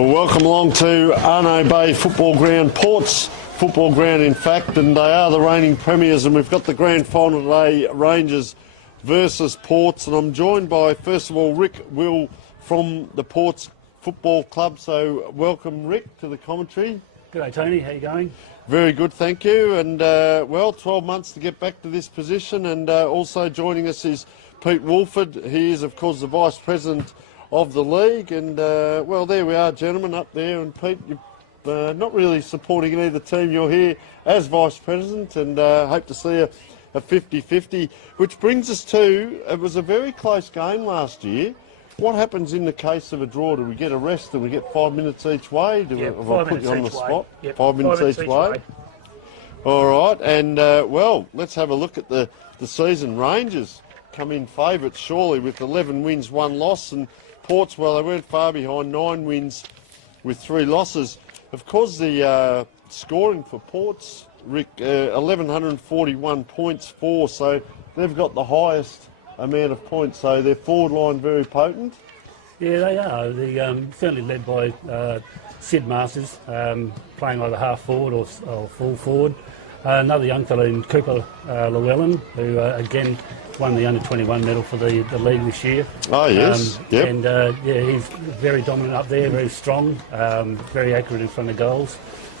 Well, welcome along to Arno Bay Football Ground, Port's football ground in fact, and they are the reigning premiers, and we've got the grand final today, Rangers versus Ports, and I'm joined by, first of all, Rick Will from the Ports Football Club. So welcome, Rick, to the commentary. G'day Tony, how you going? Very good, thank you, and well, 12 months to get back to this position, and also joining us is Pete Wolford. He is, of course, the Vice President of the league, and well, there we are, gentlemen, up there, and Pete, you're not really supporting either team. You're here as Vice President, and hope to see a 50-50, which brings us to, it was a very close game last year. What happens in the case of a draw? Do we get a rest? Do we get 5 minutes each way? Have I put you on the spot? Yep. 5 minutes each way. All right, and well, let's have a look at the season. Rangers come in favourites, surely, with 11 wins, 1 loss, and Ports, well, they weren't far behind, 9 wins with 3 losses. Of course, the scoring for Ports, Rick, 1,141 points for, so they've got the highest amount of points, so their forward line very potent. Yeah, they are. Certainly led by Sid Masters, playing either half forward or full forward. Another young fellow in Cooper Llewellyn, who again won the under-21 medal for the league this year. Oh yes, yep. And yeah, he's very dominant up there, very strong, very accurate in front of goals.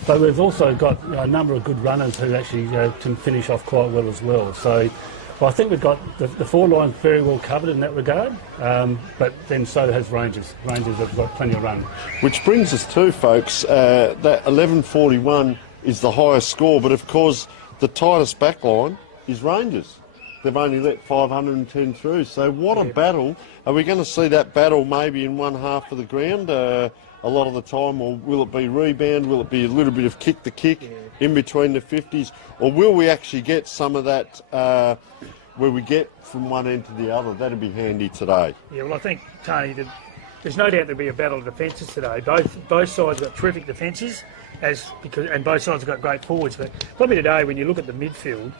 But we've also got a number of good runners who actually can finish off quite well as well. So well, I think we've got the forward line very well covered in that regard, but then so has Rangers. Rangers have got plenty of run. Which brings us to, folks, that 1141 is the highest score, but of course the tightest back line is Rangers. They've only let 510 through, so what a battle. Are we going to see that battle maybe in one half of the ground a lot of the time, or will it be rebound, will it be a little bit of kick to kick in between the 50s, or will we actually get some of that where we get from one end to the other? That'd be handy today. Yeah, well, I think, Tony, there's no doubt there'll be a battle of defences today. Both sides have got terrific defences, and both sides have got great forwards. But probably today, when you look at the midfield,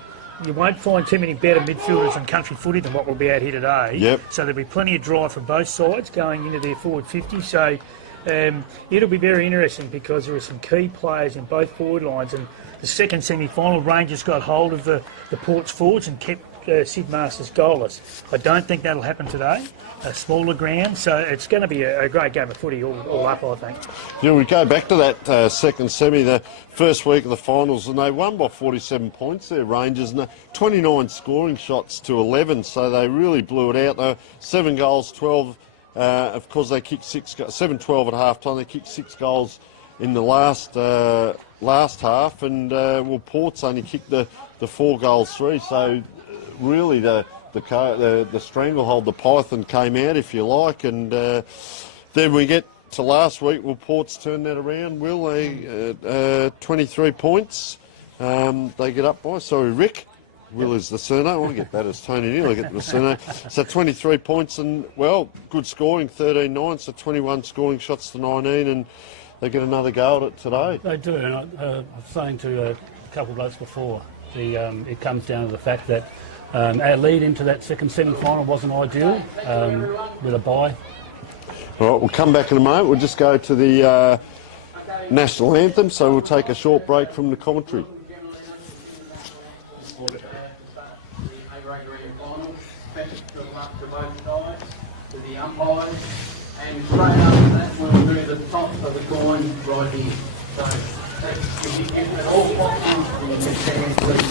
you won't find too many better midfielders in country footy than what will be out here today. Yep. So there'll be plenty of drive from both sides going into their forward 50. So it'll be very interesting because there are some key players in both forward lines. And the second semi-final, Rangers got hold of the Ports forwards and kept Sid Masters goalless. I don't think that'll happen today. A smaller ground, so it's going to be a great game of footy all up, I think. Yeah, we go back to that second semi, the first week of the finals, and they won by 47 points there, Rangers, and 29 scoring shots to 11, so they really blew it out. They were 7 goals, 12. Of course, they kicked 7-12 at half time. They kicked 6 goals in the last half, and well, Ports only kicked the 4 goals 3. So really, the stranglehold, the python came out, if you like, and then we get to last week. Will Ports turn that around? Will they? 23 points. They get up by. Sorry, Rick. Will is the surname. I want to get that as Tony Neal. I get the surname. So 23 points and, well, good scoring, 13-9, so 21 scoring shots to 19, and they get another go at it today. They do, and I was saying to a couple of blokes before, it comes down to the fact that our lead into that second semi-final wasn't ideal with a bye. All right, we'll come back in a moment. We'll just go to the national anthem, so we'll take a short break from the commentary. To the umpires, and straight after that we'll do the top of the coin right here. So if you get it all possible, you can stand please.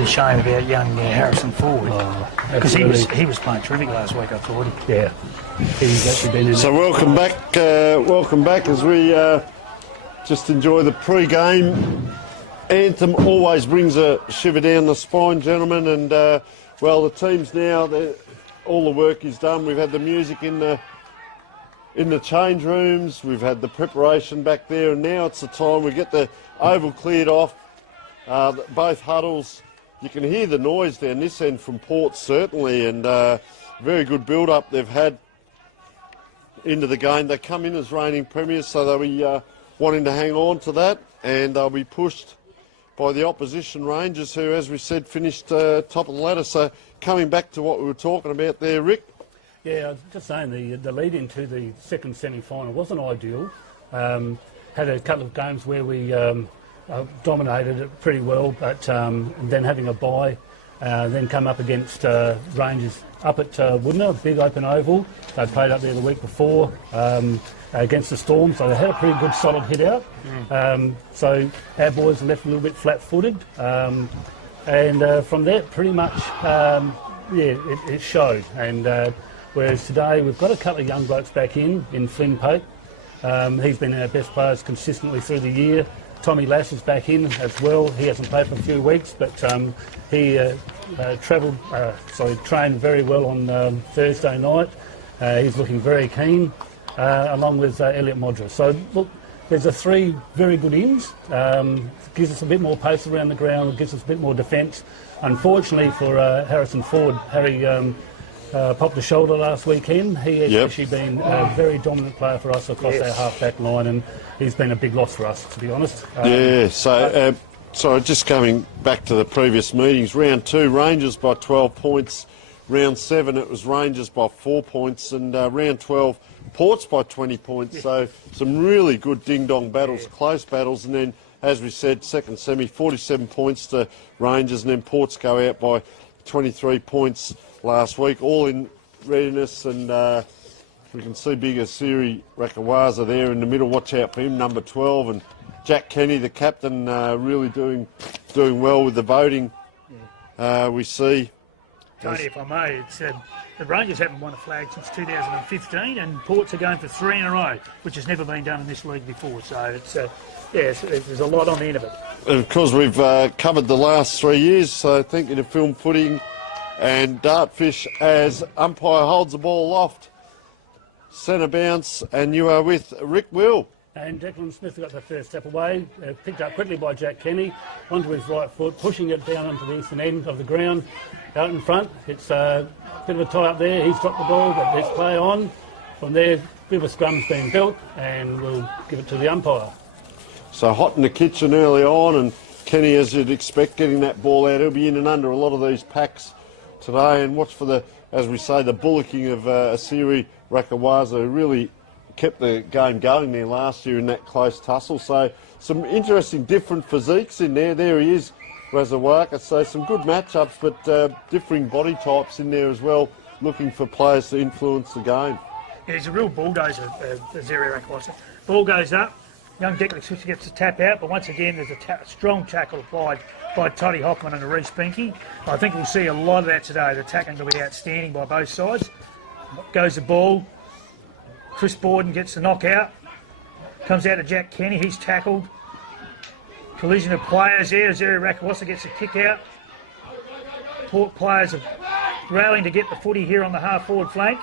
really shame about young Harrison Ford, because absolutely. he was playing terrific last week, I thought. Yeah, he's actually been in. So welcome back as we just enjoy the pre-game anthem. Always brings a shiver down the spine, gentlemen, and well, the teams now, all the work is done. We've had the music in the change rooms, we've had the preparation back there, and now it's the time we get the oval cleared off. Both huddles, you can hear the noise down this end from Port certainly, and very good build-up they've had into the game. They come in as reigning premiers, so they'll be wanting to hang on to that, and they'll be pushed by the opposition Rangers, who, as we said, finished top of the ladder. So coming back to what we were talking about there, Rick. Yeah, I was just saying the lead into the second semi-final wasn't ideal. Had a couple of games where we dominated it pretty well, but then having a bye, then come up against Rangers up at Woodner, big open oval. They played up there the week before against the Storm, so they had a pretty good solid hit out. So our boys left a little bit flat-footed, and from there pretty much, it showed. And whereas today we've got a couple of young blokes back in Flynn Pope. He's been our best players consistently through the year. Tommy Lass is back in as well. He hasn't played for a few weeks, but he trained very well on Thursday night. He's looking very keen, along with Elliot Modra. So look, there's a three very good ins. Gives us a bit more pace around the ground, gives us a bit more defence. Unfortunately for Harrison Ford, Harry popped the shoulder last weekend. He has actually been a very dominant player for us across our half-back line, and he's been a big loss for us, to be honest. So just coming back to the previous meetings, round 2, Rangers by 12 points. Round 7, it was Rangers by 4 points, and round 12, Ports by 20 points. So some really good ding-dong battles, close battles, and then, as we said, second semi, 47 points to Rangers, and then Ports go out by 23 points last week, all in readiness, and we can see bigger Siri Rakawaza there in the middle. Watch out for him, number 12, and Jack Kenny, the captain, really doing well with the voting. We see. Tony, if I may, it's the Rangers haven't won a flag since 2015, and Ports are going for 3 in a row, which has never been done in this league before. So it's there's a lot on the end of it. And because we've covered the last 3 years, so thinking of film footing and dartfish as umpire holds the ball aloft. Centre bounce, and you are with Rick Will. And Declan Smith got the first step away, picked up quickly by Jack Kenny, onto his right foot, pushing it down onto the eastern end of the ground, out in front. It's a bit of a tie up there. He's dropped the ball, but let's play on. From there, a bit of a scrum's been built, and we'll give it to the umpire. So hot in the kitchen early on, and Kenny, as you'd expect, getting that ball out. He'll be in and under a lot of these packs today, and watch for the, as we say, the bullocking of Asiri Rakawaza, who really kept the game going there last year in that close tussle. So some interesting different physiques in there. There he is, Razawaka. So some good matchups, but differing body types in there as well, looking for players to influence the game. Yeah, he's a real bulldozer, Azeri Rakawaza. Ball goes up, young Declan Smith gets the tap out, but once again there's a strong tackle applied by Toddy Hoffman and Reece Binky. I think we'll see a lot of that today. The tackling will be outstanding by both sides. Goes the ball. Chris Borden gets the knockout. Comes out to Jack Kenny. He's tackled. Collision of players there. Azeri Rakawaza gets a kick out. Port players are rallying to get the footy here on the half-forward flank.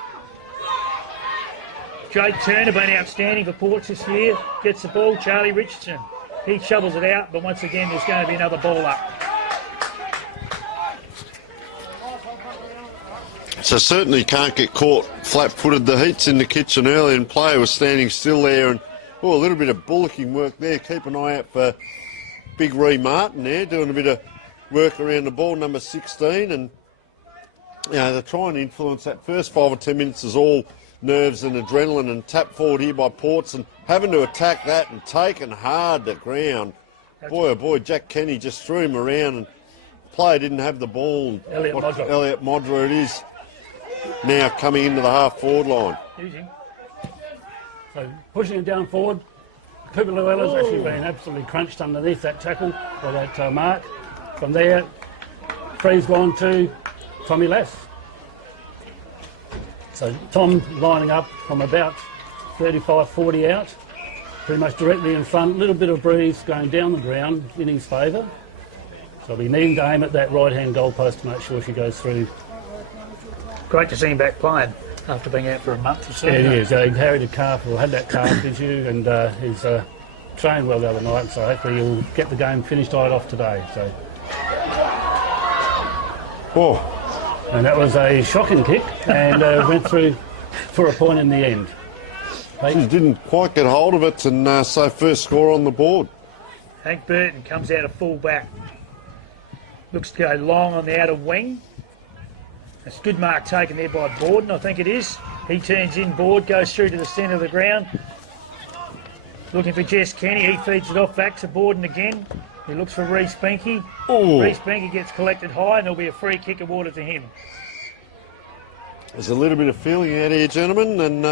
Jake Turner been outstanding for Ports this year. Gets the ball. Charlie Richardson. He shovels it out, but once again there's going to be another ball up. So certainly can't get caught flat-footed. The heat's in the kitchen early, and player was standing still there, and a little bit of bullocking work there. Keep an eye out for Big Ree Martin there, doing a bit of work around the ball, number 16, and they're trying to influence that first 5 or 10 minutes is all nerves and adrenaline, and tap forward here by Ports, and having to attack that and taking hard the ground. Boy, oh boy, Jack Kenny just threw him around, and the player didn't have the ball. Elliot Modra it is. Now coming into the half-forward line. So pushing it down forward. Pupiluela's actually been absolutely crunched underneath that tackle, or that mark. From there, free's gone to Tommy Lass. So Tom lining up from about 35, 40 out, pretty much directly in front, a little bit of breeze going down the ground in his favour. So he'll be needing to aim at that right-hand goalpost to make sure she goes through. Great to see him back playing after being out for a month or so. Yeah, he is. He carried a calf, or had that calf issue, and he's trained well the other night, so hopefully he'll get the game finished right off today. So. Oh. And that was a shocking kick, and went through for a point in the end. He didn't quite get hold of it, and so first score on the board. Hank Burton comes out of full back. Looks to go long on the outer wing. It's a good mark taken there by Borden, I think it is. He turns in, Board goes through to the centre of the ground. Looking for Jess Kenny, he feeds it off back to Borden again. He looks for Reece Binky. Oh. Reece Binky gets collected high and there'll be a free kick awarded to him. There's a little bit of feeling out here, gentlemen, and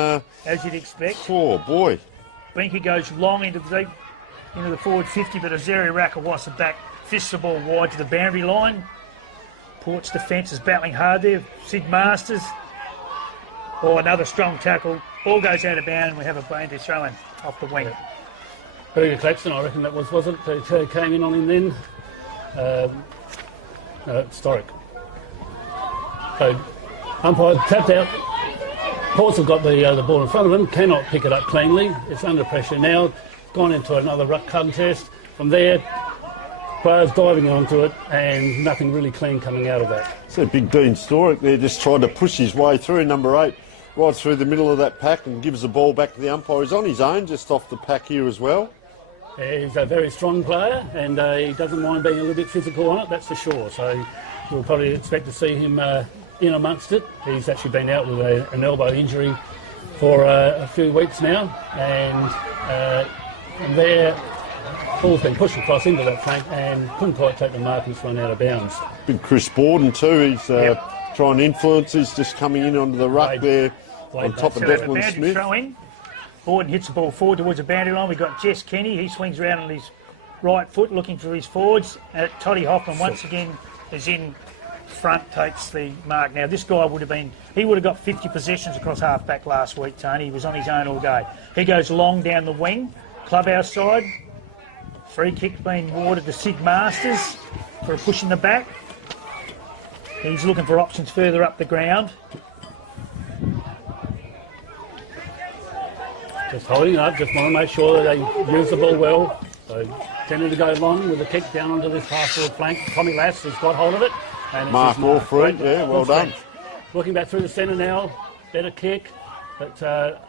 as you'd expect. oh boy. Binky goes long into the forward 50, but Azeri Rakawasa back fists the ball wide to the boundary line. Port's defence is battling hard there. Sid Masters. Oh, another strong tackle. Ball goes out of bounds and we have a bane to throw in off the wing. Very good collection, I reckon that was it? That came in on him then. Historic. So, umpire tapped out. Ports have got the ball in front of him, cannot pick it up cleanly. It's under pressure now. Gone into another ruck contest. From there, players diving onto it and nothing really clean coming out of that. So Big Dean Storick there just tried to push his way through, number 8, right through the middle of that pack, and gives the ball back to the umpire. He's on his own, just off the pack here as well. He's a very strong player, and he doesn't mind being a little bit physical on it, that's for sure. So we'll probably expect to see him in amongst it. He's actually been out with an elbow injury for a few weeks now, and from there, ball's been pushed across into that flank and couldn't quite take the mark and it's run out of bounds. Big Chris Borden too, he's trying to influence, he's just coming in onto the ruck there on top of Declan Smith. Throw in. Borden hits the ball forward towards the boundary line. We've got Jess Kenny, he swings around on his right foot looking for his forwards. Toddy Hoffman once again is in front, takes the mark. Now this guy would have got 50 possessions across half back last week, Tony. He was on his own all day. He goes long down the wing, clubhouse side. Free kick being awarded to Sid Masters for a push in the back. He's looking for options further up the ground. Just holding up, just want to make sure that they use the ball well. So tending to go long with the kick down onto this half-forward flank. Tommy Lass has got hold of it. And Mark Orford, yeah, well done. Looking back through the centre now, better kick, but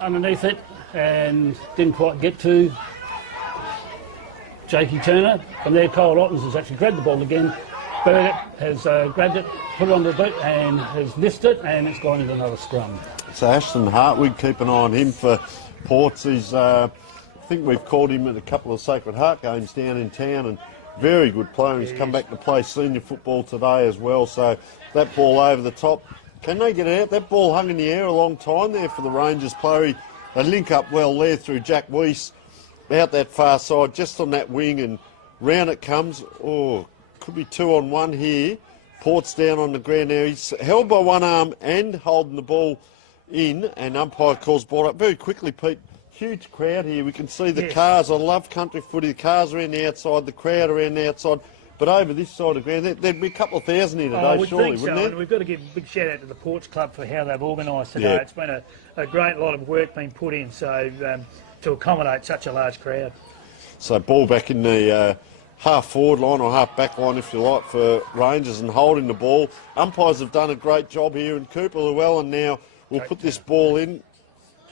underneath it, and didn't quite get to Jakey Turner. From there, Kyle Ottens has actually grabbed the ball again. Burnett has grabbed it, put it on the boot, and has missed it, and it's gone into another scrum. So Ashton Hartwig, keep an eye on him for Ports. He's, I think we've called him at a couple of Sacred Heart games down in town, and very good player. He's come back to play senior football today as well. So that ball over the top, can they get it out? That ball hung in the air a long time there for the Rangers player. They link up well there through Jack Weiss, out that far side, just on that wing, and round it comes. Oh, could be 2-on-1 here. Port's down on the ground now. He's held by one arm and holding the ball in, and umpire calls ball up very quickly, Pete. Huge crowd here. We can see the cars. I love country footy. The cars around the outside, the crowd around the outside. But over this side of the ground, there'd be a couple of thousand here today, surely, wouldn't there? And we've got to give a big shout out to the Ports Club for how they've organised today. It's been a great lot of work being put in, so to accommodate such a large crowd. So ball back in the half forward line or half back line, if you like, for Rangers, and holding the ball. Umpires have done a great job here, and Cooper Llewellyn, and now we'll put this ball in.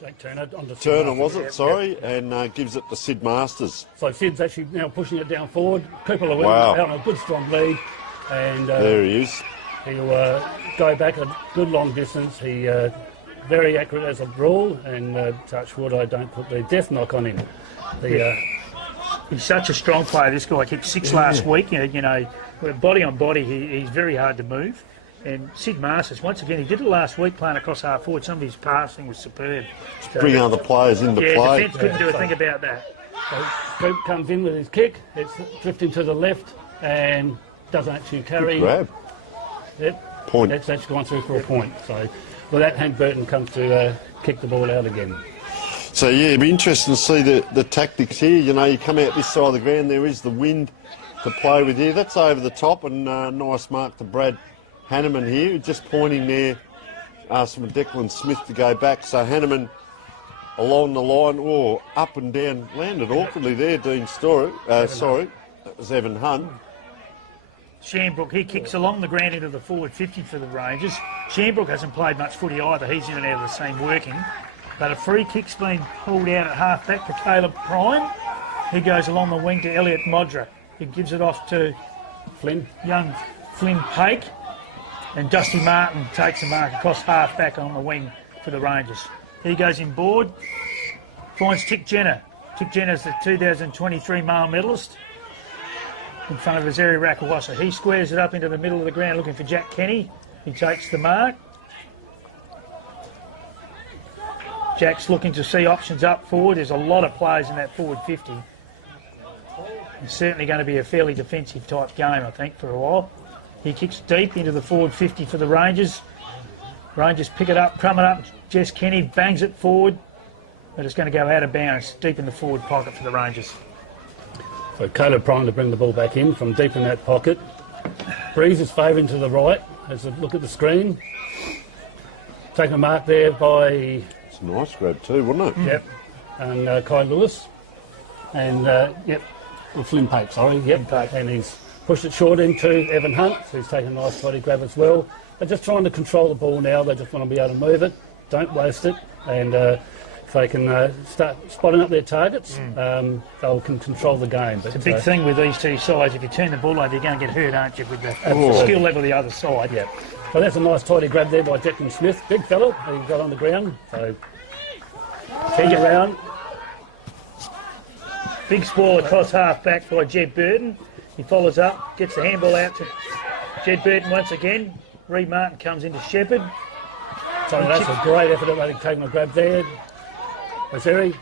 Jake Turner onto Turner, was it? Sorry, and gives it to Sid Masters. So Sid's actually now pushing it down forward. Cooper Llewellyn out on a good strong lead, and there he is. He'll go back a good long distance. He very accurate as a rule, and touch wood, I don't put the death knock on him. He's such a strong player. This guy kicked 6 last week. You know, body on body, he's very hard to move. And Sid Masters, once again, he did it last week playing across half forward. Some of his passing was superb. So, bring other players into play. Defence couldn't do a thing about that. So Coop comes in with his kick. It's drifting to the left, and doesn't actually carry. Grab. Yep. Point. That's actually gone through for a point. So with that, Hank Burton comes to kick the ball out again. So yeah, it'd be interesting to see the tactics here. You know, you come out this side of the ground, there is the wind to play with here. That's over the top, and nice mark to Brad Hanneman here, just pointing there, asking for Declan Smith to go back. So Hanneman along the line, up and down, landed awkwardly there, Dean Story. Sorry, that was Evan Hunt. Shanbrook, he kicks along the ground into the forward 50 for the Rangers. Shanbrook hasn't played much footy either. He's in and out of the same working. But a free kick's been pulled out at half-back for Caleb Prime. He goes along the wing to Elliot Modra. He gives it off to young Flynn Pake. And Dusty Martin takes the mark across half-back on the wing for the Rangers. He goes in board, finds Tick Jenner. Tick Jenner's the 2023 male medalist in front of Azeri Rakawasa. He squares it up into the middle of the ground looking for Jack Kenny. He takes the mark. Jack's looking to see options up forward. There's a lot of players in that forward 50. It's certainly going to be a fairly defensive type game, I think, for a while. He kicks deep into the forward 50 for the Rangers. Rangers pick it up, crumb it up. Jess Kenny bangs it forward, but it's going to go out of bounds, deep in the forward pocket for the Rangers. So Caleb Prime to bring the ball back in from deep in that pocket. Breeze is favouring to the right. As a look at the screen. Taking a mark there by... It's a nice grab too, wasn't it? Yep. And Kai Lewis. And, Flynn Pake, sorry. Yep. And he's pushed it short into Evan Hunt, who's taken a nice body grab as well. They're just trying to control the ball now. They just want to be able to move it. Don't waste it. And if they can start spotting up their targets, they can control the game. But it's a big thing with these two sides. If you turn the ball over, you're going to get hurt, aren't you, with the skill level of the other side. Yep. So that's a nice tidy grab there by Declan Smith. Big fella. He got on the ground. So kick around. Big spoil across half-back by Jed Burton. He follows up, gets the handball out to Jed Burton once again. Reed Martin comes into Shepherd. So that's a great effort at taking a grab there. Azeri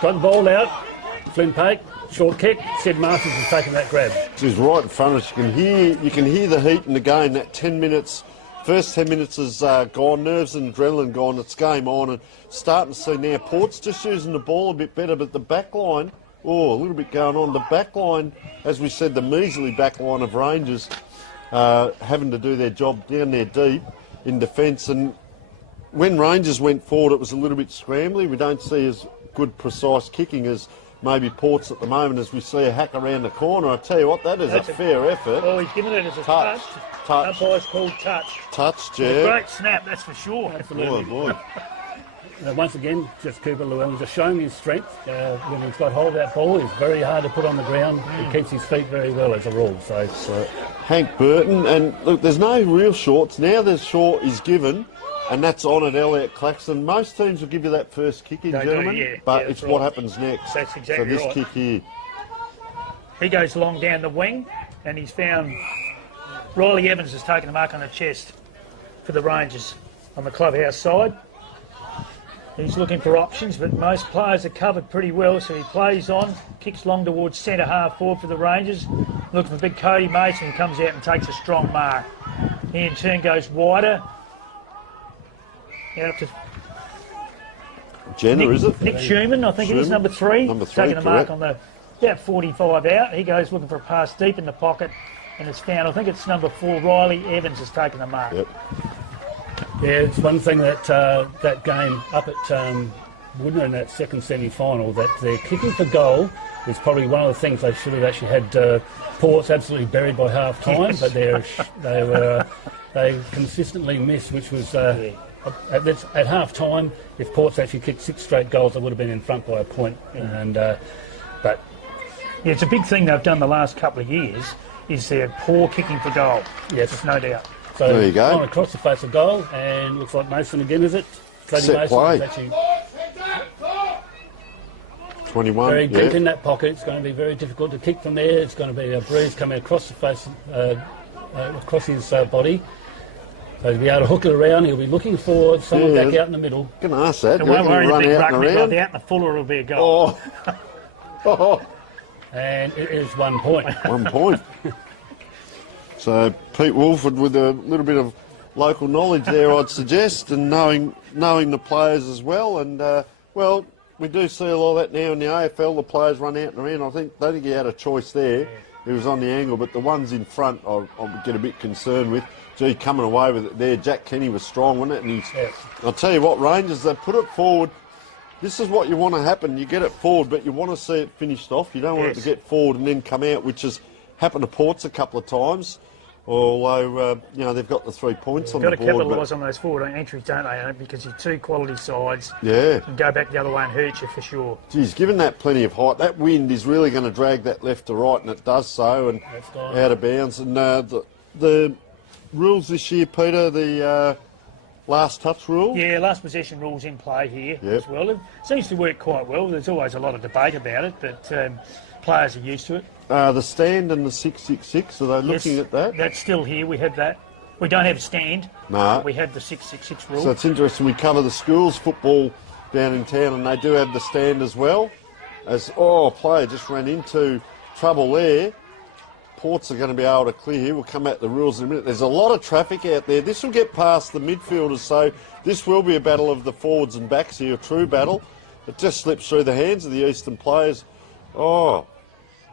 got the ball out. Flynn Pake, short kick. Sid Masters has taken that grab. He's right in front of us. You can hear the heat in the game. That 10 minutes, first 10 minutes is gone. Nerves and adrenaline gone. It's game on, and starting to see now Port's just using the ball a bit better, but the back line, a little bit going on. The back line, as we said, the measly back line of Rangers having to do their job down there deep in defence. And when Rangers went forward, it was a little bit scrambly. We don't see as good precise kicking as maybe Port's at the moment, as we see a hack around the corner. I tell you what, that's a fair effort. Oh, he's given it as a touch. Umpire's called touch. Touch, Jer. Great snap, that's for sure. Absolutely. Boy. Once again, just Cooper Llewellyn just showing his strength. When he's got hold of that ball, he's very hard to put on the ground. He keeps his feet very well as a rule. So Hank Burton, and look, there's no real shorts. Now the short is given, and that's on at Elliot Claxton. Most teams will give you that first kick in, gentlemen, but it's what happens next. That's exactly right. So this kick here. He goes long down the wing, and he's found Riley Evans has taken the mark on the chest for the Rangers on the clubhouse side. He's looking for options, but most players are covered pretty well, so he plays on, kicks long towards centre half forward for the Rangers, looking for big Cody Mason, who comes out and takes a strong mark. He in turn goes wider. Out up to Jenner, is it? Nick Schumann, I think it is, number three. Taking a mark correct. on the about 45 out. He goes looking for a pass deep in the pocket, and it's found, I think it's number 4, Riley Evans has taken the mark. Yep. yeah, it's one thing that that game up at Woodner in that second semi-final, that their kicking for goal is probably one of the things they should have actually had Ports absolutely buried by half-time, but they consistently missed, which was... At half-time, if Ports actually kicked 6 straight goals, they would have been in front by a point. And but yeah, it's a big thing they've done the last couple of years, is their poor kicking for goal. Yes, there's no doubt. So there you go. On across the face of goal, and looks like Mason again, is it? Set Mason play. is actually 21. very deep in that pocket. It's going to be very difficult to kick from there. It's going to be a breeze coming across the face, across his body. So he'll be able to hook it around. He'll be looking for someone back out in the middle. Can ask that. And won't worry, the big run out and ruckman around. out in the fuller will be a goal. Oh. And it is 1 point. 1 point. So Pete Wolford with a little bit of local knowledge there, I'd suggest, and knowing the players as well. And, well, we do see a lot of that now in the AFL. The players run out and around. I don't think he had a choice there. He was on the angle, but the ones in front I would get a bit concerned with. Gee, coming away with it there. Jack Kenny was strong, wasn't it? And I'll tell you what, Rangers, they put it forward. This is what you want to happen. You get it forward, but you want to see it finished off. You don't want it to get forward and then come out, which has happened to Ports a couple of times. Although, they've got the 3 points on the board. Got to capitalise on those forward entries, don't they? Because you're two quality sides. Yeah. You can go back the other way and hurt you for sure. Geez, given that plenty of height, that wind is really going to drag that left to right, and it does so, and out of bounds. And the rules this year, Peter, the last touch rule? Yeah, last possession rules in play here as well. It seems to work quite well. There's always a lot of debate about it, but players are used to it. The stand and the 666, are they looking at that? That's still here. We have that. We don't have stand. No. We have the 666 rule. So it's interesting. We cover the schools football down in town, and they do have the stand as well. A player just ran into trouble there. Ports are going to be able to clear here. We'll come at the rules in a minute. There's a lot of traffic out there. This will get past the midfielders, so this will be a battle of the forwards and backs here, a true battle. It just slips through the hands of the Eastern players. Oh.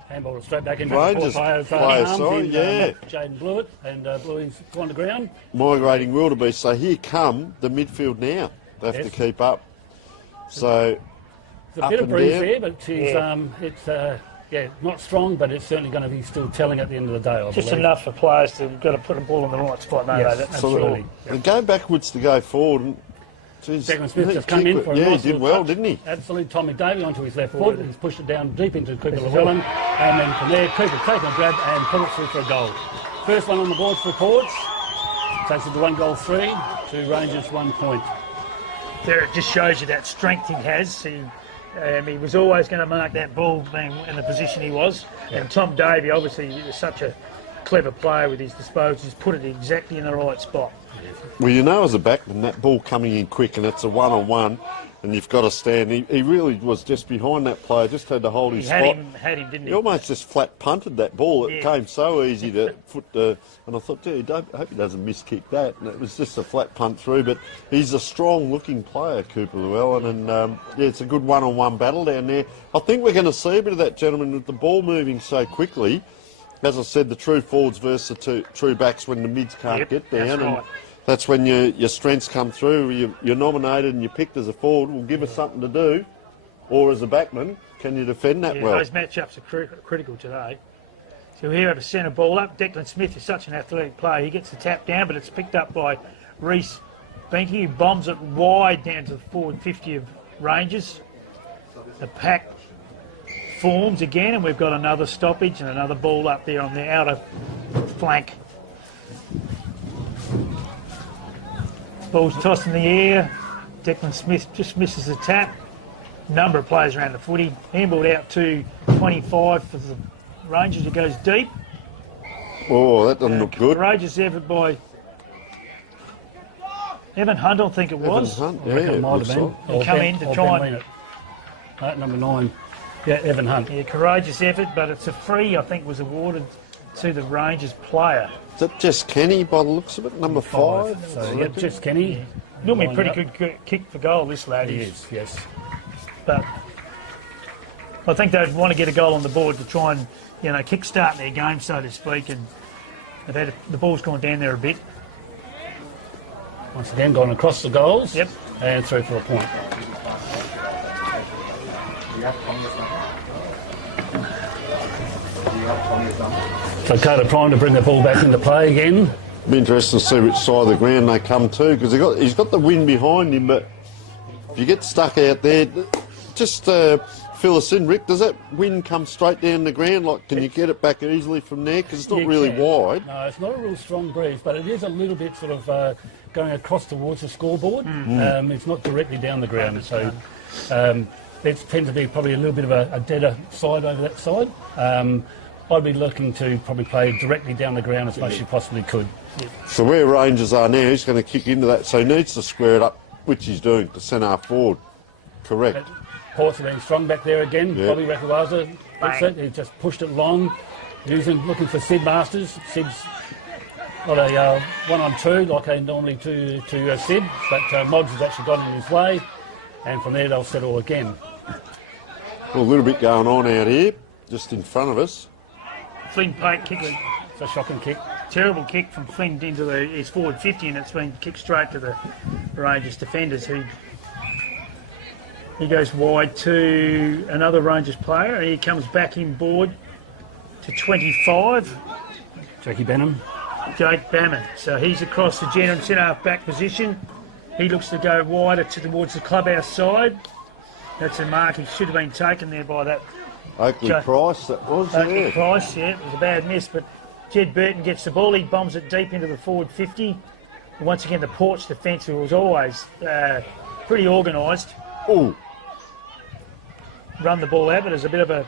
Handball straight back into Rangers the players' Jaden Blewett, and Bluey's gone to ground. Migrating wildebeest. So here come the midfield now. They have to keep up. So there's a bit of breeze there, but it's not strong, but it's certainly going to be still telling at the end of the day, I believe. Just enough for players to got to put the ball in the right spot, don't they? Absolutely. And go backwards to go forward. And, Declan Smith just come in for a nice he did well, didn't he? Absolutely. Tommy Davey onto his left foot. He's pushed it down deep into Cooper Llewellyn. And then from there, Cooper taking a grab and put it through for a goal. First one on the board for Ports. Takes it to 1-3 to Rangers 1 point. There, it just shows you that strength he has. He was always going to mark that ball being in the position he was. Yeah. And Tom Davey, obviously, is such a clever player with his disposal. He's put it exactly in the right spot. Well, as a backman, that ball coming in quick, and it's a one-on-one, and you've got to stand. He really was just behind that player, just had to hold his spot. Had him, didn't he? He almost just flat punted that ball. It came so easy to foot and I thought, gee, I hope he doesn't miskick that. And it was just a flat punt through, but he's a strong-looking player, Cooper Llewellyn, and it's a good one-on-one battle down there. I think we're going to see a bit of that, gentlemen, with the ball moving so quickly. As I said, the true forwards versus the true backs when the mids can't get down. That's right. And that's when your strengths come through. You're nominated and you're picked as a forward. Will give us something to do. Or as a backman, can you defend that well? Those matchups are critical today. So here we have a centre ball up. Declan Smith is such an athletic player. He gets the tap down, but it's picked up by Reece Binky, who bombs it wide down to the forward 50 of Rangers. The pack forms again, and we've got another stoppage and another ball up there on the outer flank. Ball's tossed in the air. Declan Smith just misses the tap. Number of players around the footy. Handballed out to 25 for the Rangers. It goes deep. Oh, that doesn't look good. Courageous effort by Evan Hunt, I think it was. Evan Hunt, It might have been. He'll come in to try and... number 9. Yeah, Evan Hunt. Yeah, courageous effort, but it's a free, I think, was awarded to the Rangers player. Is that Jess Kenny by the looks of it? Number 5? So, Jess Kenny. Yeah. Normally a pretty good kick for goal, this lad. He is, yes. But I think they'd want to get a goal on the board to try and, kick-start their game, so to speak, and the ball's gone down there a bit. Once again, gone across the goals. Yep. And through for a point. So Carter trying to bring the ball back into play again. Be interesting to see which side of the ground they come to, because he's got the wind behind him, but if you get stuck out there, just fill us in, Rick. Does that wind come straight down the ground? Can you get it back easily from there? Because it's not really wide. No, it's not a real strong breeze, but it is a little bit sort of going across towards the scoreboard. It's not directly down the ground, so it tends to be probably a little bit of a deader side over that side. I'd be looking to probably play directly down the ground as much as you possibly could. So where Rangers are now, he's going to kick into that, so he needs to square it up, which he's doing, to centre forward. Correct. Ports have been strong back there again. Yeah. Bobby Rakawaza, that's Bang. it. He just pushed it long, looking for Sid Masters. Sid's got a 1-on-2 like they normally do to Sid, but Mods has actually got in his way, and from there they'll settle again. Well, a little bit going on out here, just in front of us. Flynn Pate kicks It's a shocking kick. terrible kick from Flynn into his forward 50, and it's been kicked straight to the Rangers defenders. He goes wide to another Rangers player, and he comes back inboard to 25, Jackie Benham. Jake Bammon. So he's across the general centre half back position. He looks to go wider towards the clubhouse side. That's a mark he should have been taken there by that Oakley Price, that was, Oakley yeah. Price. Yeah, it was a bad miss, but Jed Burton gets the ball. He bombs it deep into the forward 50. And once again, the Ports defence, who was always pretty organised, Oh, run the ball out, but there's a bit of a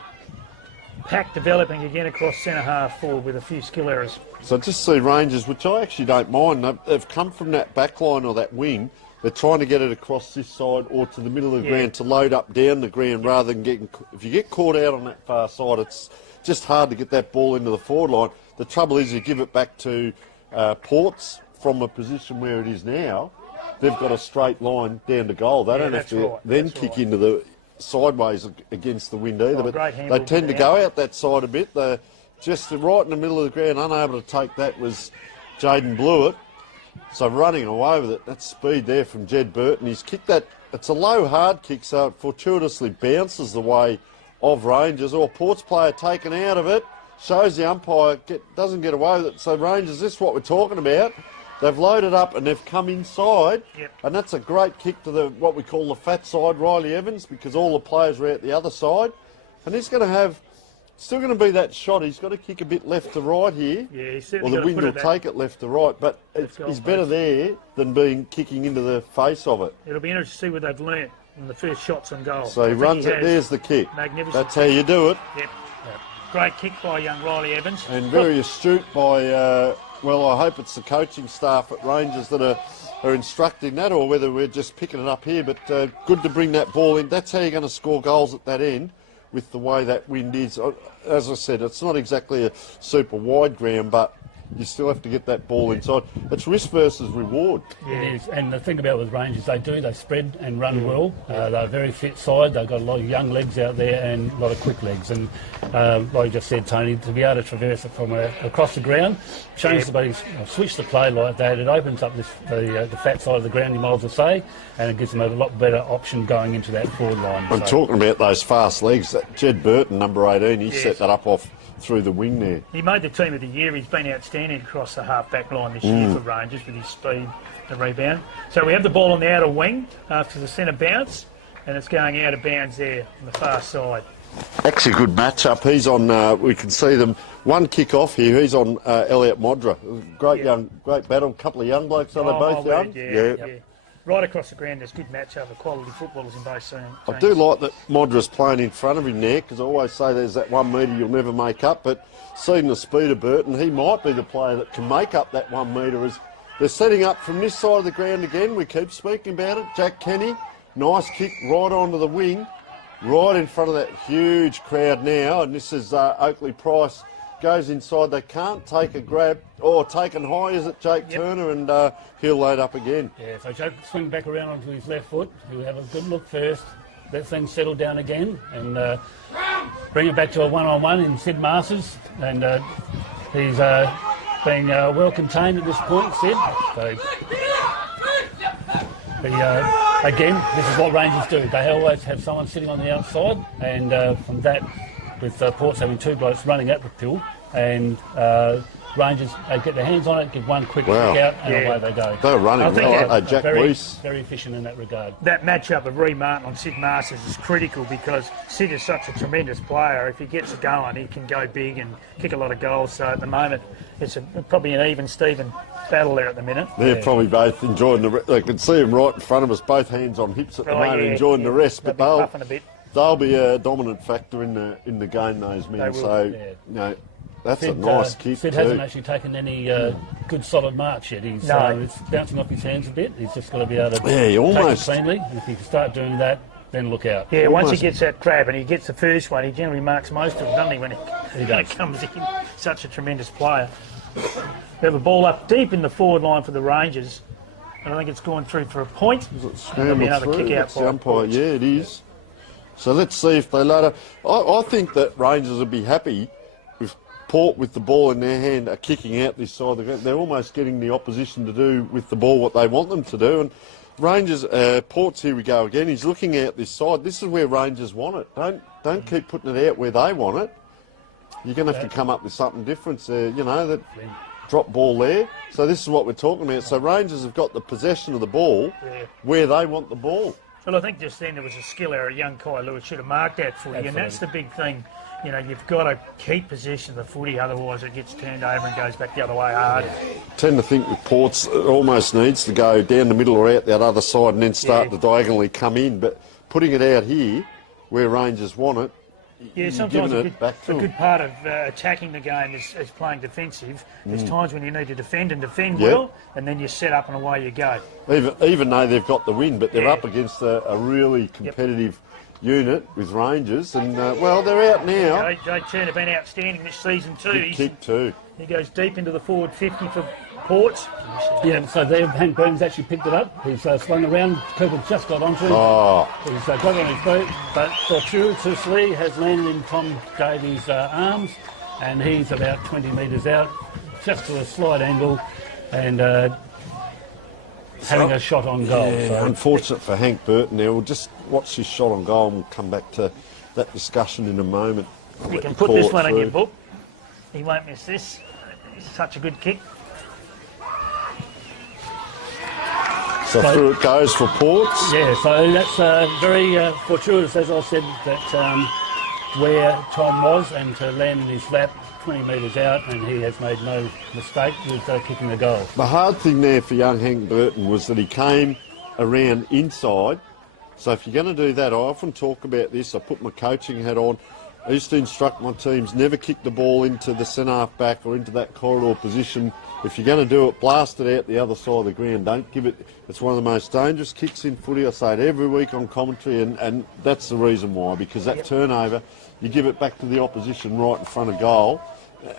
pack developing again across centre half forward with a few skill errors. so just see Rangers, which I actually don't mind. They've come from that back line or that wing. They're trying to get it across this side or to the middle of the ground to load up down the ground rather than getting... If you get caught out on that far side, it's just hard to get that ball into the forward line. The trouble is you give it back to Ports from a position where it is now, they've got a straight line down to goal. They don't have to then kick into the sideways against the wind either. But they tend to go out that side a bit. They're just right in the middle of the ground, unable to take that was Jaden Blewett. So running away with it, that speed there from Jed Burton. He's kicked that, it's a low hard kick, so it fortuitously bounces the way of Rangers. Or Ports player taken out of it, shows the umpire, doesn't get away with it. So Rangers, this is what we're talking about. They've loaded up and they've come inside, and that's a great kick to the what we call the fat side, Riley Evans, because all the players are out the other side. And he's going to have, still going to be that shot. He's got to kick a bit left to right here. Yeah, he's or certainly the wind will take it left to right, but he's better there than kicking into the face of it. It'll be interesting to see what they've learnt in the first shots on goal. So he runs it, there's the kick. Magnificent. That's how you do it. Yep. Great kick by young Riley Evans. And very astute by, well, I hope it's the coaching staff at Rangers that are instructing that, or whether we're just picking it up here, but good to bring that ball in. That's how you're going to score goals at that end with the way that wind is. As I said, it's not exactly a super wide ground, but you still have to get that ball inside. It's risk versus reward. It is, and the thing about with Rangers, they spread and run well. They're a very fit side. They've got a lot of young legs out there and a lot of quick legs. And like you just said, Tony, to be able to traverse it from across the ground, change the body, switch the play like that, it opens up the fat side of the ground, you might as well say, and it gives them a lot better option going into that forward line. I'm talking about those fast legs. Jed Burton, number 18, he set that up off through the wing there. He made the team of the year. He's been outstanding across the half-back line this year for Rangers with his speed and rebound. So we have the ball on the outer wing after the centre bounce, and it's going out of bounds there on the far side. Actually, good match-up. He's on, we can see them, one kick off here. He's on Elliot Modra. Great battle. Couple of young blokes, are they both young? Yeah. Right across the ground, there's good match-up of quality footballers in both teams. I do like that Modra's playing in front of him there, because I always say there's that 1 metre you'll never make up, but seeing the speed of Burton, he might be the player that can make up that 1 metre. As they're setting up from this side of the ground again, we keep speaking about it. Jack Kenny, nice kick right onto the wing, right in front of that huge crowd now, and this is Oakley Price. Goes inside, they can't take a grab, or taken high, is it Jake Turner, and he'll load up again. Yeah, so Jake swing back around onto his left foot. He'll have a good look first, let things settle down again, and bring it back to a one-on-one in Sid Masters, and he's being well contained at this point, Sid. So, again, this is what Rangers do. They always have someone sitting on the outside, and from that, with Ports having two blokes running at the pill, and Rangers, they get their hands on it, give one quick kick out, and away they go. They're running well, aren't they, Jack Reese? Very efficient in that regard. That matchup of Ree Martin on Sid Masters is critical, because Sid is such a tremendous player. If he gets it going, he can go big and kick a lot of goals. So at the moment, it's probably an even Steven battle there at the minute. They're probably both enjoying they can see them right in front of us, both hands on hips at the moment, enjoying the rest, but they'll be a dominant factor in the game, those men. So, you know, that's Sid, a nice kick. Sid hasn't actually taken any good solid marks yet. He's it's bouncing off his hands a bit. He's just got to be able to take it cleanly. And if he can start doing that, then look out. Yeah, once he Almost. gets that crab and he gets the first one, he generally marks most of them, doesn't he, when He it does. comes in. Such a tremendous player. We have a ball up deep in the forward line for the Rangers, and I think it's gone through for a point. Is it There'll be scrambled another through? kick out That's the by umpire. Ports. Yeah, it is. So let's see if they later. I think that Rangers would be happy if Port, with the ball in their hand, are kicking out this side of the ground. They're almost getting the opposition to do with the ball what they want them to do. And Rangers, Port's, here we go again. He's looking out this side. This is where Rangers want it. Don't keep putting it out where they want it. You're going to have to come up with something different there. You know, that drop ball there. So this is what we're talking about. So Rangers have got the possession of the ball where they want the ball. Well, I think just then there was a skill error. Young Kai Lewis should have marked that footy, and that's the big thing. You know, you've got to keep possession of the footy, otherwise it gets turned over and goes back the other way hard. Tend to think with Ports, it almost needs to go down the middle or out that other side and then start to diagonally come in. But putting it out here, where Rangers want it, Yeah, you're sometimes giving a it back to good them. part of attacking the game is playing defensive. There's times when you need to defend and defend Yep. well, and then you set up and away you go. Even though they've got the win, but they're Yeah. up against a really competitive unit with Rangers. And, well, they're out now. Jay Turner been outstanding this season too. Good kick too. He goes deep into the forward 50 for Ports. Yeah, so there, Hank Burns actually picked it up. He's swung around. Cooper just got onto him. Oh, He's got it on his boot, but fortuitously has landed in Tom Davies' arms, and he's about 20 metres out, just to a slight angle, and having a shot on goal. yeah, So unfortunate for Hank Burton there. We'll just watch his shot on goal and we'll come back to that discussion in a moment. You can put this one in your book. He won't miss this. It's such a good kick. So through it goes for Ports. yeah, so that's very fortuitous, as I said, that where Tom was, and to land in his lap 20 metres out, and he has made no mistake with kicking the goal. The hard thing there for young Hank Burton was that he came around inside. So if you're going to do that, I often talk about this. I put my coaching hat on. I used to instruct my teams never kick the ball into the centre half back or into that corridor position. If you're going to do it, blast it out the other side of the ground. Don't give it. It's one of the most dangerous kicks in footy. I say it every week on commentary, and that's the reason why. Because that turnover, you give it back to the opposition right in front of goal,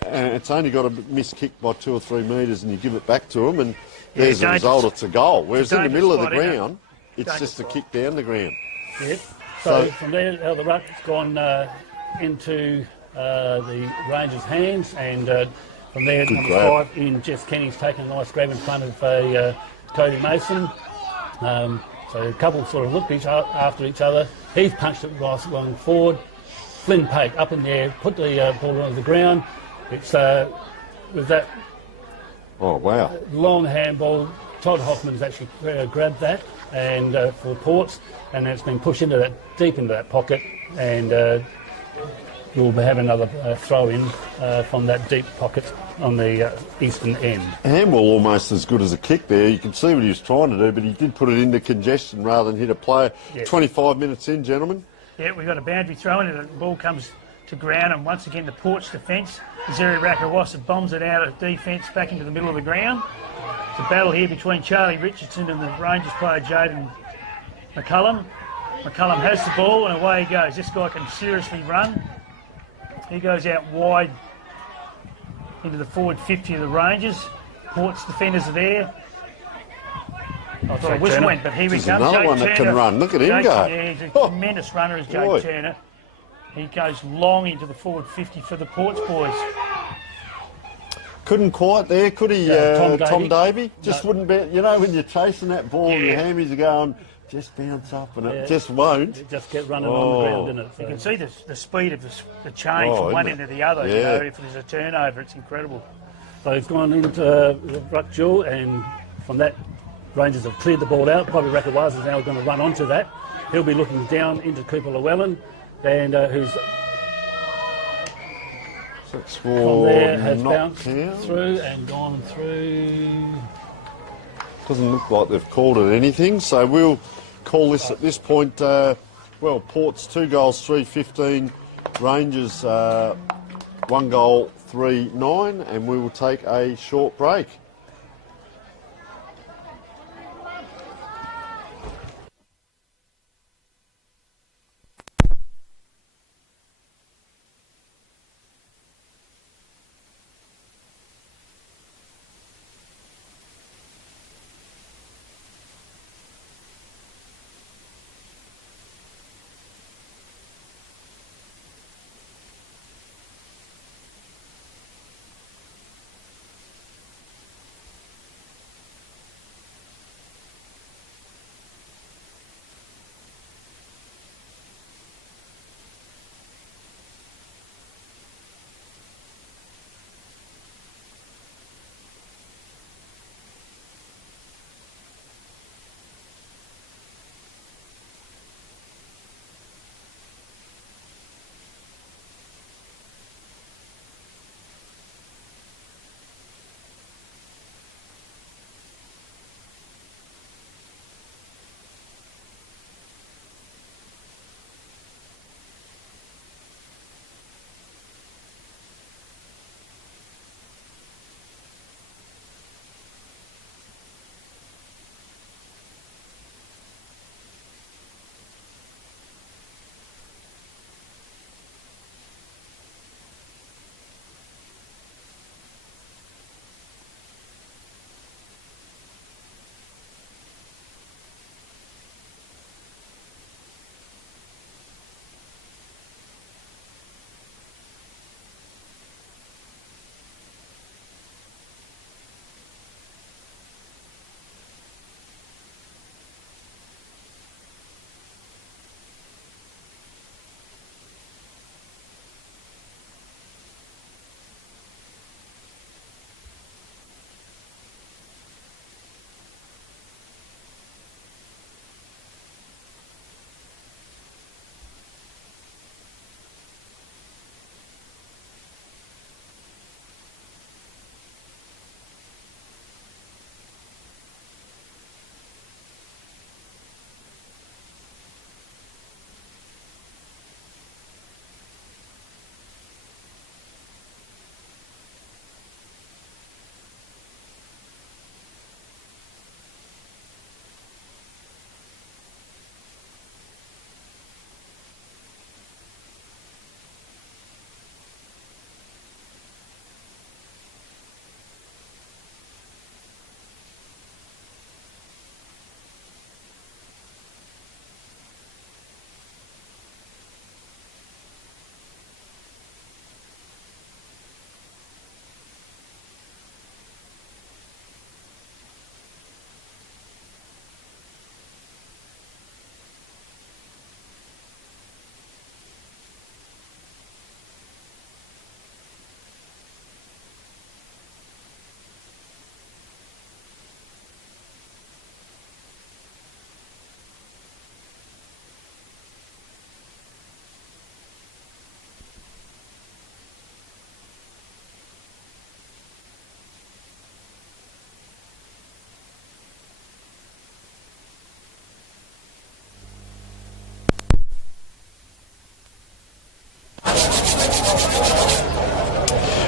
and it's only got to miss kick by 2 or 3 metres, and you give it back to them, and there's the result. It's a goal. Whereas in the middle of the ground, it's just a kick down the ground. Yep. So from there, the ruck's gone into the Rangers' hands, and from there, number grab. 5 in Jess Kenny's taken a nice grab in front of Cody Mason. So a couple sort of looked after each other. He's punched it nice one forward. Flynn Pake up in there, put the ball onto the ground. It's with that Oh, wow. long handball. Todd Hoffman's actually grabbed that and for Ports, and it's been pushed into that deep into that pocket, and we'll have another throw in from that deep pocket on the eastern end. Handball almost as good as a kick there. You can see what he was trying to do, but he did put it into congestion rather than hit a player. Yes. 25 minutes in, gentlemen. Yeah, we've got a boundary throw in, and the ball comes to ground, and once again the Ports defence. Zeri Rakawasa bombs it out of defence back into the middle of the ground. It's a battle here between Charlie Richardson and the Rangers player Jaden McCullum. McCullum has the ball and away he goes. This guy can seriously run. He goes out wide into the forward 50 of the Rangers. Ports defenders are there. I thought a whistle went, but here he There's comes. another Jay one that Turner. can run. Look at him go. Yeah, he's a Oh. tremendous runner is Jay Boy. Turner. He goes long into the forward 50 for the Ports boys. Couldn't quite there, could he, Tom Davey? Just wouldn't be, you know, when you're chasing that ball and your hammies are going, just bounce up, and it just won't. It just get running on the ground, didn't it? You can see the speed of the change from one end to the other. Yeah. You know, if there's a turnover, it's incredible. So he's gone into the ruck duel, and from that, Rangers have cleared the ball out. Bobby Rakawasa is now going to run onto that. He'll be looking down into Cooper Llewellyn, and who's from there has bounced through and gone through. Doesn't look like they've called it anything, so we'll call this at this point. Well, Port's 2 goals, 3-15. Rangers 1 goal, 3-9, and we will take a short break.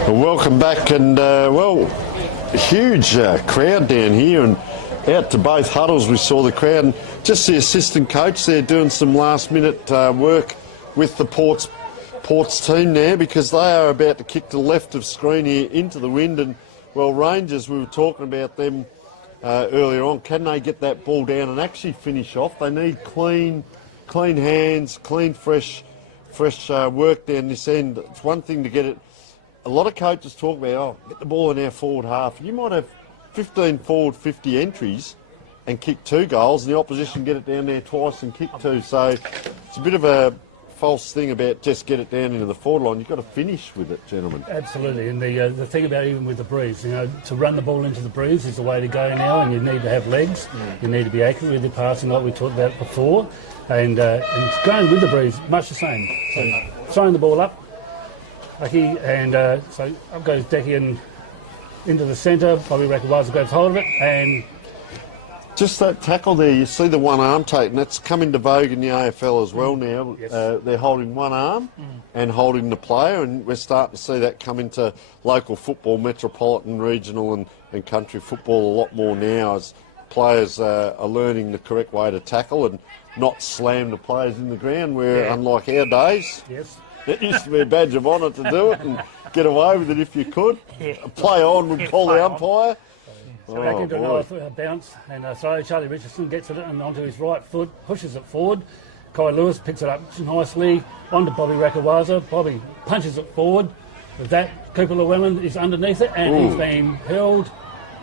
Well, welcome back, and well, huge crowd down here, and out to both huddles we saw the crowd, and just the assistant coach there doing some last minute work with the Ports team now, because they are about to kick to the left of screen here into the wind. And well, Rangers, we were talking about them earlier on, can they get that ball down and actually finish off? They need clean hands, clean fresh work down this end. It's one thing to get it. A lot of coaches talk about, get the ball in our forward half. You might have 15 forward 50 entries and kick 2 goals, and the opposition get it down there twice and kick 2. So it's a bit of a false thing about just get it down into the forward line. You've got to finish with it, gentlemen. Absolutely, and the thing about even with the breeze, to run the ball into the breeze is the way to go now, and you need to have legs. You need to be accurate with your passing, like we talked about before, and going with the breeze, much the same. So throwing the ball up, Lucky, and so up goes Decky into the centre. Bobby Rakawaza grabs hold of it, and just that tackle there, you see the one arm take, and that's come into vogue in the AFL as well now. Yes. They're holding one arm and holding the player, and we're starting to see that come into local football, metropolitan, regional and country football a lot more now, as players are learning the correct way to tackle and not slam the players in the ground, where unlike our days, it used to be a badge of honour to do it and get away with it if you could. Play on would call the umpire. So back into a bounce and throw. Charlie Richardson gets it and onto his right foot, pushes it forward. Kai Lewis picks it up nicely onto Bobby Rakawaza. Bobby punches it forward. With that, Cooper Llewellyn is underneath it, and he's been held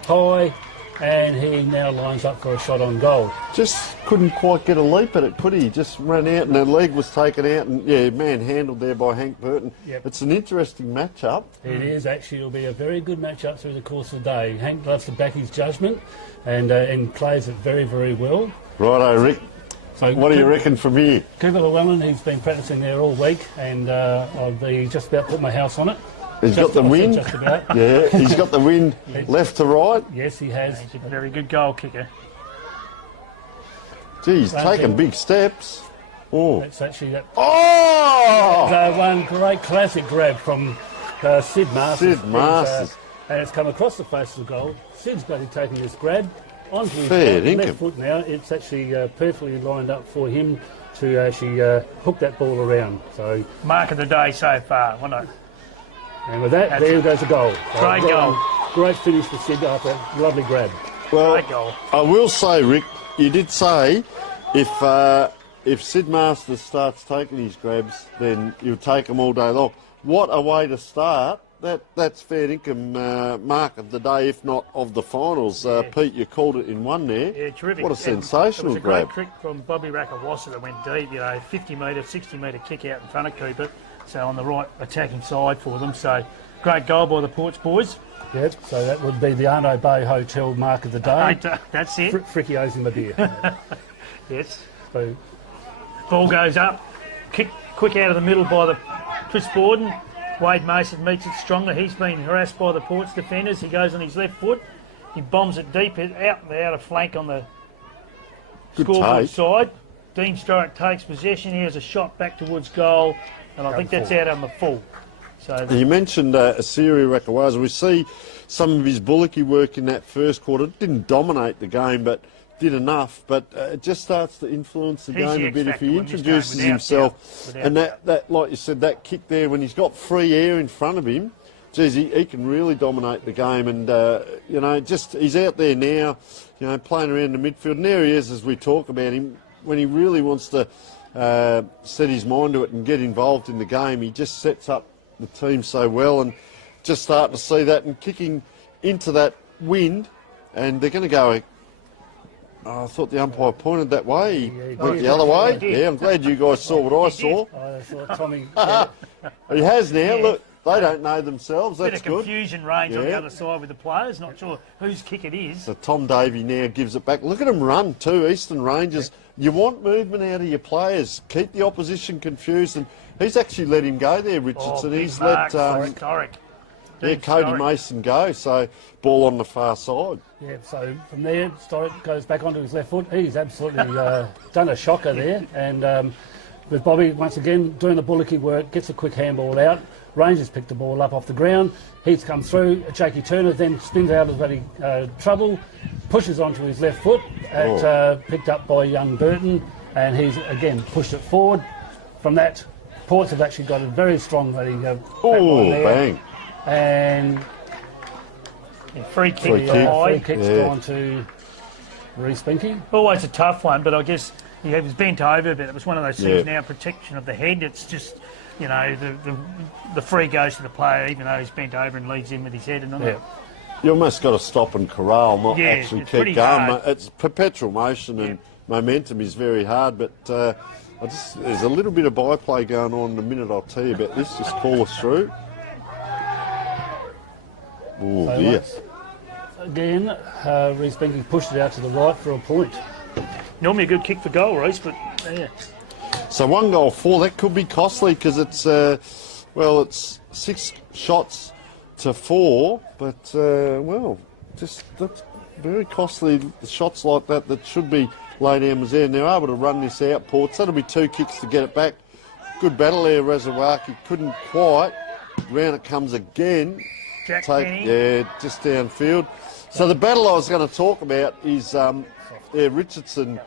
high, and he now lines up for a shot on goal. Just couldn't quite get a leap at it, could he? Just ran out and the leg was taken out, and manhandled there by Hank Burton. Yep. It's an interesting matchup. It is actually. It'll be a very good matchup through the course of the day. Hank loves to back his judgment and plays it very, very well. Righto, Rick. So what do you reckon from here? Cooper Llewellyn, he's been practising there all week, and I'll be just about put my house on it. He's got the wind. Just about. Yeah, he's got the wind left to right. Yes, he has. He's a very good goal kicker. Geez, taking big steps. Oh. That's actually that. Oh! One great classic grab from Sid Masters. Sid Masters. And it's come across the face of the goal. Sid's bloody taking this grab onto his left foot now. It's actually perfectly lined up for him to actually hook that ball around. So Mark of the day so far, wasn't it? And with that, there goes a goal. Great goal. Great finish for Sid after a lovely grab. Well, Great goal. I will say, Rick, you did say if Sid Masters starts taking his grabs, then you'll take them all day long. What a way to start. That's fair income mark of the day, if not of the finals. Pete, you called it in one there. Yeah, terrific. What a sensational grab. It was a great trick from Bobby Rakawaza that went deep, 50 metre, 60 metre kick out in front of Cooper. So on the right attacking side for them. So great goal by the Ports boys. Yep, so that would be the Arno Bay Hotel mark of the day. That's it. Fricky owes him a beer. Yes. So, ball goes up. Kick quick out of the middle by the Chris Borden. Wade Mason meets it strongly. He's been harassed by the Ports defenders. He goes on his left foot. He bombs it deep out the outer flank on the scoreboard side. Dean Sturrock takes possession. He has a shot back towards goal, and I think that's out on the full. So you mentioned Asiri Rakawaza. We see some of his bullocky work in that first quarter. Didn't dominate the game, but did enough. But it just starts to influence the game a bit if he introduces himself. And that, like you said, that kick there, when he's got free air in front of him, geez, he can really dominate the game. And, he's out there now, playing around the midfield. And there he is as we talk about him. When he really wants to set his mind to it and get involved in the game, he just sets up the team so well, and just starting to see that and kicking into that wind, and they're going to go. I thought the umpire pointed that way. He went the other way. Yeah, I'm glad you guys saw what I saw. I thought Tommy. He has now. Look, they don't know themselves. That's good. Bit of confusion reigns on the other side with the players. Not sure whose kick it is. So Tom Davey now gives it back. Look at them run too. Eastern Rangers. You want movement out of your players. Keep the opposition confused, and he's actually let him go there, Richardson. He's let Cody Mason go. So ball on the far side. Yeah. So from there, Sturrock goes back onto his left foot. He's absolutely done a shocker there, and with Bobby once again doing the bullocky work, gets a quick handball out. Rangers picked the ball up off the ground. He's come through. Jakey Turner then spins out of any trouble, pushes onto his left foot, picked up by young Burton, and he's again pushed it forward. From that, Ports have actually got a very strong bang. And free kick. Free kick's gone to Reece Binky. Always a tough one, but I guess he was bent over a bit. It was one of those things now, protection of the head. It's just, you know, the free goes to the player, even though he's bent over and leads in with his head. And You almost got to stop and corral, not actually it's keep going. hard. It's perpetual motion and momentum is very hard, but there's a little bit of byplay going on in a minute. I'll tell you about this. Just call us through. Oh dear. Again, Reece Binky pushed it out to the right for a point. Normally a good kick for goal, Reece, but So 1 goal 4, that could be costly because it's, it's 6 shots to 4, but, that's very costly shots like that should be laid down was there. And they're able to run this out, Ports. That'll be 2 kicks to get it back. Good battle there, Razawaki. Couldn't quite. Round it comes again. Jack Penny. Just downfield. So the battle I was going to talk about is Richardson,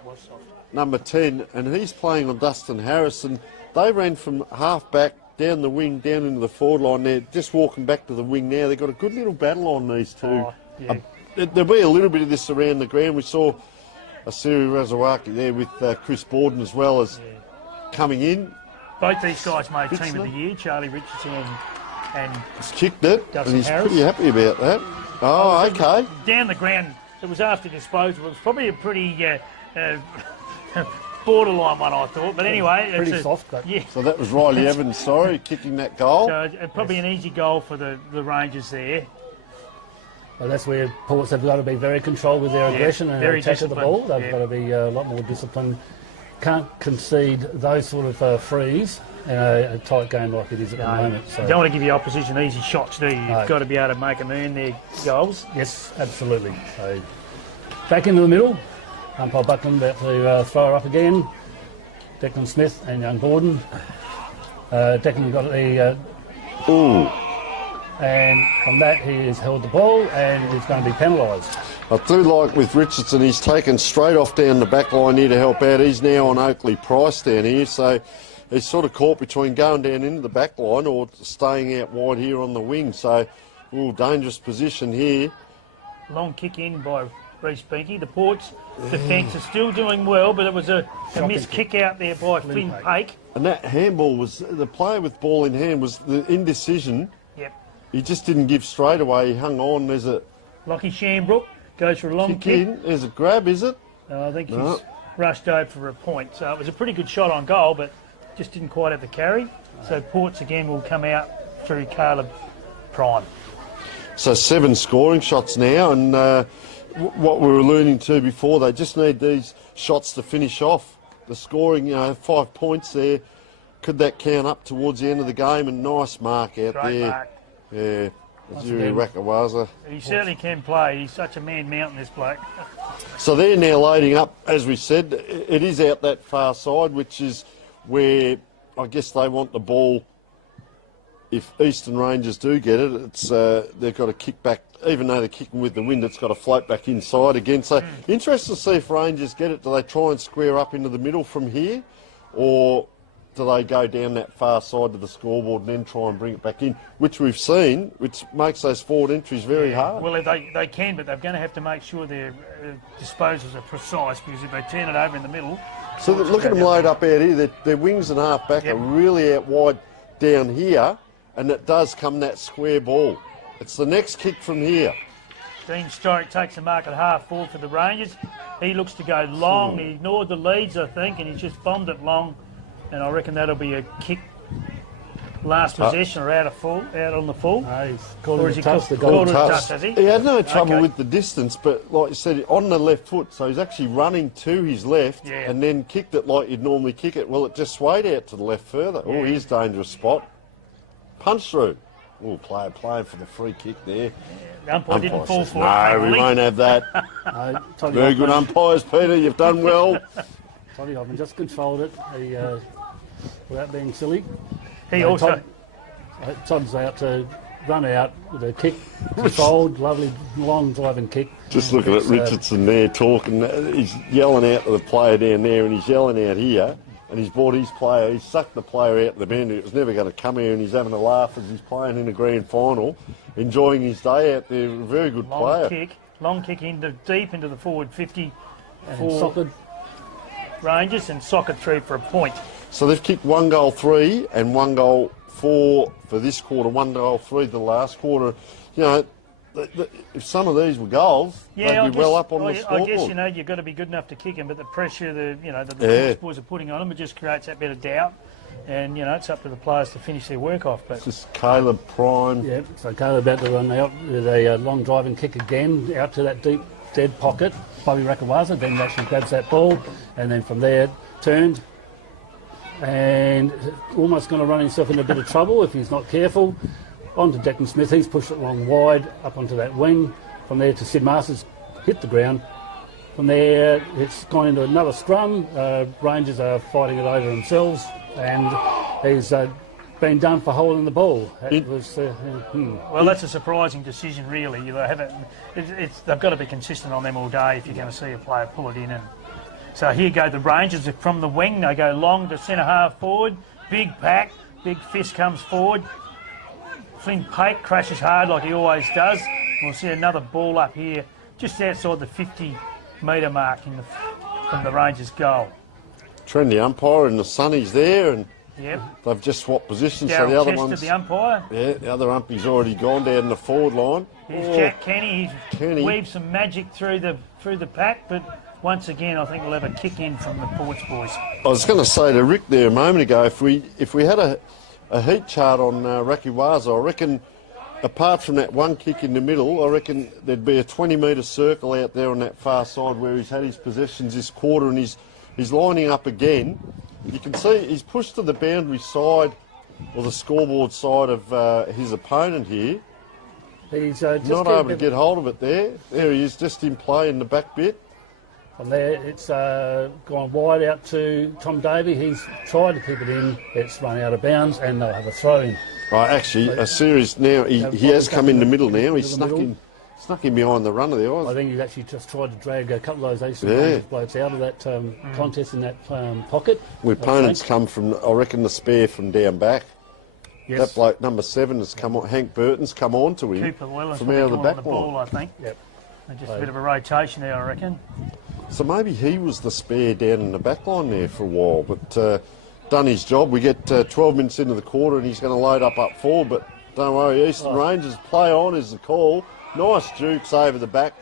number 10, and he's playing on Dustin Harrison. They ran from half back down the wing, down into the forward line. They're just walking back to the wing now. They've got a good little battle on these two. There'll be a little bit of this around the ground. We saw a Siri Razawaki there with Chris Borden as well as coming in. Both these guys made Team of the Year, Charlie Richardson and he's kicked it, Dustin and he's Harris. pretty happy about that. Oh, okay. Down the ground, it was after disposal. It was probably a pretty borderline one, I thought. But anyway, Pretty soft, but So that was Riley Evans, kicking that goal. So probably an easy goal for the Rangers there. well, that's where Ports have got to be very controlled with their aggression and very attack of the ball. disciplined, They've got to be a lot more disciplined. Can't concede those sort of frees in a tight game like it is at the moment. So. You don't want to give your opposition easy shots, do you? You've got to be able to make them earn their goals. Yes, absolutely. So back into the middle. Umpire Buckland about to throw her up again. Declan Smith and young Borden. Declan got the... and from that he has held the ball and is going to be penalised. I do like with Richardson, he's taken straight off down the back line here to help out. He's now on Oakley Price down here, so he's sort of caught between going down into the back line or staying out wide here on the wing. So, dangerous position here. Long kick in by Reece Binky. The Ports defence is still doing well, but it was a missed kick out there by Flynn Pake. And that handball was, the player with ball in hand was the indecision. Yep. He just didn't give straight away. He hung on. There's a Lockie Shambrook goes for a long kick. in. There's a grab, is it? I think he's rushed over for a point. So it was a pretty good shot on goal, but just didn't quite have the carry. So Ports again will come out through Caleb Prime. So 7 scoring shots now, and what we were alluding to before, they just need these shots to finish off the scoring. 5 points there. Could that count up towards the end of the game? And nice mark out Great there. mark. Yeah, Azuri Rakawaza. He certainly can play. He's such a man-mountain, this bloke. So they're now loading up, as we said. It is out that far side, which is where I guess they want the ball. If Eastern Rangers do get it, it's they've got to kick back. Even though they're kicking with the wind, it's got to float back inside again. So interested to see if Rangers get it. Do they try and square up into the middle from here, or do they go down that far side to the scoreboard and then try and bring it back in, which we've seen, which makes those forward entries very hard. Well, they can, but they're going to have to make sure their disposals are precise, because if they turn it over in the middle... So look at them load up out here. Their wings and half back are really out wide down here, and it does come that square ball. It's the next kick from here. Dean Sturrock takes the mark at half forward for the Rangers. He looks to go long. He ignored the leads, I think, and he's just bombed it long. And I reckon that'll be a kick last possession or out on the full. He's called Or it is a he touch. The called goal it a touch. touch, has he? He had no trouble Okay. with the distance, but like you said, on the left foot, so he's actually running to his left and then kicked it like you'd normally kick it. Well, it just swayed out to the left further. Oh, here's a dangerous spot. Punch through. Oh, player playing for the free kick there. The umpire didn't fall says, for no, it. we won't have that. Very good umpires, Peter. You've done well. Toddy Hoffman just controlled it. He without being silly. He also... Todd's out to run out with a kick, controlled, lovely long driving kick. Just looking at Richardson there talking, he's yelling out to the player down there and he's yelling out here, and he's brought his player, he's sucked the player out the bend. It was never going to come here, and he's having a laugh as he's playing in the grand final, enjoying his day out there. Very good player. Long kick deep into the forward 50 And for soccer. Rangers, and soccer through for a point. So they've kicked 1 goal 3 and 1 goal 4 for this quarter, 1 goal 3 the last quarter. You know, if some of these were goals, they'd be well up on the scoreboard. I guess, you've got to be good enough to kick them, but the pressure the boys are putting on them, it just creates that bit of doubt. And, it's up to the players to finish their work off. But just Caleb Prime. Yeah, so Caleb about to run out with a long driving kick again, out to that deep, dead pocket. Bobby Rakawaza then actually grabs that ball, and then from there, turned, and almost going to run himself into a bit of trouble if he's not careful. On to Declan Smith, he's pushed it long wide, up onto that wing. From there to Sid Masters, hit the ground. From there, it's gone into another scrum. Rangers are fighting it over themselves, and he's been done for holding the ball. Well, that's a surprising decision, really. They've got to be consistent on them all day if you're going to see a player pull it in. And so here go the Rangers from the wing. They go long to centre half forward. Big pack, big fist comes forward. Flynn Pate crashes hard like he always does. We'll see another ball up here, just outside the 50-metre mark from the Rangers' goal. Trendy umpire and the Sunnies there, and yep. They've just swapped positions. Darryl so the other Chester, one's the umpire. Yeah, the other umpy's already gone down the forward line. Here's Jack Kenny. He's weaved some magic through the pack, but once again, I think we'll have a kick in from the Ports boys. I was going to say to Rick there a moment ago, if we had a heat chart on Rakiwaza, I reckon, apart from that one kick in the middle, I reckon there'd be a 20-metre circle out there on that far side where he's had his possessions this quarter, and he's lining up again. You can see he's pushed to the boundary side, or the scoreboard side of his opponent here. He's just not able to get hold of it there. There he is, just in play in the back bit. From there, it's gone wide out to Tom Davey. He's tried to keep it in. It's run out of bounds, and they'll have a throw in. Right, actually, a series now. He has come in the middle now. He's snuck in behind the runner there. I think he's actually just tried to drag a couple of those Eastern blokes out of that contest in that pocket. The opponents come from, I reckon, the spare from down back. Yes. That bloke, number 7, has come on. Hank Burton's come on to him Cooper Wellens from out of the back ball, I think. Yep. And just a bit of a rotation there, I reckon. So maybe he was the spare down in the back line there for a while, but done his job. We get 12 minutes into the quarter and he's going to load up forward, but don't worry, Eastern Rangers play on is the call. Nice jukes over the back.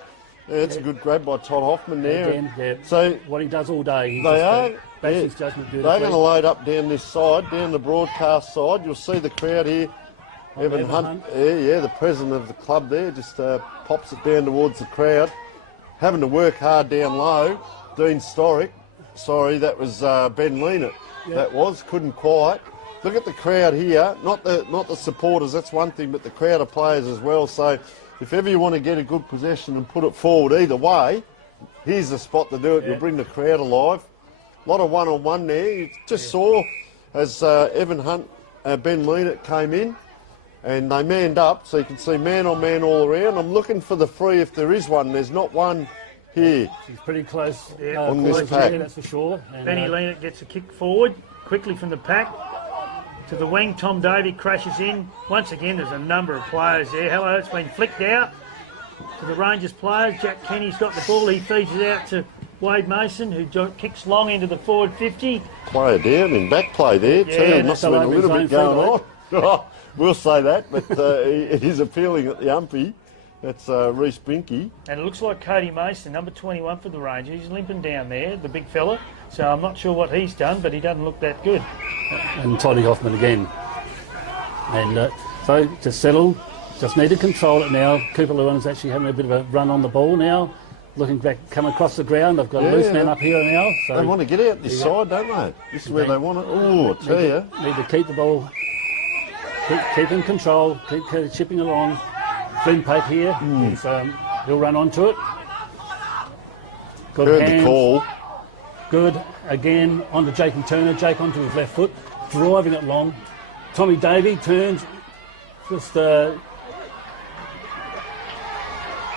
Yeah, it's a good grab by Todd Hoffman there. Again, So what he does all day, his judgment beautifully. They're going to load up down this side, down the broadcast side. You'll see the crowd here. Evan Hunt. Yeah, the president of the club there, just pops it down towards the crowd. Having to work hard down low. Dean Storick. Sorry, that was Ben Leanett. Yep. That couldn't quite. Look at the crowd here. Not the supporters, that's one thing, but the crowd of players as well. So if ever you want to get a good possession and put it forward either way, here's the spot to do it. You'll bring the crowd alive. A lot of one-on-one there. You just saw as Evan Hunt, Ben Leanett came in, and they manned up, so you can see man-on-man all around. I'm looking for the free if there is one. There's not one here. He's pretty close on this pack. That's for sure. And, Benny Leanett gets a kick forward, quickly from the pack. To the wing, Tom Davey crashes in. Once again, there's a number of players there. Hello, it's been flicked out to the Rangers players. Jack Kenny's got the ball. He feeds it out to Wade Mason, who kicks long into the forward 50. Player down in back play there, too. There must have been a little bit going on. We'll say that, but it is appealing at the umpy. That's Reece Binky. And it looks like Cody Mason, number 21 for the Rangers. He's limping down there, the big fella. So I'm not sure what he's done, but he doesn't look that good. And Toddy Hoffman again. And so to settle, just need to control it now. Cooper Llewellyn's actually having a bit of a run on the ball now. Looking back, come across the ground. They've got a loose man up here now. So they want to get out this side, don't they? This is where they want it. Oh, I tell you. Need to keep the ball, keep in control, keep chipping along. Flynn Pate here. He'll run onto it. Good Heard hands. the call. Good. Again, onto Jake and Turner. Jake onto his left foot. driving it long. Tommy Davey turns, just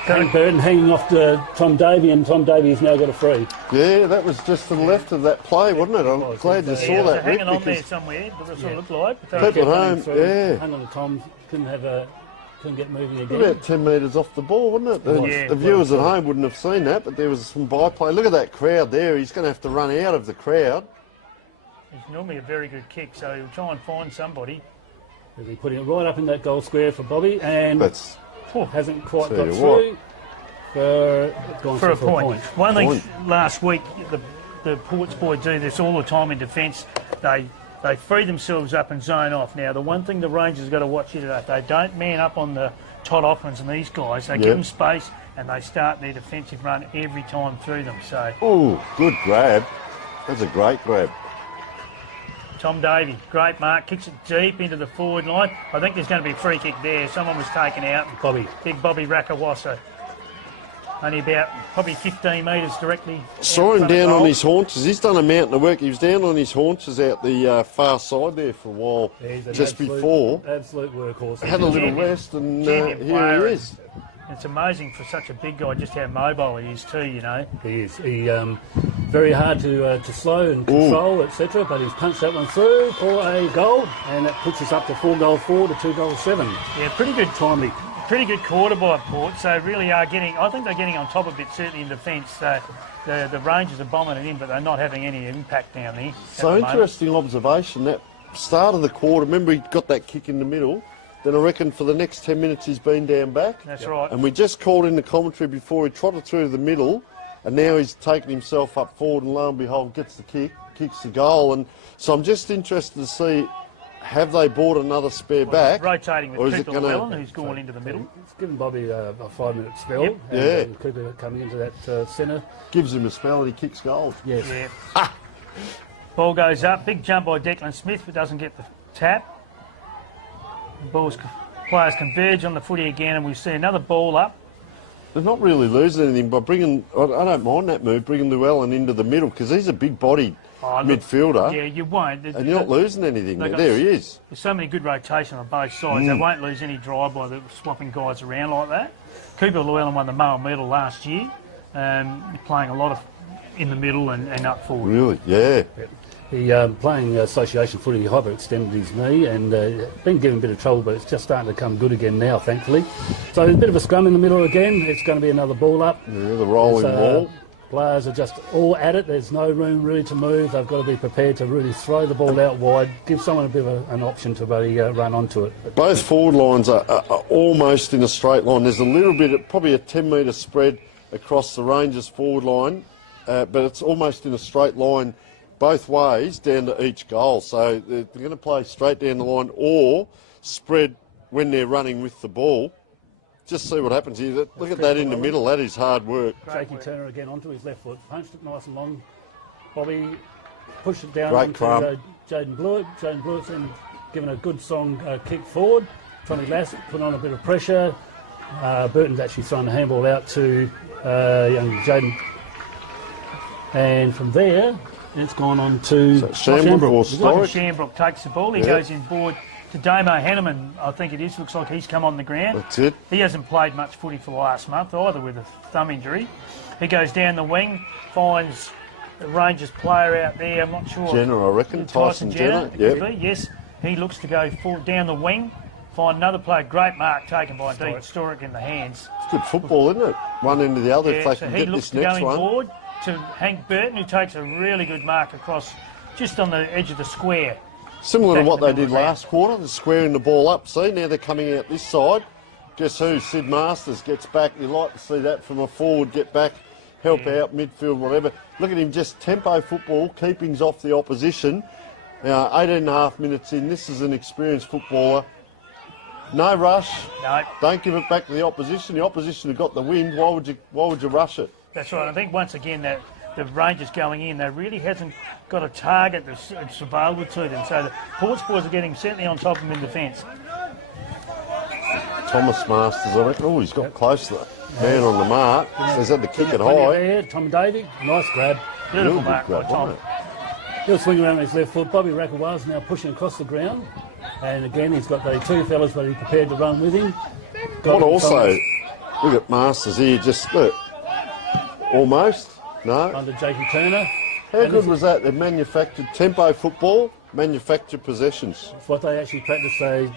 Hank Burton hanging off to Tom Davey, and Tom Davey has now got a free. Yeah, that was just to the left of that play, wasn't it? I'm glad you saw that, Rick, hanging on there because somewhere, but that's what it looked like. people at home, Hung on to Tom, couldn't get moving again. about 10 metres off the ball, wasn't it? The viewers at home wouldn't have seen that, but there was some byplay. Look at that crowd there. He's going to have to run out of the crowd. He's normally a very good kick, so he'll try and find somebody. He'll be putting it right up in that goal square for Bobby, and hasn't quite got through for a point. One thing last week, the Ports boy do this all the time in defence. They free themselves up and zone off. Now, the one thing the Rangers have got to watch here today, they don't man up on the Todd Hoffmans and these guys. They give them space and they start their defensive run every time through them. So, good grab. That's a great grab. Tom Davey, great mark, kicks it deep into the forward line. I think there's going to be a free kick there. Someone was taken out. Big Bobby Rakawasa. Only about probably 15 metres directly. Saw him down on his haunches. He's done a mountain of work. He was down on his haunches out the far side there for a while, just before. Absolute workhorse. Had a little rest, and here he is. It's amazing for such a big guy just how mobile he is too, you know. He is. Very hard to slow and control, etc. But he's punched that one through for a goal, and that puts us up to 4-4 to 2-7. Yeah, pretty good timely. Pretty good quarter by Port, so really are getting, I think they're getting on top of it, certainly in defence. The Rangers are bombing it in, but they're not having any impact down there. So interesting observation, that start of the quarter, remember he got that kick in the middle, then I reckon for the next 10 minutes he's been down back. That's right. And we just called in the commentary before he trotted through the middle, and now he's taken himself up forward, and lo and behold gets the kick, kicks the goal. And so I'm just interested to see, have they bought another spare back? Rotating with Cooper Llewellyn, who's gone into the middle. It's given Bobby a 5-minute spell. Yep. And Cooper coming into that centre. Gives him a spell and he kicks goals. Yes. Yeah. Ball goes up. Big jump by Declan Smith, but doesn't get the tap. Players converge on the footy again, and we see another ball up. They're not really losing anything by bringing, I don't mind that move, bringing Llewellyn into the middle, because he's a big-bodied midfielder. Yeah, you won't. And you're not losing anything. There he is. There's so many good rotation on both sides. They won't lose any drive by swapping guys around like that. Cooper Llewellyn won the Moa medal last year, playing a lot of in the middle and up forward. Really? Yeah. He playing association footy, he hyperextended his knee and been given a bit of trouble, but it's just starting to come good again now, thankfully. So there's a bit of a scrum in the middle again. It's going to be another ball up. Yeah, the rolling ball. Players are just all at it. There's no room really to move. They've got to be prepared to really throw the ball out wide, give someone a bit of an option to really run onto it. Both forward lines are almost in a straight line. There's a little bit, probably a 10-metre spread across the Rangers forward line, but it's almost in a straight line both ways down to each goal. So they're going to play straight down the line or spread when they're running with the ball. Just see what happens here. Look at that in the middle. That is hard work. Shaky Turner again onto his left foot. Punched it nice and long. Bobby pushed it down onto Jaden Blewett. Jaden Blewett's then given a good strong kick forward. Tommy Lassett put on a bit of pressure. Burton's actually thrown the handball out to young Jaden. And from there, it's gone on to Shamrock. Shamrock takes the ball. He goes in board to Damo Hanneman, I think it is. Looks like he's come on the ground. That's it. He hasn't played much footy for the last month either, with a thumb injury. He goes down the wing, finds the Rangers player out there. I'm not sure. Jenner, I reckon. Tyson Jenner. Yes. He looks to go down the wing, find another player. Great mark taken by Dean Sturrock in the hands. It's good football, isn't it? One end to the other if they can get this next one. Forward to Hank Burton, who takes a really good mark across just on the edge of the square. Similar to what they did last quarter, they're squaring the ball up. See, now they're coming out this side. Guess who? Sid Masters gets back. You like to see that from a forward, get back, help out, midfield, whatever. Look at him, just tempo football, keepings off the opposition. 18.5 minutes in, this is an experienced footballer. No rush. No. Don't give it back to the opposition. The opposition have got the wind. Why would you rush it? That's right. I think once again that the Rangers going in, they really hasn't got a target that's available to them. So the Ports boys are getting certainly on top of them in defence. Thomas Masters, I reckon. Oh, he's got close to the man on the mark. So he's had to kick it high. Tom Davey, nice grab. Beautiful mark by Tom. He'll swing around with his left foot. Bobby Rakawa's now pushing across the ground. And again, he's got the two fellas that he's prepared to run with him. What also, look at Masters here, just look. Almost. No. Under Jakey Turner. How good was that? They manufactured tempo football, manufactured possessions. It's what they actually practice,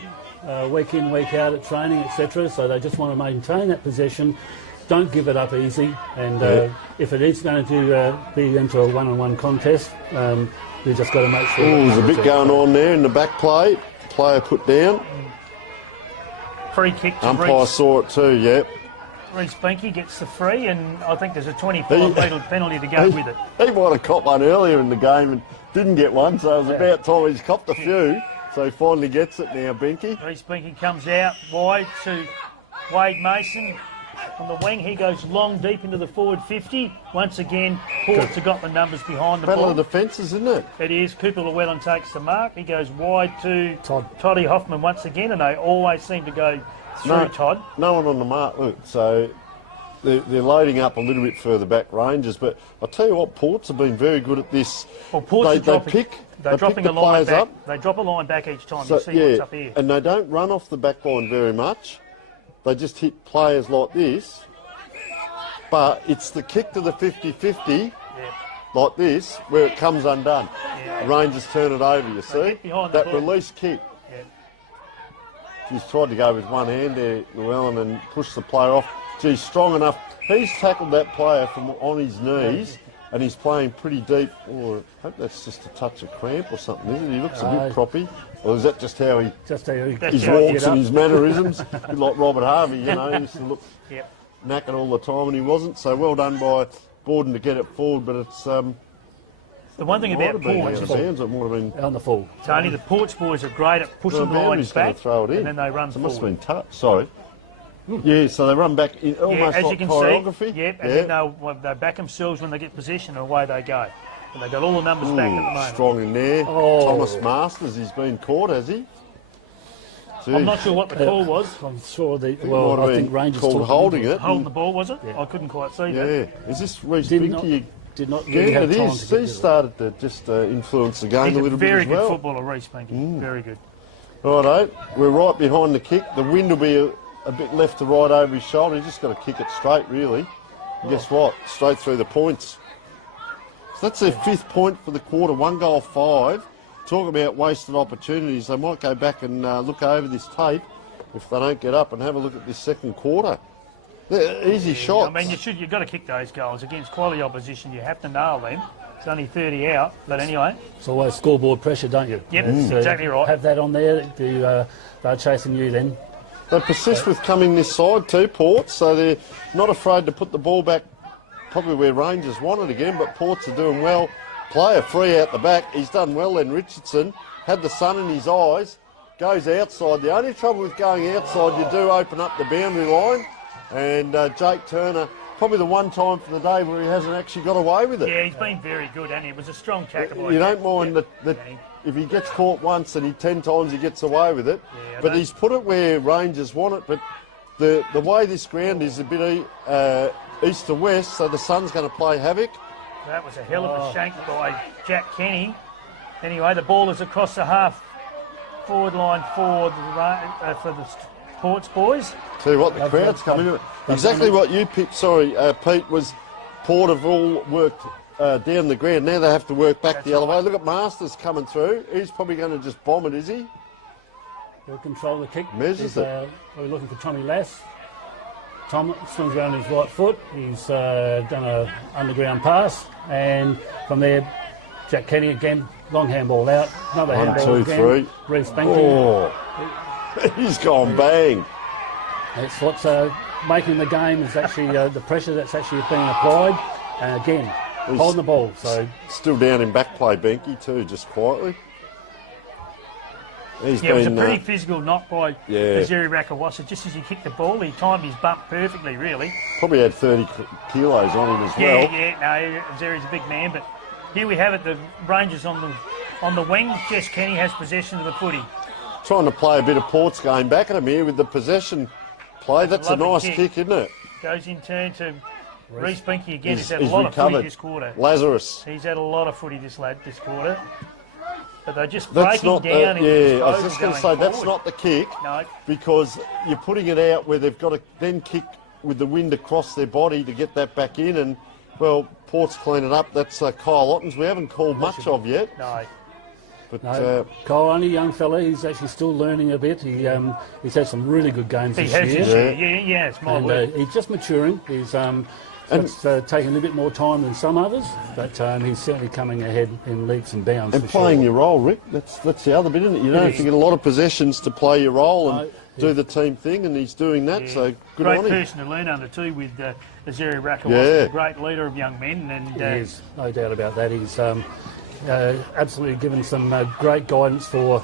week in, week out at training, etc. So they just want to maintain that possession. Don't give it up easy. And if it is going to be into a one-on-one contest, we've just got to make sure. Oh, there's a bit going on there in the back play. Player put down. Free kick to Umpire Reece. saw it too, yep. Reece Binky gets the free, and I think there's a 25-metre penalty to go with it. He might have copped one earlier in the game and didn't get one, so it was about time he's copped a few. So he finally gets it now, Binky. Reece Binky comes out wide to Wade Mason. On the wing, he goes long, deep into the forward 50. Once again, Ports have got the numbers behind the Battle ball. of defences, isn't it? It is. Cooper Llewellyn takes the mark. He goes wide to Toddy Hoffman once again, and they always seem to go through Todd. No one on the mark. Look, so they're loading up a little bit further back Rangers, but I'll tell you what, Ports have been very good at this. Well, Ports they pick dropping the a line players back. up. They drop a line back each time. So, you see what's up here. And they don't run off the back line very much. They just hit players like this. But it's the kick to the 50-50, like this, where it comes undone. Yeah. Rangers turn it over, you see? get behind the That ball. release kick. Yeah. He's tried to go with one hand there, Llewellyn, and push the player off. Geez, strong enough. He's tackled that player from on his knees, and he's playing pretty deep. Oh, I hope that's just a touch of cramp or something, isn't it? He looks a bit croppy. Or is that just how he his walks and his mannerisms? A bit like Robert Harvey, you know, he used to look knackered all the time, and he wasn't. So well done by Borden to get it forward, but it's... the one thing about Ports is... It might have been... On the full. Tony, the Ports boys are great at pushing lines back, throw it in. and then they run It forward. must have been touch. Sorry. Yeah, so they run back in almost as like you can choreography. see, and then they back themselves when they get possession, and away they go. And they've got all the numbers back at the moment. Strong in there. Oh. Thomas Masters, he's been caught, has he? Gee. I'm not sure what the call was. I'm sure might have I been think Rangers called took holding it. Holding the ball, was it? I couldn't quite see Yeah. that. Is this Reece Did Binky? not really Yeah, have it time is. to get He started to just influence the game He's a a little very bit as good well. footballer, Reece Binky. Very good. Righto, we're right behind the kick. The wind will be a bit left to right over his shoulder. He's just got to kick it straight, really. And guess what? Straight through the points. So that's their 5th point for the quarter. 1 goal, 5. Talk about wasted opportunities. They might go back and look over this tape if they don't get up and have a look at this second quarter. They're easy shots. I mean, you've got to kick those goals against quality opposition. You have to nail them. It's only 30 out, but anyway. It's always scoreboard pressure, don't you? Yep, exactly right. Have that on there. They're chasing you then. They persist with coming this side too, Ports, so they're not afraid to put the ball back probably where Rangers want it again, but Ports are doing well. Player free out the back. He's done well then, Richardson. Had the sun in his eyes. Goes outside. The only trouble with going outside, you do open up the boundary line. And Jake Turner, probably the one time for the day where he hasn't actually got away with it. Yeah, he's been very good, and it was a strong tackle. You don't mind that if he gets caught once and 10 times he gets away with it. Yeah, but he's put it where Rangers want it. But the way this ground is a bit east to west, so the sun's going to play havoc. That was a hell of a shank by Jack Kenny. Anyway, the ball is across the half forward line for the Ports boys. Tell you what, the crowd's coming in. Exactly what you picked, Pete, was Port have all worked down the ground. Now they have to work back the other way. Look at Masters coming through. He's probably going to just bomb it, is he? He'll control the kick. Measures it. We're looking for Tommy Lass. Tom swings around his right foot. He's done a underground pass, and from there, Jack Kenny again, long handball out. Another 1, handball 2, again. 3. Reece Binky. Oh, he's gone bang. It's what's making the game is actually the pressure that's actually being applied, and again, holding the ball. So still down in back play, Benke too, just quietly. He's it was a been, pretty physical knock by Zeri Rakawasa. Just as he kicked the ball, he timed his bump perfectly, really. probably had 30 kilos on him as well. No, Zeri's a big man, but here we have it, the Rangers on the wing. Jess Kenny has possession of the footy. Trying to play a bit of Ports game back at him here with the possession play. That's a Lovely nice kick, isn't it? Goes in turn to Reece Binky again has had a he's lot of footy recovered. this quarter. Lazarus. He's had a lot of footy this quarter. But they're just That's breaking not down in yeah, I was disposal just going to say, going that's forward. not the kick. No. Because you're putting it out where they've got to then kick with the wind across their body to get that back in. And, well, Port's clean it up. That's Kyle Ottens. We haven't called much of yet. No. But No, Kyle, only a young fella. He's actually still learning a bit. He's had some really good games He this has year. this year. Yeah, it's my word. And he's just maturing. He's taking a little bit more time than some others, but he's certainly coming ahead in leaps and bounds. and for playing sure. your role, Rick, that's the other bit, isn't it? You don't have to get a lot of possessions to play your role and do the team thing, and he's doing that, so good Great on him. person to learn under too with Azeri Rakawos, Yeah. a great leader of young men. And He is, no doubt about that. He's absolutely given some great guidance for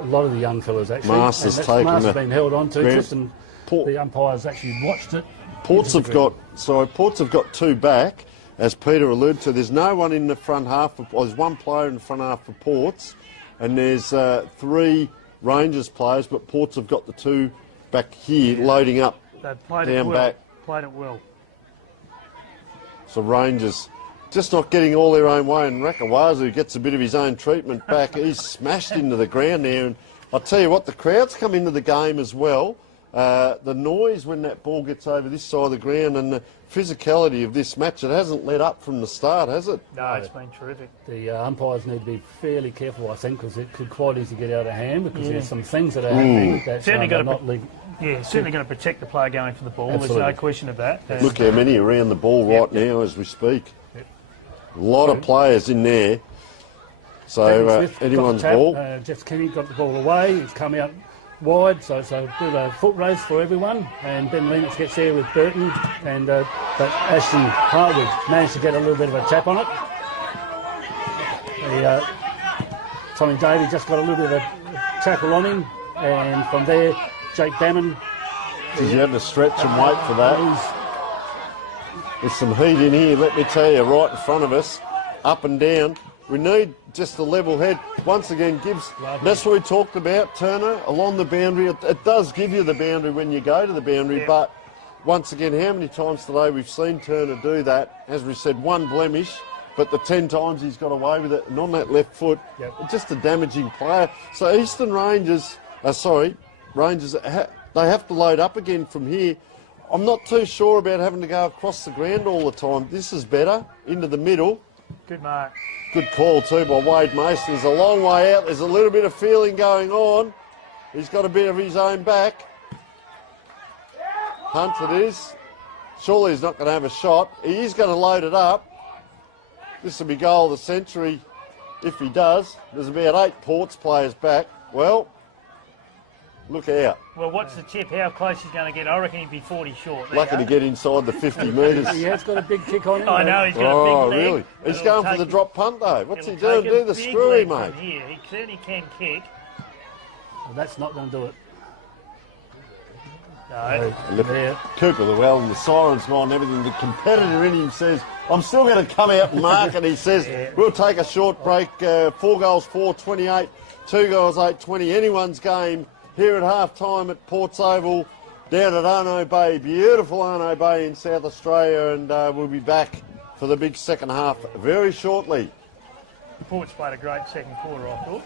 a lot of the young fellas, actually. Masters And that's taken Masters the been held on to, grand- just and Port- the umpires actually watched it. Ports have got two back, as Peter alluded to. There's no one in the front half. There's one player in the front half for Ports, and there's 3 Rangers players, but Ports have got the 2 back here loading up they've played down it well. back. Played it well. So Rangers just not getting all their own way, and Rakawazu gets a bit of his own treatment back. He's smashed into the ground there, and I'll tell you what, the crowds come into the game as well. The noise when that ball gets over this side of the ground and the physicality of this match, it hasn't let up from the start, has it? No, it's been terrific. The umpires need to be fairly careful, I think, because it could quite easily get out of hand, because there's some things that are happening that Certainly are got not to legal. Yeah, certainly going to protect the player going for the ball. Absolutely. There's no question of that. Look how many are around the ball right now as we speak. A lot of players in there. So Smith got the anyone's tap. ball. Jeff Kenny got the ball away. It's come out wide, so it's a bit of a foot race for everyone. And Ben Lennox gets there with Burton, and but Ashton Harwood managed to get a little bit of a tap on it. Tommy Davey just got a little bit of a tackle on him, and from there, Jake Bannon. Did you have to stretch and wait for that? There's some heat in here, let me tell you, right in front of us, up and down. We need just a level head. Once again, Gibbs, that's what we talked about, Turner, along the boundary. It does give you the boundary when you go to the boundary, but once again, how many times today we've seen Turner do that? As we said, one blemish, but the 10 times he's got away with it, and on that left foot, just a damaging player. So Eastern Rangers, Rangers, they have to load up again from here. I'm not too sure about having to go across the ground all the time. This is better, into the middle. Good mark. Good call too by Wade Mason. He's a long way out. There's a little bit of feeling going on. He's got a bit of his own back. Hunt it is. Surely he's not going to have a shot. He is going to load it up. This will be goal of the century if he does. There's about 8 Ports players back. Well, look out. Well, what's the tip? How close he's going to get? I reckon he'd be 40 short. There Lucky you to go. get inside the 50 metres. He has got a big kick on him. I know he's got Oh, a big leg. really? He's It'll going for take the him- drop punt, though. What's he it'll doing? take Do a the big screwy, leg mate. from here. He certainly can kick. Well, that's not going to do it. No. There. Cooper the well, and the siren's gone and everything. The competitor in him says, I'm still going to come out and mark it. He says, we'll take a short break. 4 goals, 4-28. 2 goals, 8-20. Anyone's game here at half-time at Ports Oval down at Arno Bay. Beautiful Arno Bay in South Australia, and we'll be back for the big second half very shortly. Port's played a great second quarter, I thought.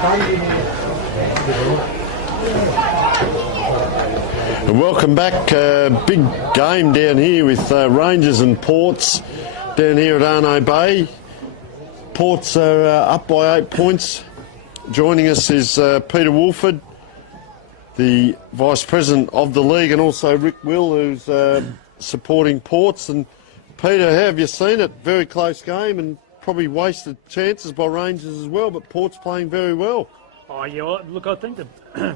And welcome back. Big game down here with Rangers and Ports down here at Arno Bay. Ports are up by 8 points. Joining us is Peter Wolford, the Vice President of the league, and also Rick Will, who's supporting Ports. And Peter, how have you seen it? Very close game and probably wasted chances by Rangers as well, but Ports playing very well. Oh yeah, look, I think the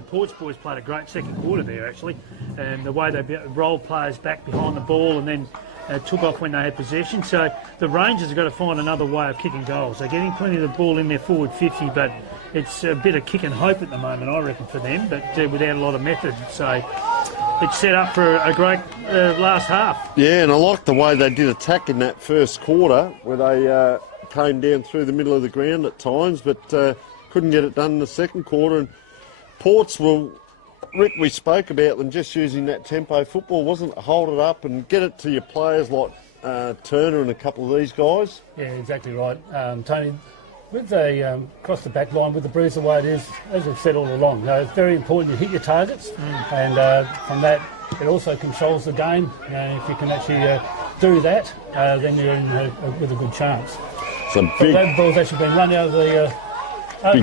Ports boys played a great second quarter there actually, and the way they rolled players back behind the ball and then took off when they had possession. So the Rangers have got to find another way of kicking goals. They're getting plenty of the ball in their forward 50, but it's a bit of kick and hope at the moment, I reckon, for them, but without a lot of method. So it's set up for a great last half. Yeah, and I like the way they did attack in that first quarter, where they came down through the middle of the ground at times, but couldn't get it done in the second quarter. And Ports will, Rick, we spoke about them just using that tempo football, wasn't it? Hold it up and get it to your players like Turner and a couple of these guys. Yeah, exactly right. Tony, with the across the back line, with the breeze the way it is, as we've said all along, it's very important you hit your targets, and from that it also controls the game. If you can actually do that, then you're in with a good chance. That ball's actually been run out of the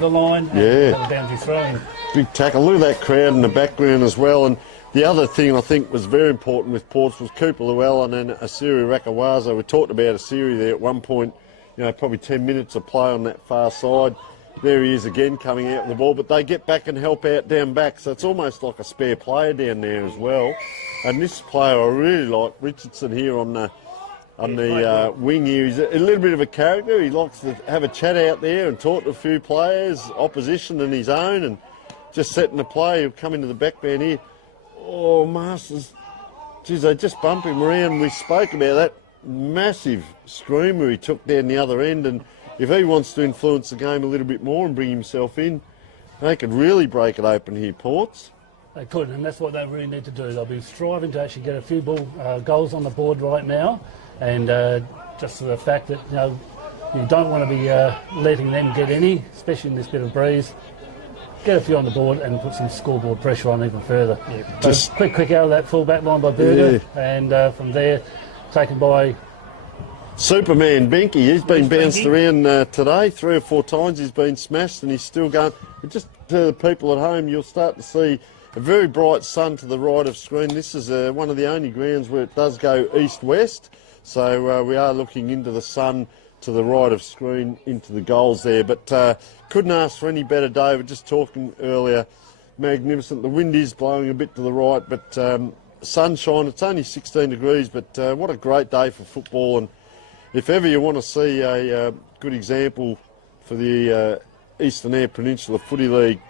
line, and boundary throw. Big tackle. Look at that crowd in the background as well. And the other thing I think was very important with Ports was Cooper Llewellyn and Asiri Rakawaza. We talked about Asiri there at one point, probably 10 minutes of play on that far side. There he is again coming out with the ball, but they get back and help out down back, so it's almost like a spare player down there as well. And this player I really like, Richardson here on the wing here. He's a little bit of a character. He likes to have a chat out there and talk to a few players, opposition and his own, and just setting the play. He'll come into the back band here. Oh, Masters. Geez, they just bump him around. We spoke about that massive screamer he took down the other end, and if he wants to influence the game a little bit more and bring himself in, they could really break it open here, Ports. They could, and that's what they really need to do. They'll be striving to actually get a few goals on the board right now, and just for the fact that you don't want to be letting them get any, especially in this bit of breeze. Get a few on the board and put some scoreboard pressure on even further. Yeah, just quick out of that full back line by Berger, and from there taken by Superman Binky. He's been bounced around today 3 or 4 times. He's been smashed and he's still going. But just to the people at home, you'll start to see a very bright sun to the right of screen. This is one of the only grounds where it does go east-west. So we are looking into the sun to the right of screen into the goals there. But couldn't ask for any better day. We're just talking earlier. Magnificent. The wind is blowing a bit to the right, but sunshine. It's only 16 degrees, but what a great day for football. And if ever you want to see a good example for the Eastern Eyre Peninsula Footy League,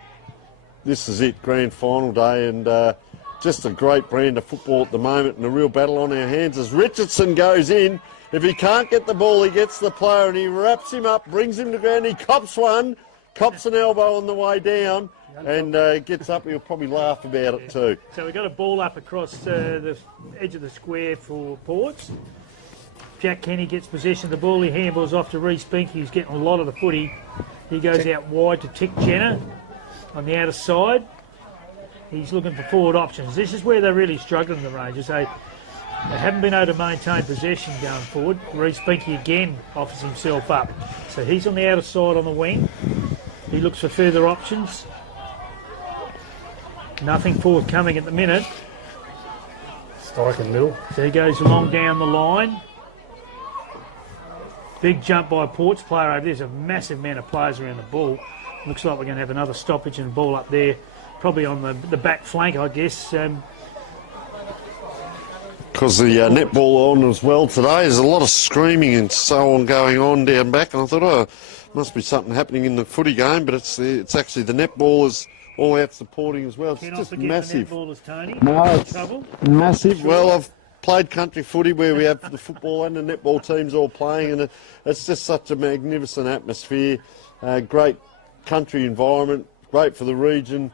this is it, grand final day, and just a great brand of football at the moment, and a real battle on our hands as Richardson goes in. If he can't get the ball, he gets the player and he wraps him up, brings him to ground, he cops one, cops an elbow on the way down, and gets up. He'll probably laugh about it too. So we've got a ball up across the edge of the square for Ports. Jack Kenny gets possession of the ball. He handballs off to Reece Binky, who's getting a lot of the footy. He goes out wide to Tick Jenner on the outer side. He's looking for forward options. This is where they're really struggling, the Rangers. They haven't been able to maintain possession going forward. Reece Binky again offers himself up. So he's on the outer side on the wing. He looks for further options. Nothing forthcoming at the minute. Strike and middle. So he goes along down the line. Big jump by a Ports player over there. There's a massive amount of players around the ball. Looks like we're going to have another stoppage and ball up there. Probably on the back flank, I guess. Because the netball on as well today. There's a lot of screaming and so on going on down back. And I thought, must be something happening in the footy game. But it's actually the netballers all out supporting as well. It's just massive. The netballers, Tony. No, it's massive. Sure. Well, I've played country footy where we have the football and the netball teams all playing, and it's just such a magnificent atmosphere. Great country environment, great for the region.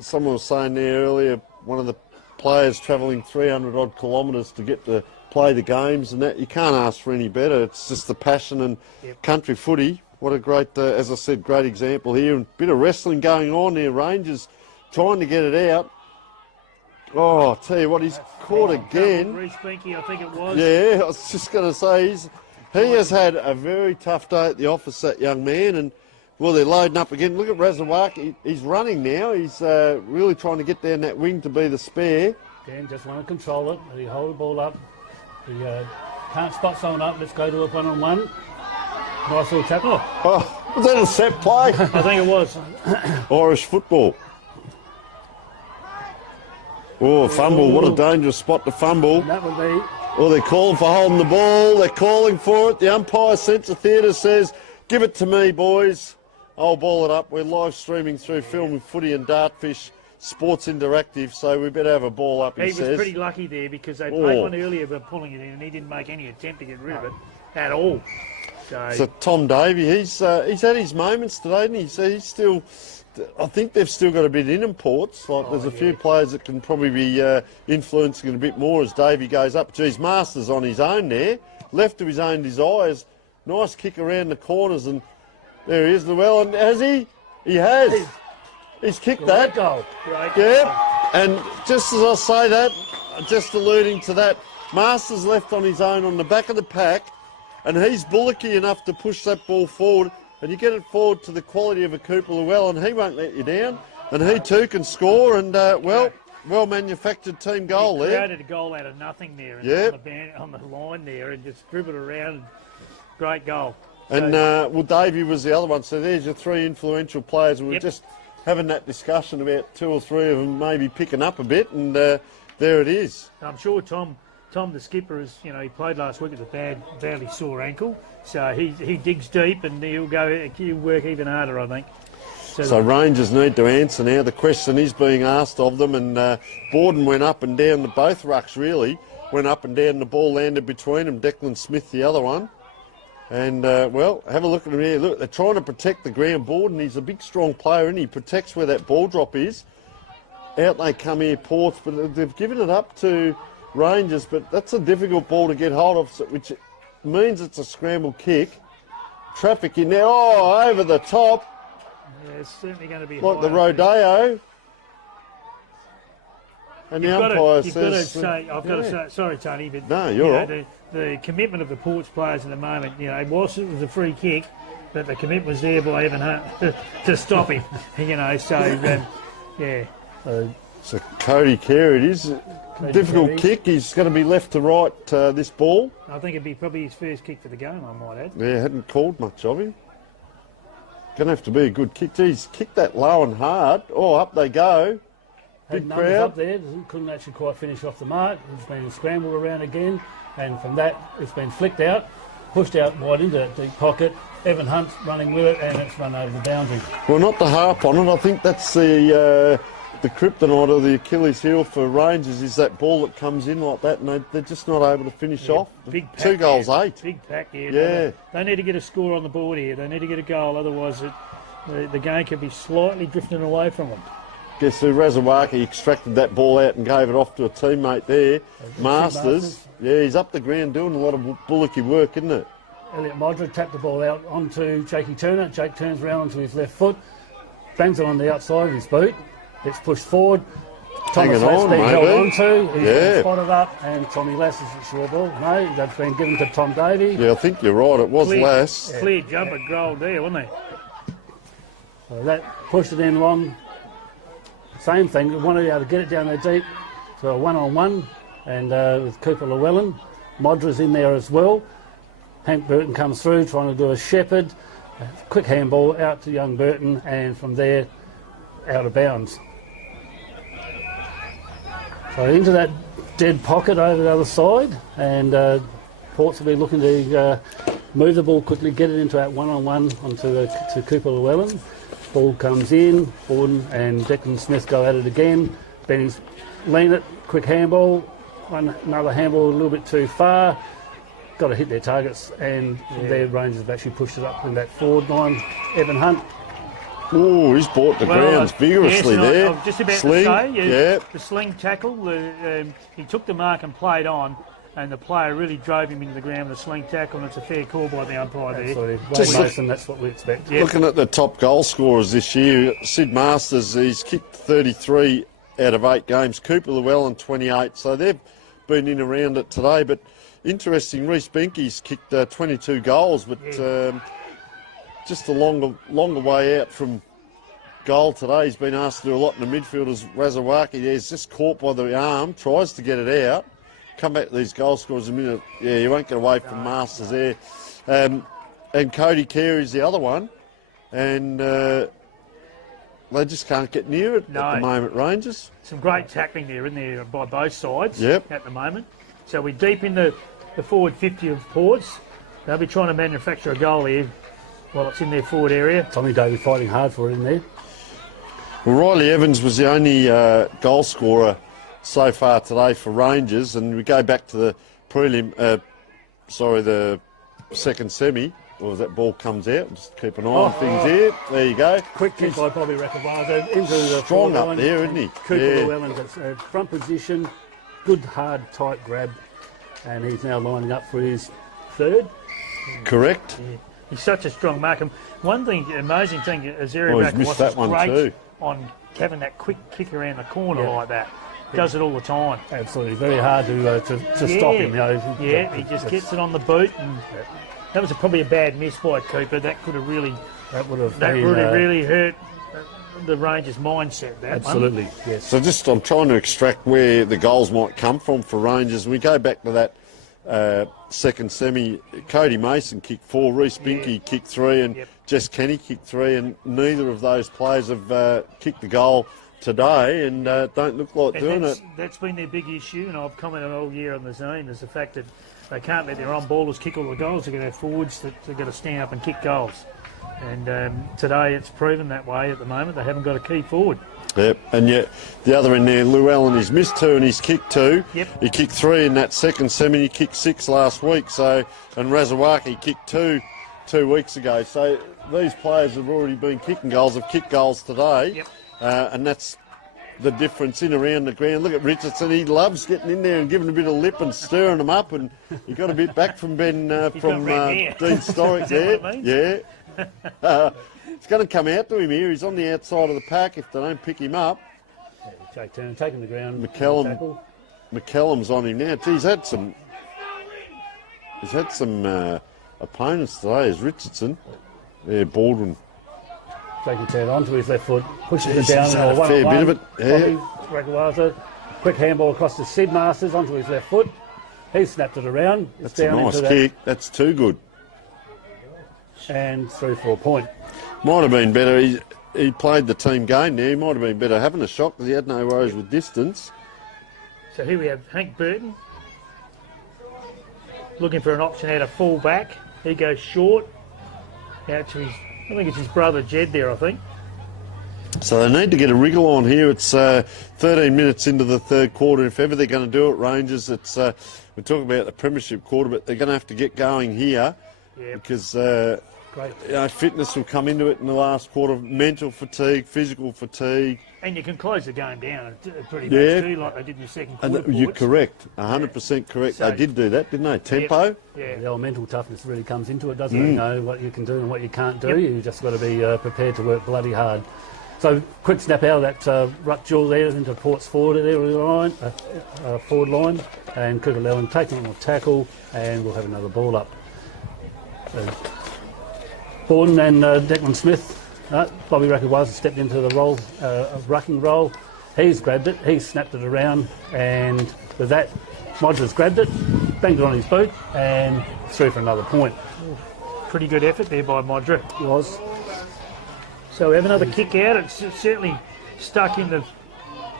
Someone was saying there earlier, one of the players travelling 300 odd kilometres to get to play the games, and that you can't ask for any better. It's just the passion and country footy. What a great, as I said, great example here. And bit of wrestling going on there. Rangers trying to get it out. Oh, I'll tell you what, he's caught again. Reece Binky, I think it was. Yeah, I was just going to say, he has had a very tough day at the office, that young man. And, well, they're loading up again. Look at Razawak. He's running now. He's really trying to get down that wing to be the spare. Dan just want to control it. He hold the ball up. He can't spot someone up. Let's go to a one-on-one. Nice little tackle. Oh, was that a set play? I think it was. Irish football. Oh, fumble. What a dangerous spot to fumble. And that would be... Oh, they're calling for holding the ball. They're calling for it. The umpire centre theatre says, give it to me, boys. I'll ball it up. We're live streaming through Filming Footy and Dartfish Sports Interactive, so we better have a ball up, he says. Was pretty lucky there because they played one earlier about pulling it in and he didn't make any attempt to get rid of it at all. So Tom Davey, he's had his moments today, and he's still... I think they've still got a bit in imports. Like there's a few players that can probably be influencing it a bit more as Davey goes up. Geez, Masters on his own there, left to his own desires. Nice kick around the corners, and there he is, Llewellyn. Has he? He has. He's kicked that. Goal. Yeah. And just as I say that, just alluding to that, Masters left on his own on the back of the pack, and he's bullocky enough to push that ball forward. And you get it forward to the quality of a Cooper Llewellyn, he won't let you down. And he too can score, and well manufactured team goal there. Created a goal out of nothing there on the line there and just dribbled around. Great goal. And well, Davey was the other one. So there's your three influential players. We were just having that discussion about two or three of them maybe picking up a bit, and there it is. I'm sure Tom, the skipper, is, he played last week with a badly sore ankle, so he digs deep and he'll work even harder, I think. So Rangers need to answer now. The question is being asked of them, and Borden went up and down. Both rucks really went up and down. The ball landed between them. Declan Smith, the other one. And, well, have a look at him here. Look, they're trying to protect the ground. Borden, he's a big, strong player, and he protects where that ball drop is. Out they come here, Ports, but they've given it up to Rangers, but that's a difficult ball to get hold of, which means it's a scramble kick. Traffic in there. Oh, over the top. Yeah, it's certainly going to be like the Rodeo. And the umpire says... I've got to say, sorry, Tony, but no, you're right. The commitment of the Ports players at the moment, whilst it was a free kick, but the commitment was there by Evan Hunt to stop him, so, yeah. So Cody Carey, it is a difficult kick. He's going to be left to right this ball. I think it'd be probably his first kick for the game, I might add. Yeah, hadn't called much of him. Going to have to be a good kick. Geez, kick that low and hard. Oh, up they go. Big crowd. Up there, couldn't actually quite finish off the mark. It's been scrambled around again, and from that it's been flicked out, pushed out wide into that deep pocket. Evan Hunt's running with it, and it's run over the boundary. Well, not to harp on it, I think that's the kryptonite or the Achilles heel for Rangers is that ball that comes in like that, and they're just not able to finish off. Big pack, 2 goals, 8. Big pack here. Yeah. They need to get a score on the board here. They need to get a goal, otherwise the game could be slightly drifting away from them. Guess who, Razawaki extracted that ball out and gave it off to a teammate there. Masters. Yeah, he's up the ground doing a lot of bullocky work, isn't it? Elliot Modra tapped the ball out onto Jakey Turner. Jake turns around onto his left foot, bangs it on the outside of his boot. It's pushed forward. Thomas Lass being held onto. He's been spotted up, and Tommy Lass is a sure ball. No, that's been given to Tom Davey. Yeah, I think you're right. It was Lass. Clear jumper goal there, wasn't it? So that pushed it in long. Same thing. We wanted to be able to get it down there deep to a one-on-one, and with Cooper Llewellyn. Modra's in there as well. Hank Burton comes through trying to do a shepherd. A quick handball out to young Burton, and from there out of bounds. So into that dead pocket over the other side, and Ports will be looking to move the ball quickly, get it into that one-on-one to Cooper Llewellyn. Ball comes in, Borden and Declan Smith go at it again. Benny's lean it, quick handball, another handball a little bit too far. Got to hit their targets, and their Rangers have actually pushed it up in that forward line. Evan Hunt. Oh, he's bought the grounds vigorously there. I was just about sling, to say, the sling tackle. He took the mark and played on. and the player really drove him into the ground with a sling tackle, and it's a fair call by the umpire there. Absolutely. Just Wayne Mason, that's what we expect. Yep. Looking at the top goal scorers this year, Sid Masters, he's kicked 33 out of 8 games. Cooper Llewellyn, 28. So they've been in around it today. But interesting, Reece Binky's kicked 22 goals, but just a longer way out from goal today. He's been asked to do a lot in the midfield as Razawaki. He's just caught by the arm, tries to get it out. Come back to these goal scorers in a minute. Yeah, you won't get away from Masters there. And Cody Carey's the other one. And they just can't get near it at the moment, Rangers. Some great tackling there, isn't there, by both sides Yep. at the moment. So we're deep in the forward 50 of Ports. They'll be trying to manufacture a goal here while it's in their forward area. Tommy Davey fighting hard for it in there. Well, Riley Evans was the only goal scorer so far today for Rangers, and we go back to the the second semi. Or as that ball comes out, just keep an eye on things here. There you go. Quick kick by Bobby Rakavaza into the Strong forward up line. there, isn't he? Cooper Yeah. Llewellyn's at front position, good, hard, tight grab, and he's now lining up for his third. Correct. Yeah. He's such a strong marker. One thing, amazing thing, is Oh, Eyre he's missed that one great too. on having that quick kick around the corner Yeah. like that. Does it all the time. Absolutely, very hard to stop him. You know. Yeah, he just gets it on the boot, and that was probably a bad miss by Cooper. That could have really, really hurt the Rangers' mindset. That absolutely, one. yes. So just I'm trying to extract where the goals might come from for Rangers. We go back to that second semi. Cody Mason kicked 4, Reece Binky kicked 3, and Jess Kenny kicked 3, and neither of those players have kicked the goal today, and don't look like doing it. That's been their big issue, and I've commented all year on the zone, is the fact that they can't let their on-ballers kick all the goals. They've got to have forwards that they've got to stand up and kick goals. And today it's proven that way at the moment. They haven't got a key forward. Yep, and yet the other end there, Llewellyn, he's missed 2 and he's kicked 2. Yep. He kicked 3 in that second semi, he kicked 6 last week, so, and Razawaki kicked 2 weeks ago. So these players have already been kicking goals, have kicked goals today. Yep. And that's the difference in around the ground. Look at Richardson, he loves getting in there and giving a bit of lip and stirring them up, and he got a bit back from Ben from Dean Storick there. Yeah. It's going to come out to him here. He's on the outside of the pack if they don't pick him up. Jake Turner taking the ground. McCallum's on him now. Gee, he's had some opponents today, as Richardson. Yeah, Baldwin. Taking Turner onto his left foot, pushes Jeez, it down. he's had a fair bit of it. Yeah. Rakavaza, quick handball across to Sid Masters onto his left foot. He's snapped it around. It's That's a down nice into kick. That's too good. And through for a point. Might have been better. He played the team game there. He might have been better having a shot because he had no worries with distance. So here we have Hank Burton looking for an option out of full back. He goes short out to his, I think it's his brother Jed there, I think. So they need to get a wriggle on here. It's 13 minutes into the third quarter. If ever they're going to do it, Rangers, it's we're talking about the premiership quarter, but they're going to have to get going here because fitness will come into it in the last quarter. Mental fatigue, physical fatigue. And you can close the game down pretty much too, like they did in the second quarter. You're correct, 100% correct. So, they did do that, didn't they? Tempo. Yeah. The old mental toughness really comes into it, doesn't it? You know what you can do and what you can't do. You've just got to be prepared to work bloody hard. So quick snap out of that ruck duel there into Port's forward line, and Cooper Llewellyn taking on a tackle, and we'll have another ball up. Borden and Declan Smith. Bobby Rakavaza stepped into the role, rucking role. He's grabbed it, he's snapped it around, and with that, Modric grabbed it, banged it on his boot, and through for another point. Pretty good effort there by Modric. It was. So we have another kick out. It's certainly stuck in the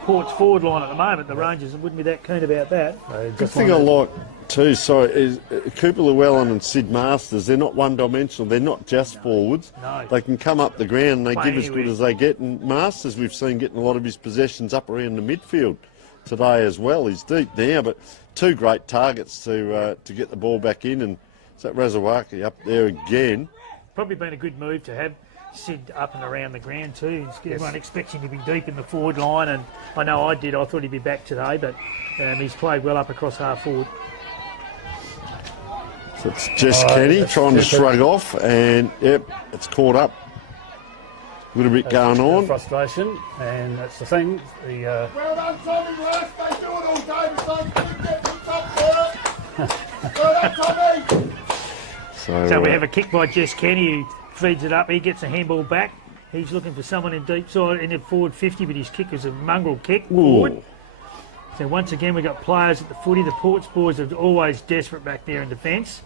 Port's forward line at the moment. The Rangers wouldn't be that keen about that. Good thing I like too, is Cooper Llewellyn and Sid Masters, they're not one-dimensional. They're not just forwards. No. They can come up the ground and they Play give as good anywhere. as they get. And Masters, we've seen getting a lot of his possessions up around the midfield today as well. He's deep now, but 2 great targets to get the ball back in. And is that Razawaki up there again? Probably been a good move to have Sid up and around the ground too. Everyone expects him to be deep in the forward line, and I know I did. I thought he'd be back today, but he's played well up across half forward. It's Jess Kenny trying to shrug off, and yep, it's caught up. A little bit going on. Frustration, and that's the thing. Well done, Tommy, Les. They do it all day, but don't get picked up for it. Well done, Tommy. So we have a kick by Jess Kenny, who feeds it up. He gets a handball back. He's looking for someone in deep side in the forward 50, but his kick was a mongrel kick forward. So once again, we've got players at the footy. The Ports boys are always desperate back there in defence.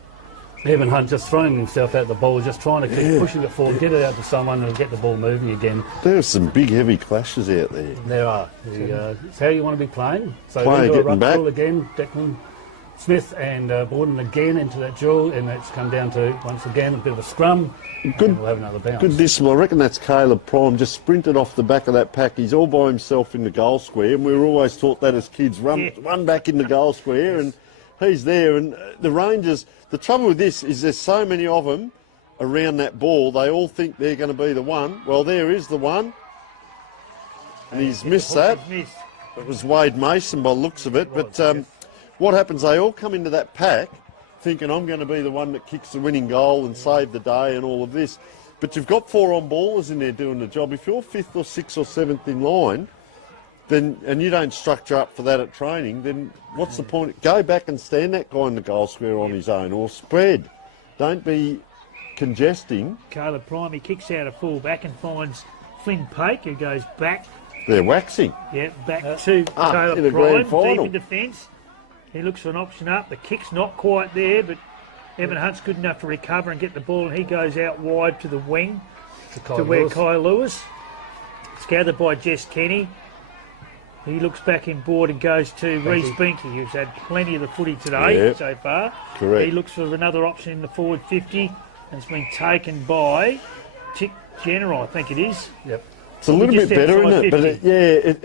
Evan Hunt just throwing himself out the ball, just trying to keep pushing it forward, get it out to someone and get the ball moving again. There's some big, heavy clashes out there. There are. It's how you want to be playing. So Playing, into a getting ruck back. duel again, Declan Smith and Borden again into that duel, and it's come down to, once again, a bit of a scrum. Good, and we'll have another bounce. good discipline. I reckon that's Caleb Prime, just sprinted off the back of that pack. He's all by himself in the goal square, and we were always taught that as kids, run back in the goal square, and he's there. And the Rangers, the trouble with this is there's so many of them around that ball, they all think they're going to be the one. Well, there is the one, and he's missed that. It was Wade Mason by the looks of it, but what happens, they all come into that pack thinking I'm going to be the one that kicks the winning goal and save the day and all of this. But you've got 4 on-ballers in there doing the job. If you're 5th or 6th or 7th in line, then and you don't structure up for that at training, then what's the point? Go back and stand that guy in the goal square on his own, or spread. Don't be congesting. Caleb Prime, he kicks out a full back and finds Flynn Pake, who goes back. They're waxing. Yeah, back to in the Caleb grand Prime, deep final. in defence. He looks for an option up. The kick's not quite there, but Evan Hunt's good enough to recover and get the ball, and he goes out wide to the wing to where Kai Lewis. It's gathered by Jess Kenny. He looks back in board and goes to Reece Binky, who's had plenty of the footy today so far. Correct. He looks for another option in the forward 50, and it's been taken by Tick Jenner, I think it is. Yep. It's a little bit better, isn't it? 50. But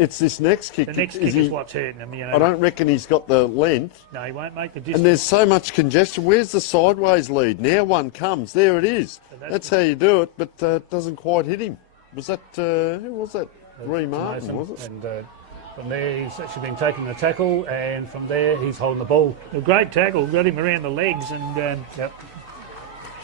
it's this next kick. The next kick is what's hurting him, you know. I don't reckon he's got the length. No, he won't make the distance. And there's so much congestion. Where's the sideways lead? Now one comes. There it is. That's how you do it, but it doesn't quite hit him. Was that, who was that? Ree Martin, was it? And from there, he's actually been taking the tackle, and from there, he's holding the ball. A great tackle, got him around the legs and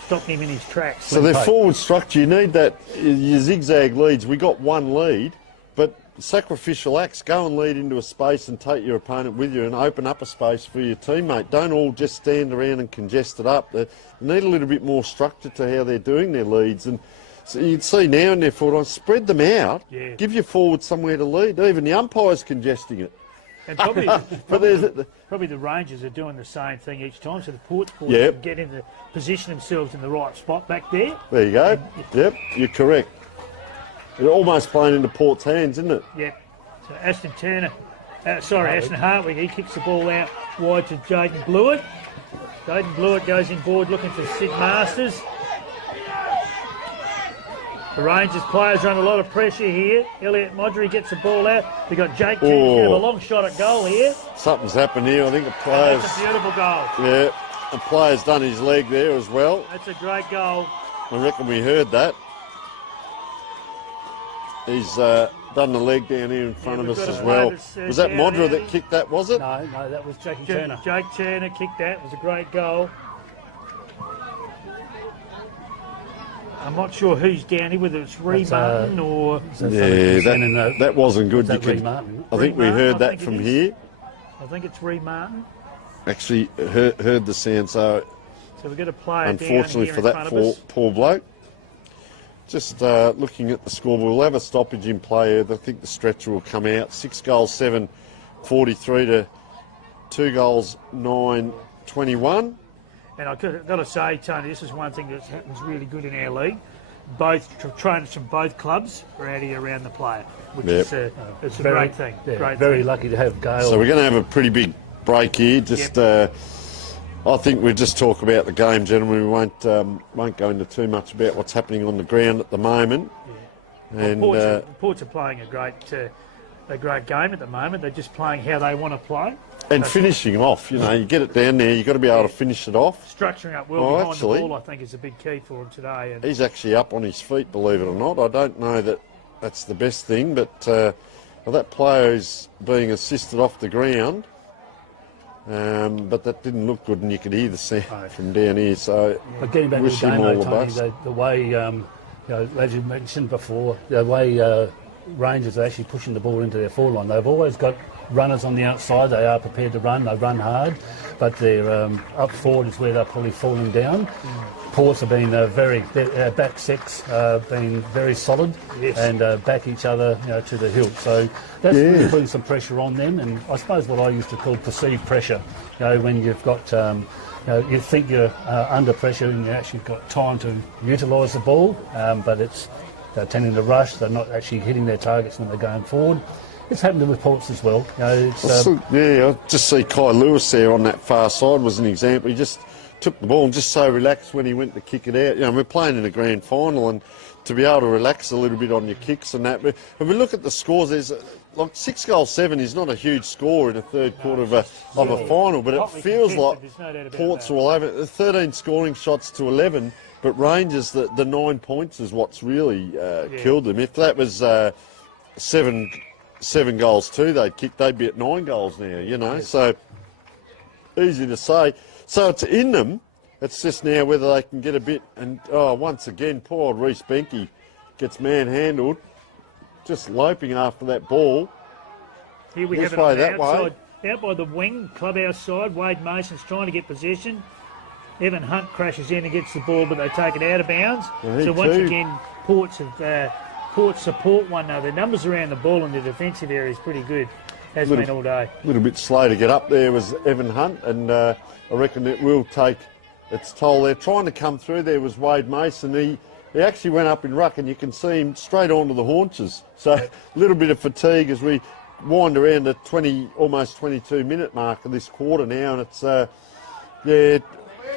stopped him in his tracks. So their forward structure, you need that, your zigzag leads. We got one lead, but sacrificial acts, go and lead into a space and take your opponent with you and open up a space for your teammate. Don't all just stand around and congest it up. They need a little bit more structure to how they're doing their leads. And so you'd see now in their forward line, spread them out, give your forward somewhere to lead. Even the umpire's congesting it. And probably, probably the Rangers are doing the same thing each time, so the Ports boys can get in the position themselves in the right spot back there. There you go. Yep, you're correct. It's almost playing into Port's hands, isn't it? Yep. So Ashton Hartwig, he kicks the ball out wide to Jaden Blewett. Jaden Blewett goes in board looking for Sid Masters. The Rangers players are under a lot of pressure here. Elliot Modry gets the ball out. We've got Jake Kearns going to have a long shot at goal here. Something's happened here. I think the player's... That's a beautiful goal. Yeah, the player's done his leg there as well. That's a great goal. I reckon we heard that. He's done the leg down here in front of us as well. Was that Modra that kicked that, was it? No, that was Jake Turner. Jake Turner kicked that. It was a great goal. I'm not sure who's down here, whether it's Ree Martin or... That wasn't good. I think we heard that from here. I think it's Ree Martin. Actually heard the sound, so we've got a player unfortunately down for here that poor bloke. Just looking at the scoreboard, we'll have a stoppage in play. I think the stretcher will come out. 6 goals, 7, 43 to 2 goals, 9, 21. And I've got to say, Tony, this is one thing that happens really good in our league. Both trainers from both clubs are out here around the player, which is it's a great thing. Yeah, very lucky to have Gale. So we're going to have a pretty big break here. Just, I think we'll just talk about the game, gentlemen. We won't go into too much about what's happening on the ground at the moment. Yeah. And Ports are playing a great game at the moment. They're just playing how they want to play. And finishing off, you get it down there, you've got to be able to finish it off. Structuring up well behind the ball, I think, is a big key for him today. And he's actually up on his feet, believe it or not. I don't know that that's the best thing, but that player is being assisted off the ground. but that didn't look good, and you could hear the sound from down here. So But getting back to wish the him game, all though, the Tony, best. the way, you know, as you mentioned before, the way Rangers are actually pushing the ball into their forward line, they've always got runners on the outside. They are prepared to run. They run hard, but they're up forward is where they're probably falling down. Ports have been their back six been very solid and back each other, you know, to the hilt. So that's really putting some pressure on them, and I suppose what I used to call perceived pressure. You know, when you've got, you know, you think you're under pressure and you actually got time to utilise the ball, but they're tending to rush. They're not actually hitting their targets when they're going forward. It's happened with Ports as well. You know, it's, I just see Kai Lewis there on that far side was an example. He just took the ball and just so relaxed when he went to kick it out. You know, we're playing in a grand final, and to be able to relax a little bit on your kicks and that. But when we look at the scores, there's like 6-7 is not a huge score in a third quarter of a final, but it feels like Ports are all over. 13 scoring shots to 11, but Rangers, the 9 points is what's really killed them. If that was seven goals too they'd kick, they'd be at 9 goals now, you know. So easy to say. So it's in them. It's just now whether they can get a bit. And once again, poor old Reece Benke gets manhandled, just loping after that ball. Here we have it on the outside, out by the wing, clubhouse side. Wade Mason's trying to get possession. Evan Hunt crashes in and gets the ball, but they take it out of bounds. So once again, Ports support one another. The numbers around the ball in the defensive area is pretty good. Has been all day. A little bit slow to get up there was Evan Hunt, and I reckon it will take its toll. They're trying to come through. There was Wade Mason. He actually went up in ruck, and you can see him straight onto the haunches. So a little bit of fatigue as we wind around the almost 22-minute mark of this quarter now, and it's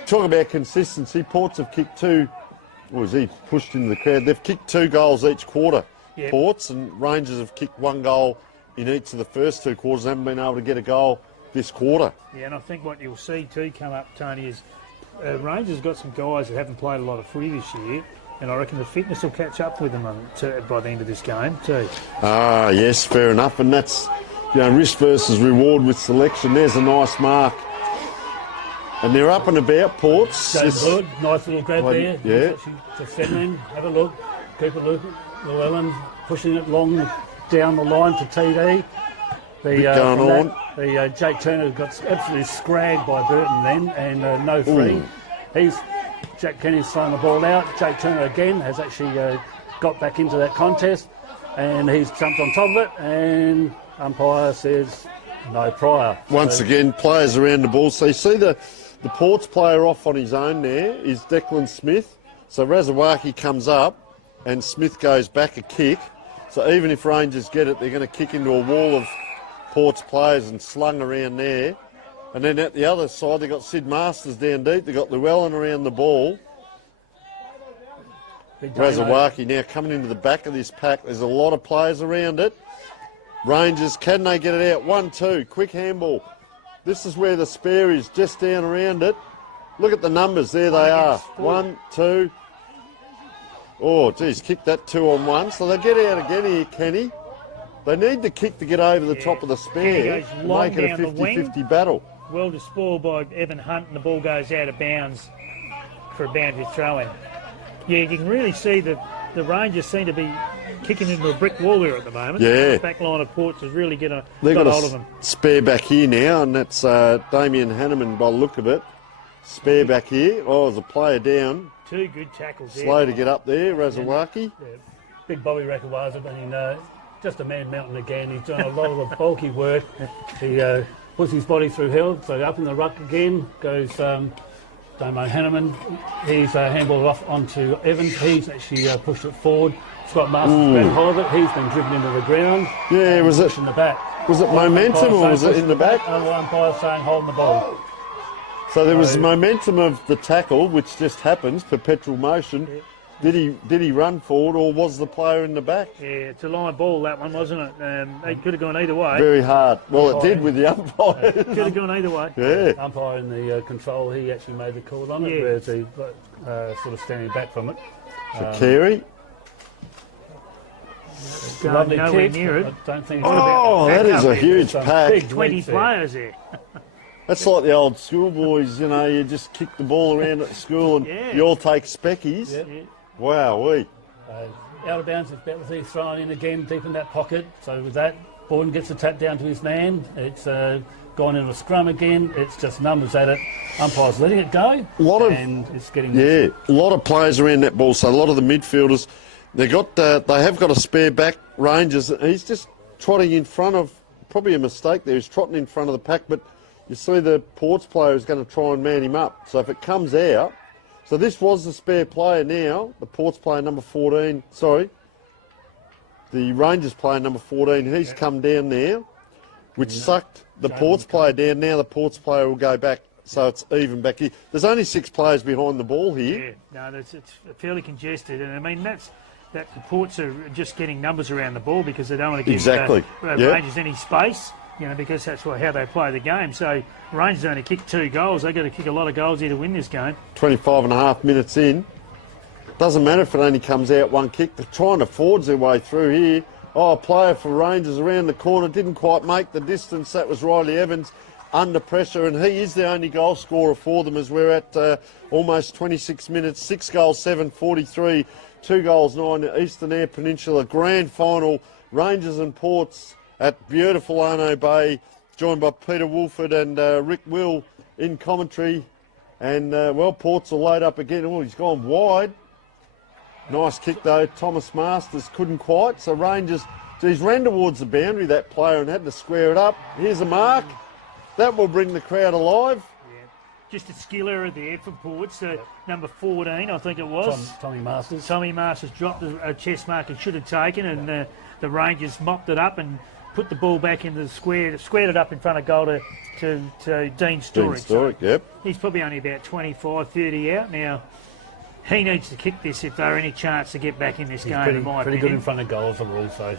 talk about consistency. Ports have kicked two. What was he pushed into the crowd? They've kicked 2 goals each quarter. Yep. Ports, and Rangers have kicked 1 goal in each of the first 2 quarters. They haven't been able to get a goal this quarter. Yeah, and I think what you'll see too come up, Tony, is Rangers got some guys that haven't played a lot of footy this year, and I reckon the fitness will catch up with them by the end of this game too. Ah, yes, fair enough, and that's, you know, risk versus reward with selection. There's a nice mark. And they're up and about, Ports. Good, nice little grab there. Yeah. Just settle in, have a look, keep a look. Llewellyn pushing it long down the line to TD. Jake Turner got absolutely scragged by Burton then, and no free. Jack Kenny's thrown the ball out. Jake Turner again has actually got back into that contest, and he's jumped on top of it, and umpire says no prior. Once again, players around the ball. So you see the Ports player off on his own there is Declan Smith. So Razawaki comes up and Smith goes back a kick. So even if Rangers get it, they're going to kick into a wall of Ports players and slung around there. And then at the other side, they've got Sid Masters down deep. They've got Llewellyn around the ball. Razawaki now coming into the back of this pack. There's a lot of players around it. Rangers, can they get it out? 1-2, quick handball. This is where the spare is, just down around it. Look at the numbers, there they are. 1, 2. Oh, geez, kick that 2 on 1. So they get out again here, Kenny. They need the kick to get over the top of the spare and make it a 50-50 battle. Well despoiled by Evan Hunt, and the ball goes out of bounds for a boundary throw-in. Yeah, you can really see that the Rangers seem to be kicking into a brick wall there at the moment. Yeah. The back line of Ports is really got got hold of them. Spare back here now, and that's Damien Hanneman by the look of it. Spare back here. Oh, there's a player down. 2 good tackles there. Slow to get up there, Razawaki. Yeah. Big Bobby Rakawaza, but just a man mountain again. He's done a lot of the bulky work. He puts his body through hell, so up in the ruck again goes Damo Hanneman. He's handballed off onto Evans. He's actually pushed it forward. Scott Masters grabbed hold of it. He's been driven into the ground. Yeah, was it in the back? Was it momentum or was it in the back? Other umpire saying holding the ball. So there was momentum of the tackle, which just happens, perpetual motion. Yeah. Did he run forward, or was the player in the back? Yeah, it's a line ball, that one, wasn't it? It could have gone either way. Very hard. Well, it did with the umpire. Could have gone either way. Yeah. Umpire in the control, he actually made the call on it, whereas he sort of standing back from it. So Carey. Lovely nowhere kick. near it. I don't think Oh, that is a huge pack. Big 20 players there. That's like the old schoolboys, you know, you just kick the ball around at school and Yeah. you all take speckies. Yeah. Wow, Out of bounds, it's Betley thrown in again deep in that pocket. So with that, Borden gets the tap down to his man. It's gone into a scrum again. It's just numbers at it. Umpire's letting it go. And it's getting... Yeah, a lot of players around that ball, so a lot of the midfielders, they have got a spare back, Rangers. He's just trotting in front of, probably a mistake there, he's trotting in front of the pack, but you see the Ports player is going to try and man him up. So if it comes out, so this was the spare player now, the Ports player number 14, sorry, the Rangers player number 14, he's come down now, which sucked the Ports player down. Now the Ports player will go back, so it's even back here. There's only 6 players behind the ball here. Yeah, no, it's fairly congested, and I mean that the Ports are just getting numbers around the ball because they don't want to give Rangers any space. You know, because that's how they play the game. So Rangers only kicked 2 goals. They've got to kick a lot of goals here to win this game. 25 and a half minutes in. Doesn't matter if it only comes out 1 kick. They're trying to forge their way through here. Oh, a player for Rangers around the corner. Didn't quite make the distance. That was Riley Evans under pressure. And he is the only goal scorer for them as we're at almost 26 minutes. 6 goals, 7:43. 2 goals, 9. Eastern Eyre Peninsula Grand Final. Rangers and Ports at beautiful Arno Bay, joined by Peter Wolford and Rick Will in commentary. And, Ports will load up again. Oh, he's gone wide. Nice kick, though. Thomas Masters couldn't quite. So Rangers, he's ran towards the boundary, that player, and had to square it up. Here's a mark. That will bring the crowd alive. Yeah. Just a skill error there for Ports. Number 14, I think it was. Tommy Masters. Tommy Masters dropped a chest mark he should have taken, and the Rangers mopped it up and put the ball back into the square, squared it up in front of goal to Dean Sturrock. Dean Sturrock, yep. He's probably only about 25, 30 out now. He needs to kick this if there are any chance to get back in this game, in my pretty opinion. good in front of goals also.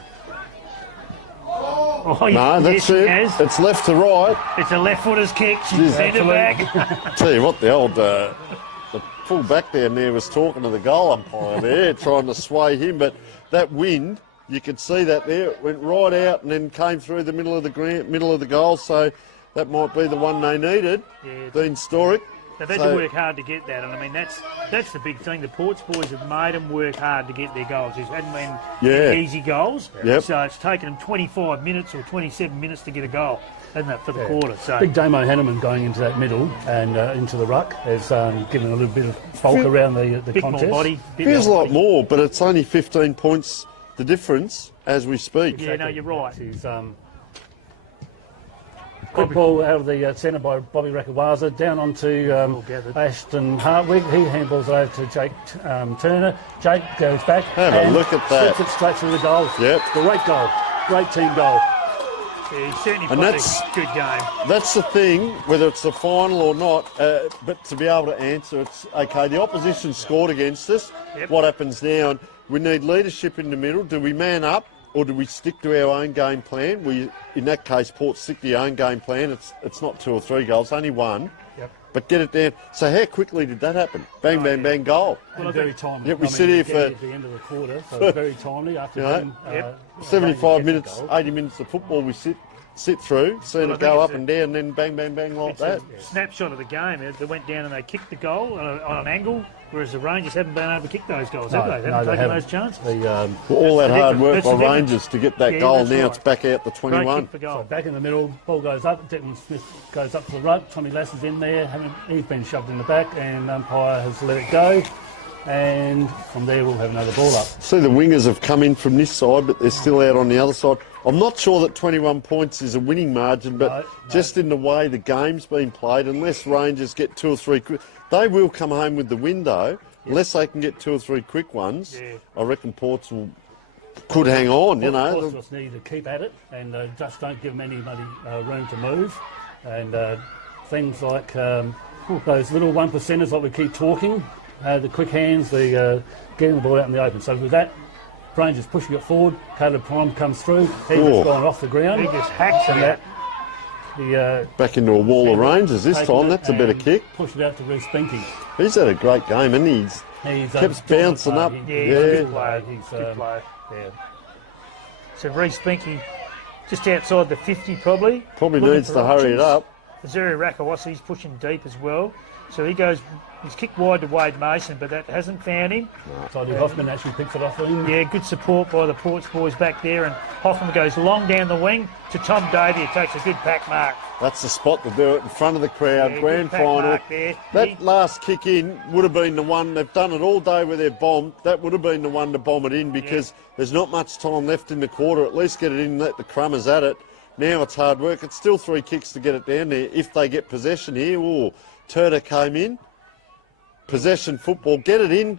Oh, no, that's it. It's left to right. It's a left footer's kick. She sent it back. Tell you what, the old the full back down there was talking to the goal umpire there, trying to sway him, but that wind, you could see that there. It went right out and then came through the middle of the goal. So that might be the one they needed. Yeah, Dean Sturrock. They've had to work hard to get that, and I mean that's the big thing. The Ports boys have made them work hard to get their goals. It hasn't been easy goals, so it's taken them 25 minutes or 27 minutes to get a goal, hasn't it, for the quarter? So Big Damo Hanneman going into that middle and into the ruck has given a little bit of bulk around the bit contest. more body. Feels a lot more, but it's only 15 points the difference as we speak. Yeah, no, you're right. He's quick ball out of the centre by Bobby Rakawaza down onto Ashton Hartwig. He handballs over to Jake Turner. Jake goes back. Have a look at that. Slips it straight through the goals. Yep. Great goal. Great team goal. Yeah, he certainly played a good game. That's the thing, whether it's the final or not, but to be able to answer, it's okay, the opposition scored against us. Yep. What happens now? And we need leadership in the middle. Do we man up? Or do we stick to our own game plan? In that case, Port stick to your own game plan. It's not 2 or 3 goals, only 1. Yep. But get it down. So how quickly did that happen? Bang, bang, bang, goal. Well, very timely. Yep, we sit here for at the end of the quarter, so very timely after 75 minutes, 80 minutes of football. We sit through, seen it go up and down, and then bang, bang, bang like that. A snapshot of the game. They went down and they kicked the goal on an angle, whereas the Rangers haven't been able to kick those goals, have they? They haven't taken those chances. All that hard work That's by the Rangers to get that goal. Now it's back out to 21. Great kick for goal. So back in the middle, ball goes up. Declan Smith goes up to the ruck. Tommy Lass's in there. He's been shoved in the back, and umpire has let it go. And from there, we'll have another ball up. See, the wingers have come in from this side, but they're still out on the other side. I'm not sure that 21 points is a winning margin, but just in the way the game's been played, unless Rangers get 2 or 3 quick, they will come home with the win, though. Unless they can get 2 or 3 quick ones, I reckon Ports could hang on, you know. Ports just need to keep at it and just don't give them any room to move. And things like those little 1%ers like we keep talking, the quick hands, the getting the ball out in the open. So with that, Rangers pushing it forward. Caleb Prime comes through. He's gone off the ground. He just hacks that. Back into a wall of Rangers this time. That's a better kick. Pushed it out to Reece Binky. He's had a great game, and he's kept bouncing up. He's a good player. So Reece Binky just outside the 50 probably. Probably needs to hurry it up. Azuri Rakawasi, he's pushing deep as well. So he's kicked wide to Wade Mason, but that hasn't found him. Toddy Hoffman actually picks it off him. Yeah, good support by the Ports boys back there, and Hoffman goes long down the wing to Tom Davey, who takes a good pack mark. That's the spot to do it in front of the crowd. Yeah, Grand good pack final. mark there. That last kick in would have been the one. They've done it all day with their bomb. That would have been the one to bomb it in because there's not much time left in the quarter. At least get it in, let the Crummers at it. Now it's hard work. It's still 3 kicks to get it down there. If they get possession here, Turner came in. Possession football. Get it in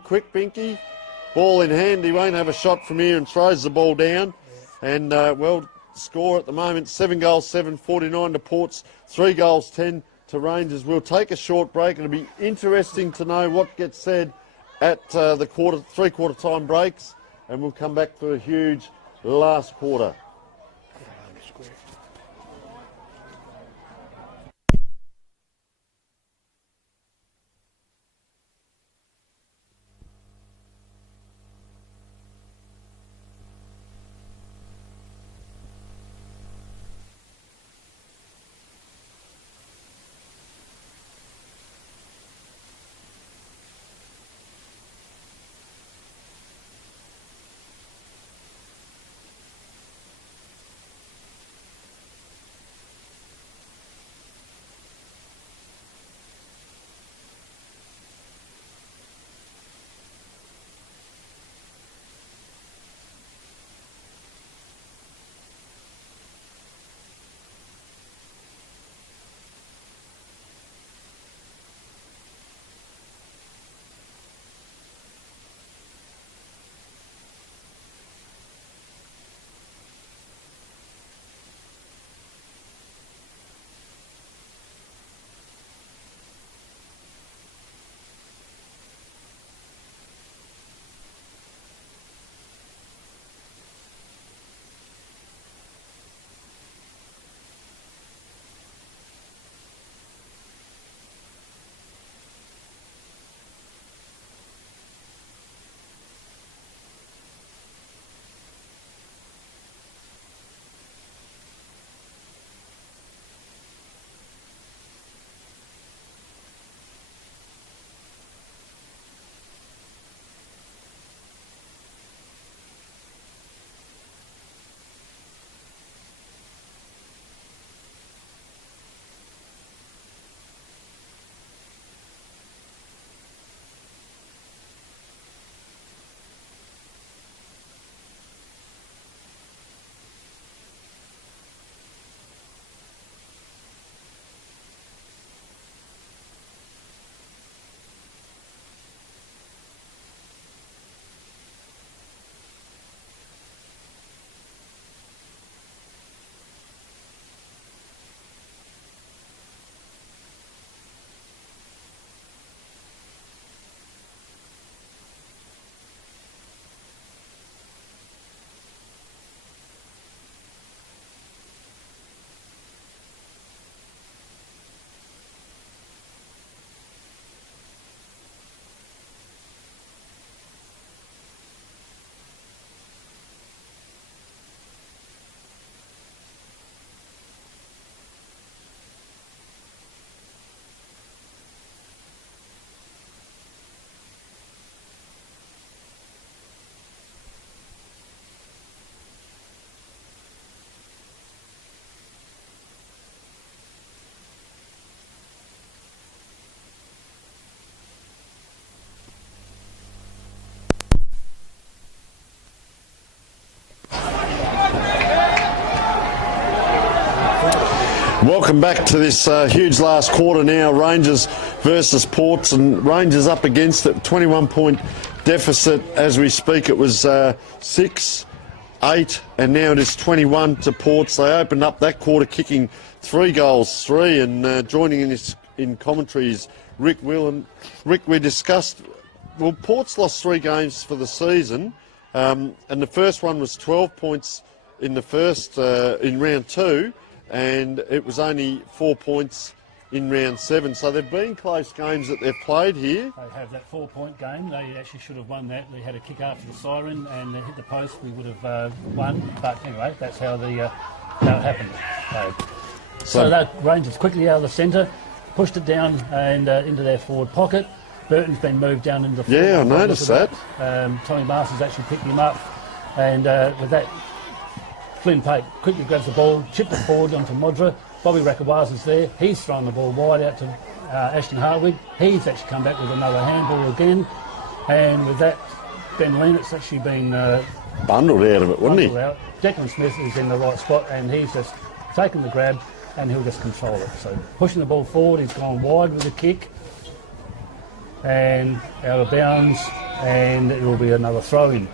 quick, Binky. Ball in hand. He won't have a shot from here and throws the ball down. And, score at the moment, 7 goals, 7, 49 to Ports, 3 goals, 10 to Rangers. We'll take a short break. It'll be interesting to know what gets said at the three-quarter time breaks, and we'll come back for a huge last quarter. Welcome back to this huge last quarter now. Rangers versus Ports, and Rangers up against it. 21-point deficit as we speak. It was 6, 8, and now it is 21 to Ports. They opened up that quarter kicking 3 goals, 3, and joining in commentary is Rick Will. And Rick, we discussed, well, Ports lost 3 games for the season, and the first one was 12 points in the first, in round 2, and it was only 4 points in round 7. So they've been close games that they've played here. They have that 4-point game. They actually should have won that. They had a kick after the siren and they hit the post. We would have won. But anyway, that's how it happened. So So that Rangers quickly out of the centre, pushed it down and into their forward pocket. Burton's been moved down into the forward. Yeah, I noticed that. Tommy Masters actually picked him up, and with that, Flynn Pate quickly grabs the ball, chipped it forward onto Modra. Bobby Rakawaza's there. He's thrown the ball wide out to Ashton Hartwig. He's actually come back with another handball again, and with that, Ben Lennox actually been Bundled out of it, wouldn't he? out. Declan Smith is in the right spot, and he's just taken the grab, and he'll just control it. So pushing the ball forward, he's gone wide with a kick, and out of bounds, and it will be another throw in.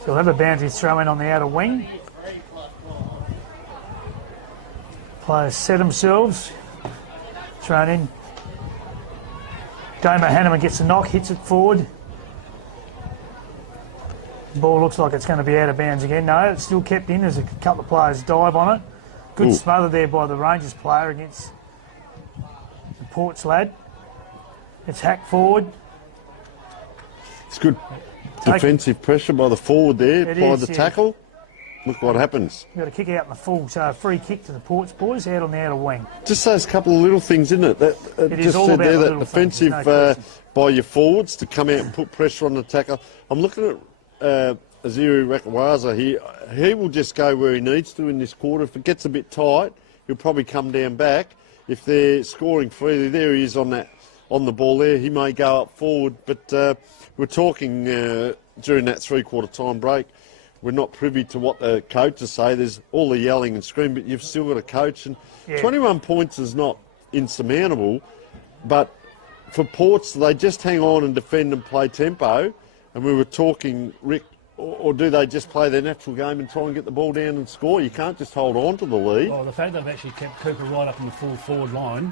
So we'll have a boundary throw in on the outer wing. Players set themselves. Thrown in. Damo Hanneman gets a knock, hits it forward. The ball looks like it's going to be out of bounds again. No, it's still kept in. There's a couple of players dive on it. Good smother there by the Rangers player against the Ports lad. It's hacked forward. It's good defensive pressure by the forward there, It by is, the yeah. tackle. Look what happens. You've got a kick out in the full, so a free kick to the Ports boys out on the outer wing. Just those couple of little things, isn't it? That It is just all said about there, the that little defensive things, no question. by your forwards to come out and put pressure on the tackle. I'm looking at Aziru Rakawaza here. He will just go where he needs to in this quarter. If it gets a bit tight, he'll probably come down back. If they're scoring freely, there he is on the ball there. He may go up forward, but we're talking during that three-quarter time break. We're not privy to what the coaches say. There's all the yelling and screaming, but you've still got a coach. And 21 points is not insurmountable, but for Ports, they just hang on and defend and play tempo. And we were talking, Rick, or do they just play their natural game and try and get the ball down and score? You can't just hold on to the lead. Well, the fact that they've actually kept Cooper right up in the full forward line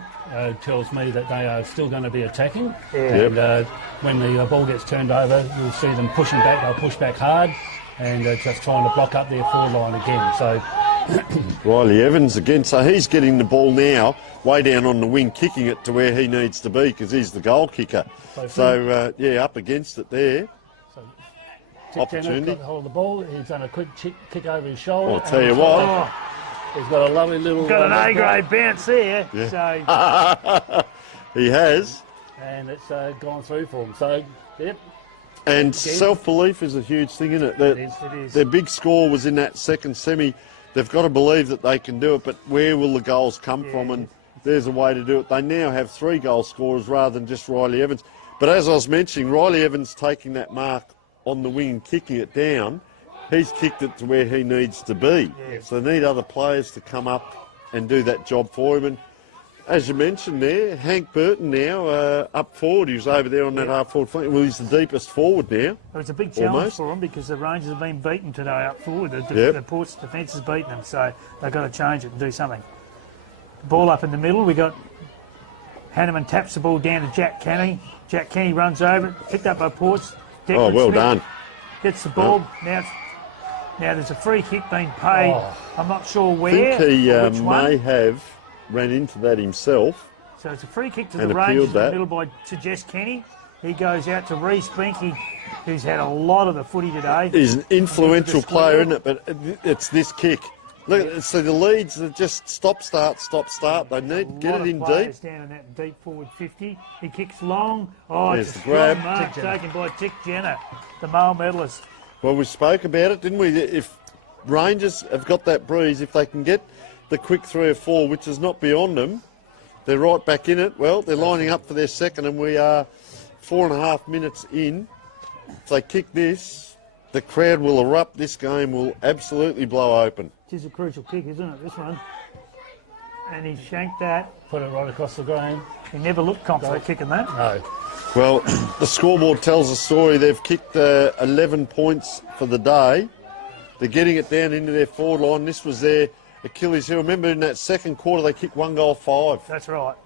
tells me that they are still going to be attacking. And when the ball gets turned over, you'll see them pushing back. They'll push back hard and just trying to block up their forward line again. So Riley Evans again, so he's getting the ball now way down on the wing, kicking it to where he needs to be because he's the goal kicker. So up against it there. Opportunity. Got hold of the ball. He's done a quick kick over his shoulder. I'll tell you what. He's got a lovely little... Got an A-grade bounce there. So He has. And it's gone through for him. So, yep. And self-belief is a huge thing, isn't it? it is. Their big score was in that second semi. They've got to believe that they can do it, but where will the goals come from? And there's a way to do it. They now have 3 goal scorers rather than just Riley Evans. But as I was mentioning, Riley Evans taking that mark on the wing and kicking it down, he's kicked it to where he needs to be. So they need other players to come up and do that job for him. And as you mentioned there, Hank Burton now up forward. He was over there on that half-forward flank. Well, he's the deepest forward now. It was a big challenge Almost. for them because the Rangers have been beaten today up forward. The Ports defence has beaten them, so they've got to change it and do something. Ball up in the middle. We got Hanneman taps the ball down to Jack Kenny. Jack Kenny runs over it, picked up by Ports. Declan Well Smith done. Gets the ball. Now there's a free kick being paid. I'm not sure where. I think he or which one. may have ran into that himself. So it's a free kick to and the appealed Rangers in the that. middle to Jess Kenny. He goes out to Reece Binky, who's had a lot of the footy today. He's an influential Against the player, squad. isn't it? But it's this kick. Look, so the leads are just stop, start. They need get it in deep. Down in that deep forward 50. He kicks long. Oh, There's it's a the grab. strong mark taken by Tick Jenner, the male medalist. Well, we spoke about it, didn't we? If Rangers have got that breeze, if they can get the quick 3 or 4, which is not beyond them, they're right back in it. Well, they're lining up for their second, and we are 4.5 minutes in. If they kick this, the crowd will erupt. This game will absolutely blow open. It is a crucial kick, isn't it, this one? And he shanked that. Put it right across the grain. He never looked confident kicking that. No. Well, the scoreboard tells a story. They've kicked 11 points for the day. They're getting it down into their forward line. This was their Achilles heel. Remember, in that second quarter, they kicked 1 goal 5. That's right.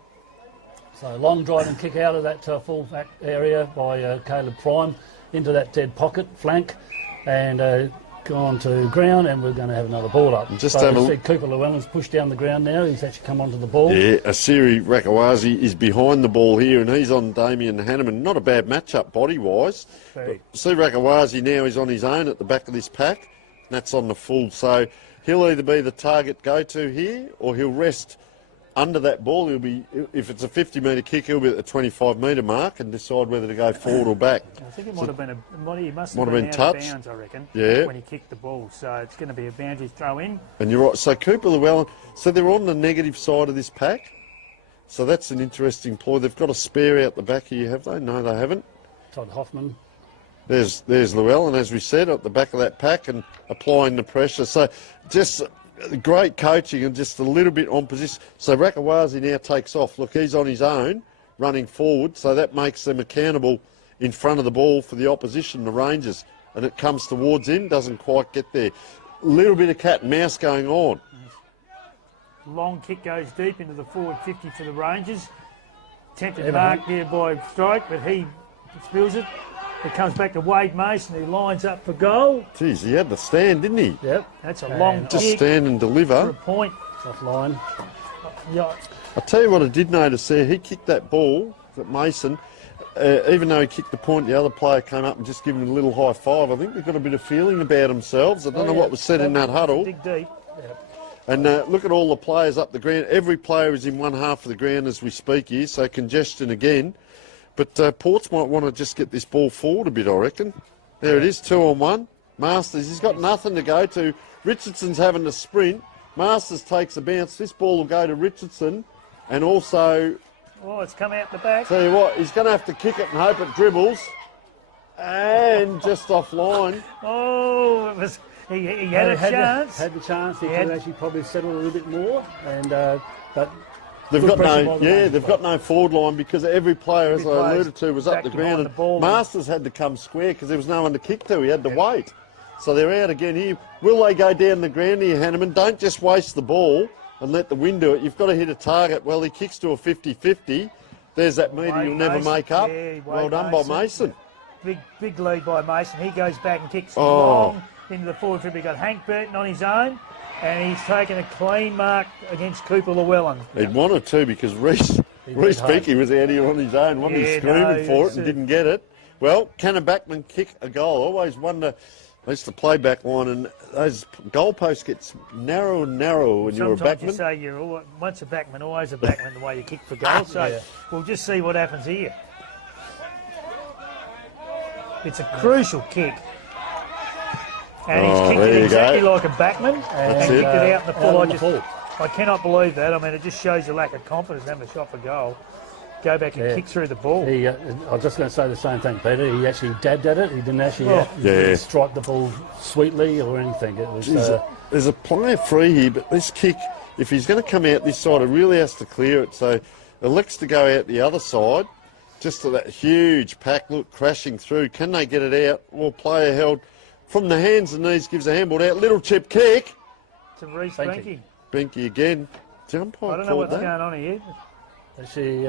So long drive and kick out of that full back area by Caleb Prime into that dead pocket flank and gone to ground, and we're going to have another ball up. Just so have a we see look. Cooper Llewellyn's pushed down the ground now. He's actually come onto the ball. Yeah, Asiri Rakawazi is behind the ball here, and he's on Damien Hanneman. Not a bad matchup body-wise. Very. But see Rakawazi now is on his own at the back of this pack. And that's on the full. So he'll either be the target go-to here, or he'll rest under that ball. He'll be, if it's a 50-metre kick, he'll be at the 25-metre mark and decide whether to go forward or back. I think it might have been he must might have been out touched. of bounds, I reckon. Yeah. When he kicked the ball, so it's going to be a boundary throw in. And you're right. So Cooper Llewellyn, so they're on the negative side of this pack. So that's an interesting ploy. They've got a spare out the back here, have they? No, they haven't. Todd Hoffman. There's Llewellyn, as we said, at the back of that pack and applying the pressure. So just great coaching and just a little bit on position. So Rakawazi now takes off. Look, he's on his own, running forward, so that makes them accountable in front of the ball for the opposition, the Rangers. And it comes towards him, doesn't quite get there. A little bit of cat and mouse going on. Long kick goes deep into the forward 50 for the Rangers. Tempted mark there by Strike, but he spills it. It comes back to Wade Mason, who lines up for goal. Geez, he had to stand, didn't he? Yep. That's a long kick. Just stand and deliver. For a point. Offline. Yeah. I'll tell you what I did notice there. He kicked that ball, that Mason, even though he kicked the point, the other player came up and just gave him a little high five. I think they've got a bit of feeling about themselves. I don't know what was said in that huddle. Dig deep. And look at all the players up the ground. Every player is in one half of the ground as we speak here, so congestion again. But Ports might want to just get this ball forward a bit, I reckon. There it is, 2-on-1. Masters, he's got nothing to go to. Richardson's having to sprint. Masters takes a bounce. This ball will go to Richardson. And also, Oh, it's come out the back. tell you what, he's going to have to kick it and hope it dribbles. And just offline. Oh, it was. He had a chance. Had the chance. He He could had- actually probably settle a little bit more. And but They've good got pressure no, by the yeah, Rangers they've got no forward line because every player, as I player's alluded to, was up back the behind ground. the ball. And Masters had to come square because there was no one to kick to. He had to wait. So they're out again here. Will they go down the ground here, Hanneman? Don't just waste the ball and let the wind do it. You've got to hit a target. Well, he kicks to a 50-50. There's that meter Wade you'll never Mason, make up. yeah, Well Wade done by Mason. Big lead by Mason. He goes back and kicks Oh. long into the forward 50. We've got Hank Burton on his own, and he's taken a clean mark against Cooper Llewellyn. He'd wanted to because Reece Beaky was out here on his own, wasn't he, Yeah, screaming no, for it it's and a- didn't get it. Well, can a backman kick a goal? I always wonder. I used to play back line, and those goalposts get narrow and narrow when you're a Sometimes you backman. say you're once a backman, always a backman the way you kick for goal. So we'll just see what happens here. It's a crucial kick. And he's kicked there it you exactly go. like a backman and That's kicked it. it out in the full. Out in the full. I cannot believe that. I mean, it just shows your lack of confidence having a shot for goal. Go back and kick through the ball. I was just going to say the same thing, Peter. He actually dabbed at it. He didn't actually strike the ball sweetly or anything. It was. There's a player free here, but this kick, if he's going to come out this side, it really has to clear it. So elects to go out the other side, just to that huge pack, look, crashing through. Can they get it out? Well, player held from the hands and knees, gives a handball out. Little chip kick. To Reece Thank Benke. Binky again. Jump I don't know what's going on here. Actually,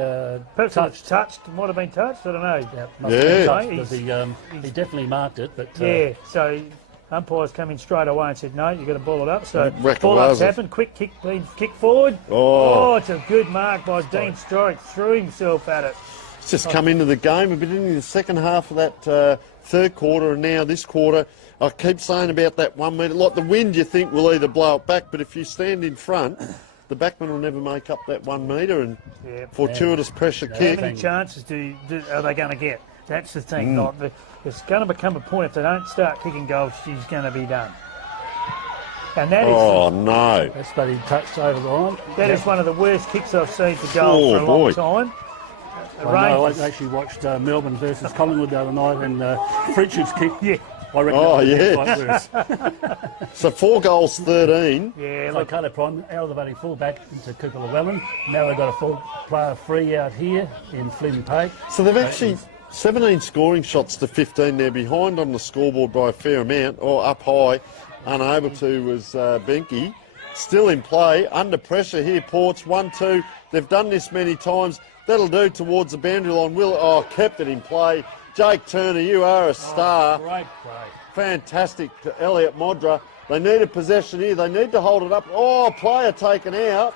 Perhaps it was touched. Might have been touched. I don't know. must have been Yeah. touched because he definitely marked it. But Yeah, so umpires come in straight away and said, no, you've got to ball it up. So Rakawazi. ball up's happened. Quick kick forward. Oh. It's a good mark by Dean Strike. Threw himself at it. It's just come into the game a bit in the second half of that third quarter and now this quarter. I keep saying about that 1 metre. Like the wind, you think will either blow it back, but if you stand in front, the backman will never make up that 1 metre and fortuitous pressure How kick. many chances are they going to get? That's the thing. It's going to become a point if they don't start kicking goals, she's going to be done. And that is Oh, no. that's but he touched over the line. that is one of the worst kicks I've seen for goal for a boy. long time. The I know. Rangers- I actually watched Melbourne versus Collingwood the other night, and Fritsch's kick. Yeah. I reckon. Oh, that yeah. was quite worse. So 4 goals, 13. Yeah, So look, Carter Prime out of the volley full back into Cooper Llewellyn. Now they've got a full player free out here in Fleeting Pay. So they've actually 17 scoring shots to 15. They're behind on the scoreboard by a fair amount, or up high. Unable to was Benke. Still in play, under pressure here, Ports, 1-2. They've done this many times. That'll do towards the boundary line. Kept it in play. Jake Turner, you are a star. Great play. Fantastic to Elliot Modra. They need a possession here. They need to hold it up. Oh, player taken out.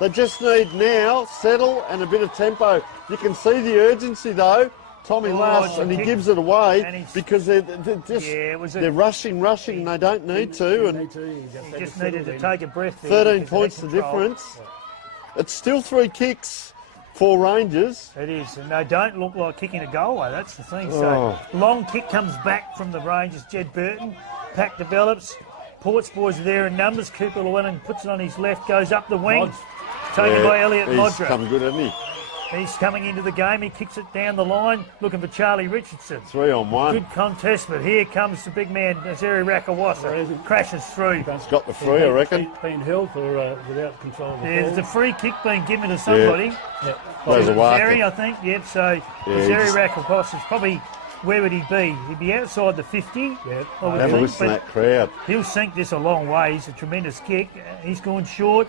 They just need now settle and a bit of tempo. You can see the urgency though. Tommy Lass, it's a and he kick. gives it away And he's- because they're just they're rushing. They don't need to. And he just needed to take a breath there. 13 because points of the that control. difference. it's still 3 kicks for Rangers. It is, and they don't look like kicking a goal away. That's the thing. So Oh. long kick comes back from the Rangers. Jed Burton, pack develops. Port's boys are there in numbers. Cooper Llewellyn puts it on his left, goes up the wing, taken by Elliot He's Modra. come good, hasn't he? He's coming into the game. He kicks it down the line, looking for Charlie Richardson. 3-on-1. Good contest, but here comes the big man, Azeri Rakawasa. Crashes through. He's got the 3, I reckon. Being held for without control of the There's ball. the free kick being given to somebody. Those are Azeri, Walker. I think. Yep, so Azeri Rakawasa is probably, where would he be? He'd be outside the 50. Yeah. I would Have a think, listen to but that crowd. he'll sink this a long way. He's a tremendous kick. He's gone short.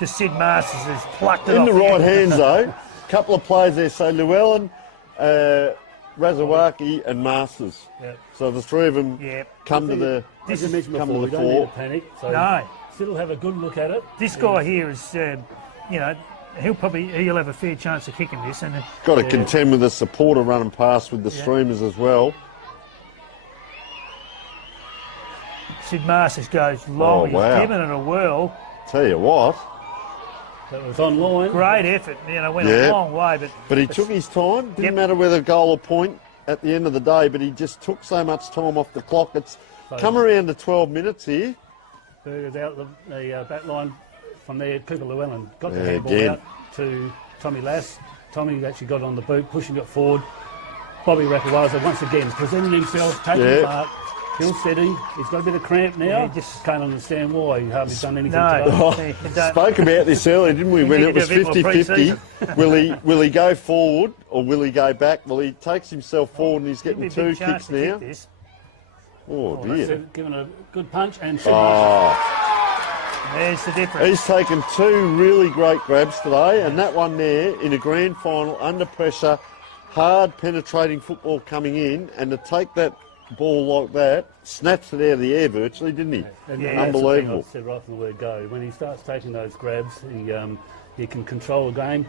To Sid Masters has plucked it In off the right end. hands, though. Couple of players there. So Llewellyn, Razawaki and Masters. Yeah. So the 3 of them Yep. come to the... As I mentioned come before, to we the don't need fore. to panic. So No. still have a good look at it. This guy here is, you know, he'll have a fair chance of kicking this. And Got to contend with the supporter running past with the streamers as well. Sid Masters goes long. Oh, wow. He's given it a whirl. Tell you what. That was online. Great effort. You know, went Yeah. a long way, but But he took his time. Didn't Yep. matter whether goal or point at the end of the day, but he just took so much time off the clock. It's come around to 12 minutes here. Burgers out the back line from there. Cooper Llewellyn got the Yeah, handball again. out to Tommy Lass. Tommy actually got on the boot, pushing it forward. Bobby Rakawaza once again presenting himself, taking Yeah. the mark. Hill steady. He's got a bit of cramp now. Yeah, Just can't understand why he hardly done anything No. today. You don't- Spoke about this earlier, didn't we, when need it to was do a bit more 50-50. pre-season. Will he go forward or will he go back? Well, he takes himself forward and he's Give me getting a big 2 chance kicks to now. kick this. Oh, dear. Given a good punch and Oh, There's the difference. he's taken 2 really great grabs today, and that one there in a grand final, under pressure, hard penetrating football coming in, and to take that ball like that, snatched it out of the air virtually, didn't he? And Yeah. that's the thing Unbelievable. I've said right from the word go. When he starts taking those grabs, he can control the game.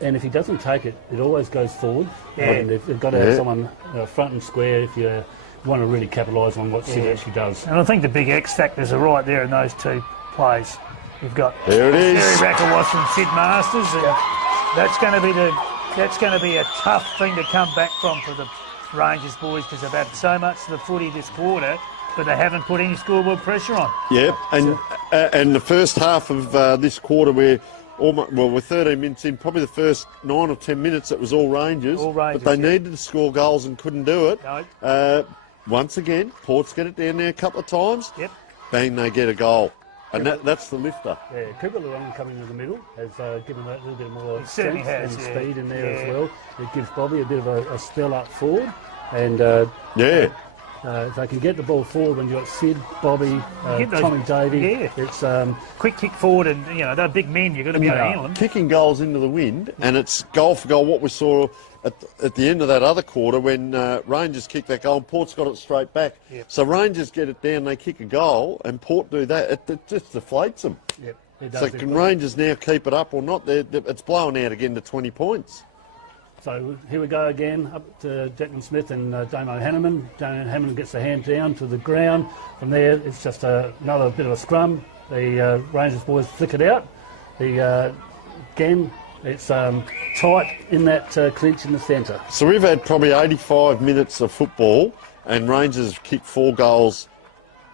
And if he doesn't take it, it always goes forward. Yeah. And they've got to have someone front and square if you want to really capitalise on what Sid actually does. And I think the big X factors are right there in those 2 plays. You've got There it is. Terry Rakawas and Sid Masters, and that's going to be a tough thing to come back from for the Rangers boys, because they've had so much of the footy this quarter, but they haven't put any scoreboard pressure on. Yep, and the first half of this quarter, we're 13 minutes in, probably the first 9 or 10 minutes, it was all Rangers. All Rangers, but they yeah. needed to score goals and couldn't do it. No. Once again, Ports get it down there a couple of times. Yep. Bang, they get a goal. And that's the lifter. Yeah, Cooper Llewellyn coming in the middle has given that little bit more certainly strength has, and yeah. speed in there Yeah. as well. It gives Bobby a bit of a spell up forward. And Yeah. if they can get the ball forward when you've got Sid, Bobby, Get those- Tommy Davey, yeah. it's Quick kick forward, and you know they're big men. You've got to be able to handle them. Kicking goals into the wind, and it's goal for goal. What we saw at the end of that other quarter when Rangers kicked that goal and Port's got it straight back. Yep. So Rangers get it down, they kick a goal, and Port do that. It just deflates them. Yep, it does. So can Rangers now keep it up or not? It's blowing out again to 20 points. So here we go again, up to Declan Smith and Damo Hanneman. Damo Hanneman gets the hand down to the ground. From there, it's just another bit of a scrum. The Rangers boys flick it out. Again, it's tight in that clinch in the centre. So we've had probably 85 minutes of football, and Rangers have kicked 4 goals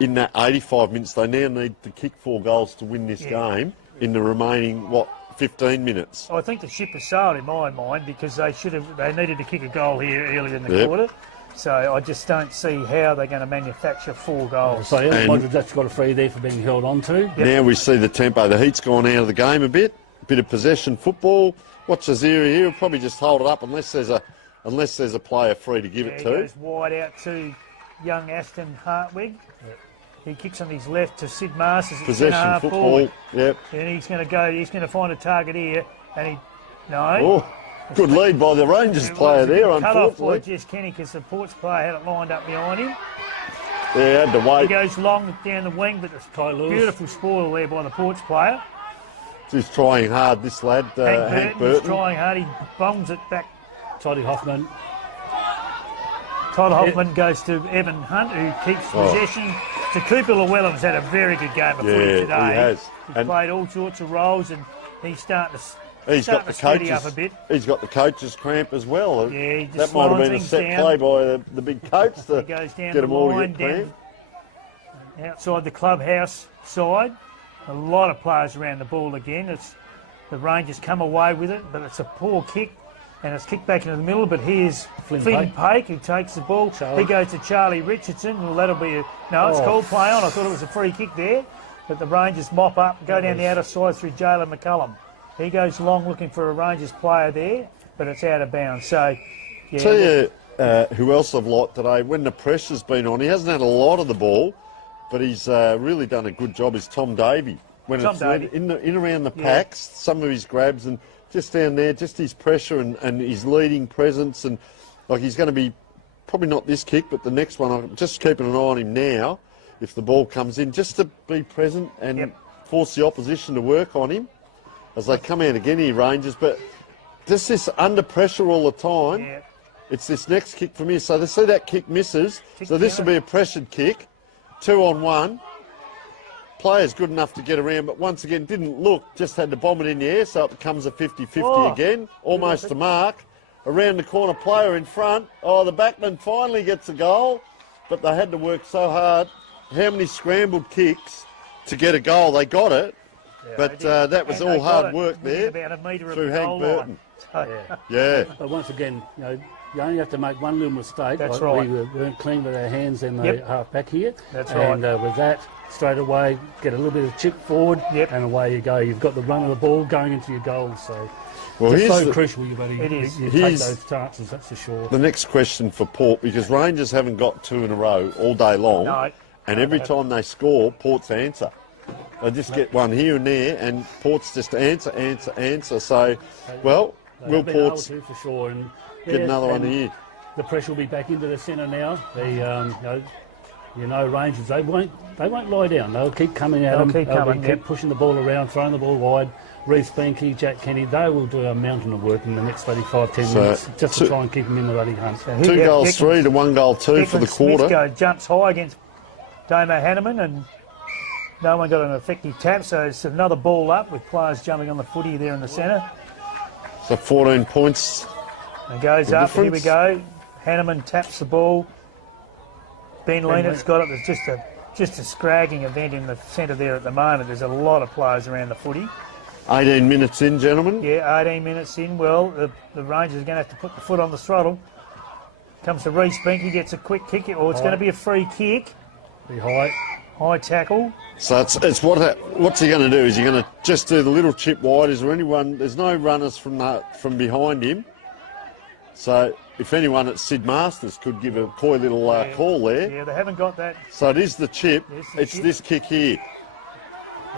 in that 85 minutes. They now need to kick 4 goals to win this game in the remaining, 15 minutes. I think the ship has sailed in my mind, because they needed to kick a goal here earlier in the Yep. quarter. So I just don't see how they're going to manufacture 4 goals. So And- Modric's actually got a free there for being held on to. Now we see the tempo. The heat's gone out of the game a bit of possession football. Watch Azeri here. He'll probably just hold it up unless there's a player free to give Yeah, it he to. goes wide out to young Aston Hartwig. He kicks on his left to Sid Masters. At Possession centre-half football. forward. Yep. And he's going to find a target here. And no. Oh, good lead by the Rangers player there, Cut off by unfortunately. Jess Kenny, because the Ports player had it lined up behind him. Yeah, had to He wait. goes long down the wing, but it's Ty Lewis. beautiful spoil there by the Ports player. He's trying hard, this lad, Hank Hank Burton. Burton's trying hard. He bombs it back. Toddy Hoffman. Todd Hoffman goes to Evan Hunt, who keeps possession. To Cooper Llewellyn's had a very good game of footy Yeah, today. he has. He's And- played all sorts of roles, and He's starting to He's got the steady up a coaches. bit. He's got the coach's cramp as well. Yeah, he just That might have been a things set down. play by the big coach to He goes down get the them all to line, get cramp. down outside the clubhouse side. A lot of players around the ball again. The Rangers come away with it, but it's a poor kick, and it's kicked back into the middle. But here's Flynn Pake who takes the ball. He goes to Charlie Richardson. Well, that'll be it's called play on. I thought it was a free kick there, but the Rangers mop up, go down the outer side through Jalen McCullum. He goes long looking for a Rangers player there, but it's out of bounds. So, yeah. Tell you who else I've liked today, when the pressure's been on, he hasn't had a lot of the ball, but he's really done a good job, is Tom Davey. When Tom it's Davey. in around the packs, some of his grabs and just down there, just his pressure and his leading presence, and like he's going to be, probably not this kick, but the next one, I'm just keeping an eye on him now, if the ball comes in, just to be present and force the opposition to work on him as they come out again here, Rangers. But just this under pressure all the time, it's this next kick from here. So they see that kick misses, so this will be a pressured kick, 2-on-1. Player's good enough to get around, but once again didn't look, just had to bomb it in the air, so it becomes a 50-50 again, almost a mark. Around the corner, player in front. Oh, the backman finally gets a goal, but they had to work so hard. How many scrambled kicks to get a goal? They got it, but that was all hard work there about a metre through of the Hank goal Burton. line. Yeah. But once again, you only have to make one little mistake. That's like right. We weren't clean with our hands in the half back here. That's and with that, straight away, get a little bit of chip forward, and away you go. You've got the run of the ball going into your goals. So it's so crucial. You take those chances, that's for sure. The next question for Port, because Rangers haven't got two in a row all day long, and every time they score, Port's answer. They just get one here and there, and Port's just answer. So, well, will Port's for sure, and get another one here? The pressure will be back into the centre now. The Rangers, they won't lie down. They'll keep coming at them. They'll keep pushing the ball around, throwing the ball wide. Reece Benke, Jack Kenny, they will do a mountain of work in the next 35-10 minutes just to try and keep them in the ruddy hunt. 2 goals 3 to 1 goal 2 for the quarter. Smith jumps high against Damo Hanneman, and no one got an effective tap, so it's another ball up with players jumping on the footy there in the centre. So 14 points. And goes up, here we go. Hanneman taps the ball. Ben Leonard's got it. There's just a scragging event in the centre there at the moment. There's a lot of players around the footy. 18 minutes in, gentlemen. Yeah, 18 minutes in. Well, the Rangers are going to have to put the foot on the throttle. Comes to Reece Benke, gets a quick kick. Or it's going to be a free kick. Be high. High tackle. So it's what's he going to do? Is he going to just do the little chip wide? Is there anyone? There's no runners from behind him. So if anyone at Sid Masters could give a coy little call there. Yeah, they haven't got that. So it is the chip. It's this kick here.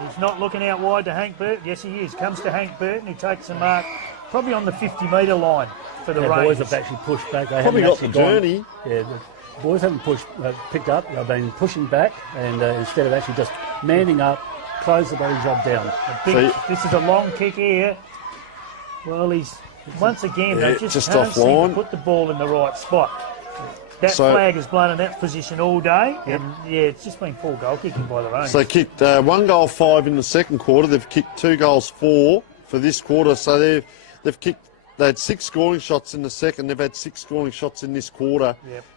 He's not looking out wide to Hank Burton. Yes, he is. Comes to Hank Burton. He takes a mark probably on the 50-metre line for the Rangers. Boys have actually pushed back. They probably got the journey. Yeah, the boys haven't picked up. They've been pushing back, and instead of actually just manning up, close the bloody job down. This is a long kick here. Well, he's once again they just can't seem to put the ball in the right spot. That flag is blown in that position all day, and it's just been poor goal kicking by the Rangers. So they kicked 1 goal 5 in the second quarter. They've kicked 2 goals 4 for this quarter. So they've kicked. They had 6 scoring shots in the second. They've had 6 scoring shots in this quarter.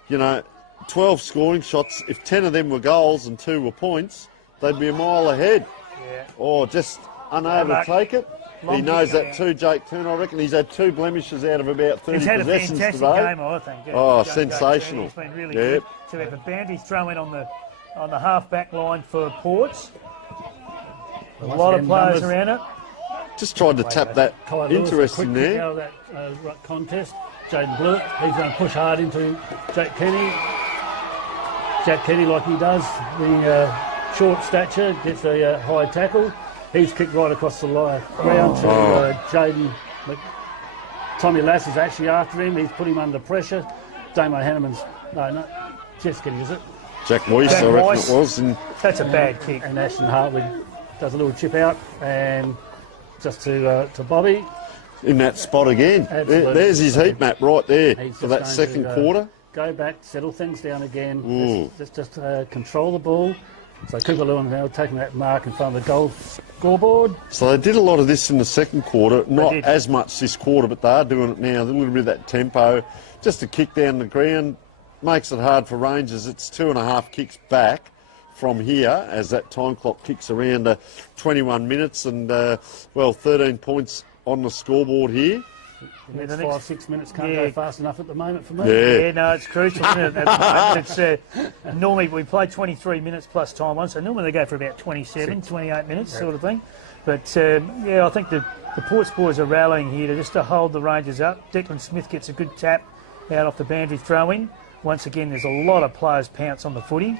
Yep. 12 scoring shots. If 10 of them were goals and 2 were points, they'd be a mile ahead. Yeah. Or just unable to take it. Long he knows that too, Jake Turner. I reckon he's had 2 blemishes out of about 30 He's had a possessions fantastic today. game, I think. Oh, sensational. He's been really good. To have a boundary throw in on the half-back line for Ports. A lot of players around it. Just tried to tap that. Interesting there. Out of that contest. Jaden Blewett, he's going to push hard into Jack Kenny. Jack Kenny, like he does, the short stature, gets a high tackle. He's kicked right across the ground to Jaden. Tommy Lass is actually after him. He's put him under pressure. Damo Hanneman's... No, Jess Kenny, is it? Jack Weiss, I reckon it was. And that's a bad kick. And Ashton Hartley does a little chip out and just to Bobby. In that spot again. There's his heat map right there for that second quarter. Go back, settle things down again. Just control the ball. So Cooper Lewin now taking that mark in front of the goal scoreboard. So they did a lot of this in the second quarter, not did. as much this quarter, but they are doing it now. A little bit of that tempo, just a kick down the ground, makes it hard for Rangers. It's 2.5 kicks back from here as that time clock kicks around 21 minutes and, 13 points on the scoreboard here. The next the next- 5-6 minutes can't Yeah. go fast enough at the moment for me. Yeah, no, it's crucial, isn't it? At the moment, it's, normally we play 23 minutes plus time on, so normally they go for about 27, 28 minutes sort of thing. But, I think the Ports boys are rallying here to hold the Rangers up. Declan Smith gets a good tap out off the boundary throw-in. Once again, there's a lot of players pounce on the footy.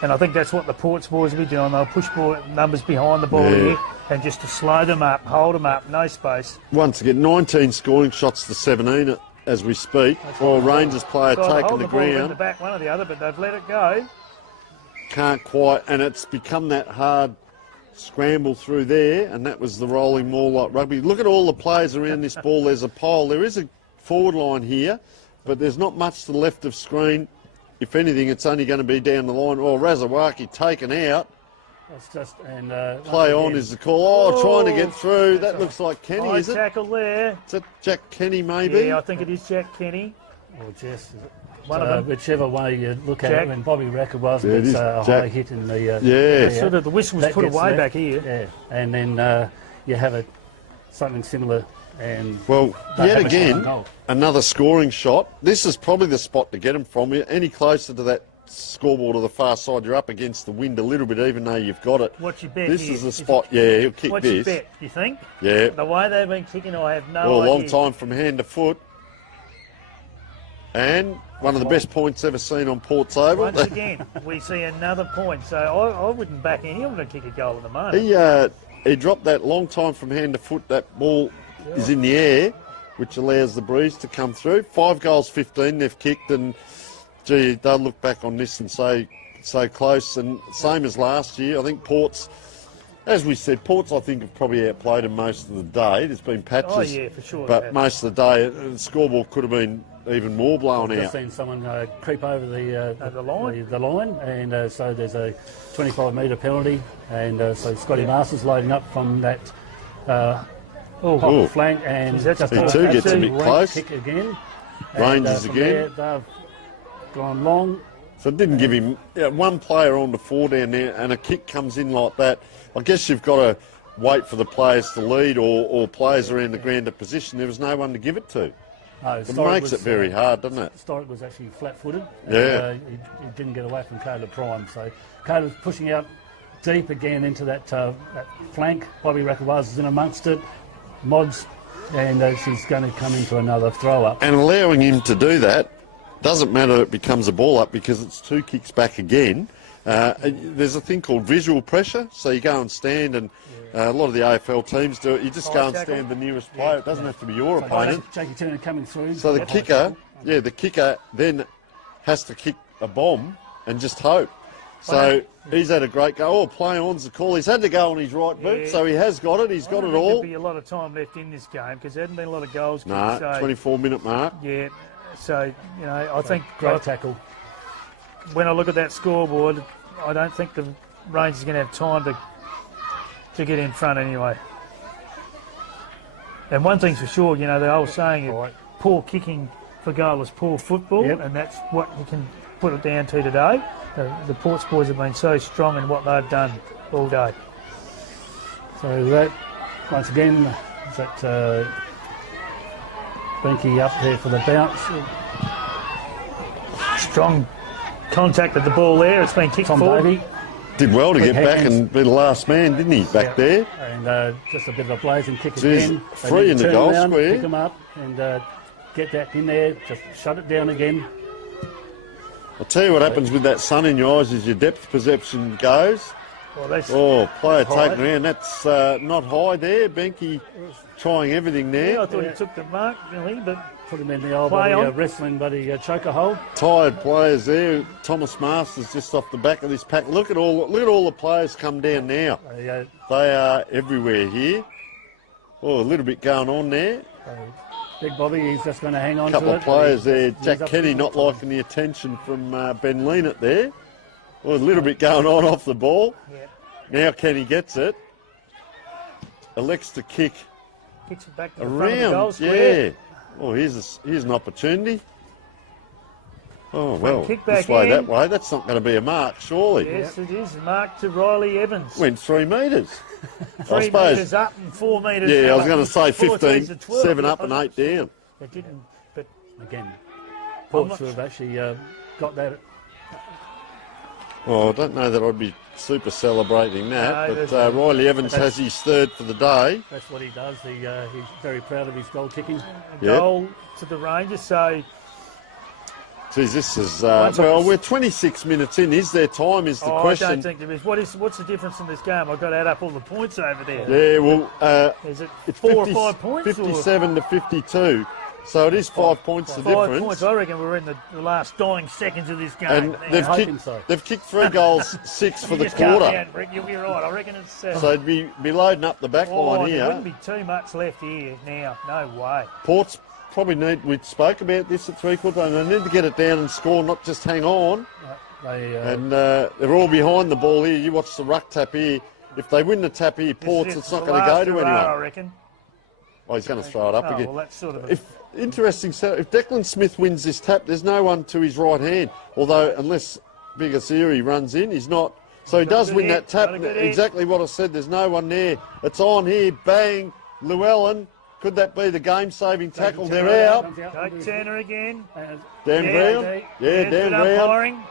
And I think that's what the Ports boys will be doing. They'll push ball numbers behind the ball here and just to slow them up, hold them up, no space. Once again, 19 scoring shots to 17 as we speak. While Rangers player Got to taking hold the the ball in the ground. back, one or the other, but they've let it go. Can't quite, and it's become that hard scramble through there, and that was the rolling more like rugby. Look at all the players around this ball. There's a pile. There is a forward line here, but there's not much to the left of screen. If anything, it's only going to be down the line. Oh, Razawaki taken out. It's just, and Play once on again, is the call. Oh, trying to get through. That's That looks like Kenny, High is it? tackle there. Is that Jack Kenny, maybe? Yeah, I think it is Jack Kenny. or Jess. One of them. Whichever way you look at Jack. it, when Bobby Racker was, Yeah, it it's is a Jack. high hit in the Yeah. Sort of the whistle was That put gets away left. back here. Yeah, and then you have something similar. And Well, Don't yet have a shot on again, goal. another scoring shot. This is probably the spot to get them from. Any closer to that scoreboard to the far side, you're up against the wind a little bit, even though you've got it. What's your bet This here? is the spot. Yeah, he'll kick What's your this. bet, you think? Yeah. The way they've been kicking, I have no Well, a idea. long time from hand to foot. And one of the best points ever seen on Port's Oval. Once again, we see another point. So I wouldn't back any of them to kick a goal at the moment. He dropped that long time from hand to foot. That ball is in the air, which allows the breeze to come through. 5 goals, 15 they've kicked, and gee, they'll look back on this and say so close. And same as last year, I think Port's, as we said, Port's I think have probably outplayed them most of the day. There's been patches, Oh, yeah, for sure. but most of the day the scoreboard could have been even more blown I've out. just seen someone creep over the line? the line, and so there's a 25-metre penalty, and so Scotty Masters loading up from that Ooh. flank, and Geez, that's just a a too gets a bit rank close. kick again. Rangers from again. there, they've gone long. So it didn't give him one player on the 4 down there, and a kick comes in like that. I guess you've got to wait for the players to lead or players around the ground to position. There was no one to give it to. No, It Storick makes was, it very hard, doesn't it? Storick was actually flat-footed. Yeah. And, he didn't get away from Caleb Prime. So Caleb's pushing out deep again into that flank. Bobby Rakawaz is in amongst it. Mods, and she's going to come into another throw-up. And allowing him to do that, doesn't matter it becomes a ball up because it's 2 kicks back again. There's a thing called visual pressure. So you go and stand, and a lot of the AFL teams do it. You just go and tackle. stand the nearest player. It doesn't have to be your opponent. Jakey Turner coming through. So the kicker then has to kick a bomb and just hope. So he's had a great go. Oh, play on's the call. He's had to go on his right boot, Yeah. so he has got it. He's got it There'll all. be a lot of time left in this game because there hasn't been a lot of goals kicked. Nah, so, 24-minute mark. yeah, so, I think Great tackle. when I look at that scoreboard, I don't think the Rangers are going to have time to get in front anyway. And one thing's for sure, the old saying, Right. poor kicking for goal is poor football, Yep. and that's what you can put it down to today. The Ports boys have been so strong in what they've done all day. So that, once again, is that Binky up there for the bounce. Strong contact at the ball there. It's been kicked Tom forward. Davey, Did well to Quick get back hands. and be the last man, didn't he, back there? and just a bit of a blazing kick Jeez, again. free They in the turn goal around, square. Pick them up and get that in there. Just shut it down again. I'll tell you what happens with that sun in your eyes is your depth perception goes. Well, that's Oh, player High. taken around. That's not high there. Benke trying everything there. I thought he took the mark, really, but Put him in the old Play buddy, on. wrestling buddy choker hold. Tired players there. Thomas Masters just off the back of this pack. Look at all the players come down now. They are everywhere here. Oh, a little bit going on there. Big Bobby, he's just going to hang on A couple to of it. players there. He's Jack up Kenny to not the- liking the attention from Ben Leanett there. Well, a little bit going on off the ball. Yep. Now Kenny gets it. Elects to kick Kicks it back to the front of the goal around. square. Yeah. Oh, here's an opportunity. Oh, well, kick back this way, in. that way. That's not going to be a mark, surely. Yes, it is. Mark to Riley Evans. Went 3 metres. 3 metres up and 4 metres Yeah, I was down. going to say 14 15, to 12. 7 up and 8 down. It didn't, but Again, Ports have actually got that. Oh, I don't know that I'd be super celebrating that, No, but there's no- Riley Evans has his third for the day. That's what he does. He's very proud of his goal kicking. Yep. goal to the Rangers. So Geez, this is, Once I well, was- we're 26 minutes in. Is there time is the I question. don't think there is. What's the difference in this game? I've got to add up all the points over there. Yeah, well, Is it it's 4 50 or 5 points? 57 to 52. So it is 5 points the or 5 difference. points. I reckon we're in the last dying seconds of this game. And now. they've hoping kicked, so. they've kicked 3 goals, 6 for You the just calm quarter. down, Rick. You'll be right. I reckon it's. So they'd be loading up the back line there here. wouldn't be too much left here now. No way. Ports probably need, we spoke about this at 3/4, and they need to get it down and score, not just hang on. And they're all behind the ball here. You watch the ruck tap here. If they win the tap here, Ports, it's not going to go to hurrah, I anyone. reckon. Oh, he's going to throw it up Oh, again. well, that's sort of a... If interesting, so if Declan Smith wins this tap, there's no one to his right hand. Although, unless Bigasiri runs in, he's not. So he does good win hit, that tap. got a good hit. Exactly what I said. There's no one there. It's on here. Bang. Llewellyn. Could that be the game-saving tackle? They're out. Jake Turner again. Dan Brown. Yeah, Dan good Brown. umpiring.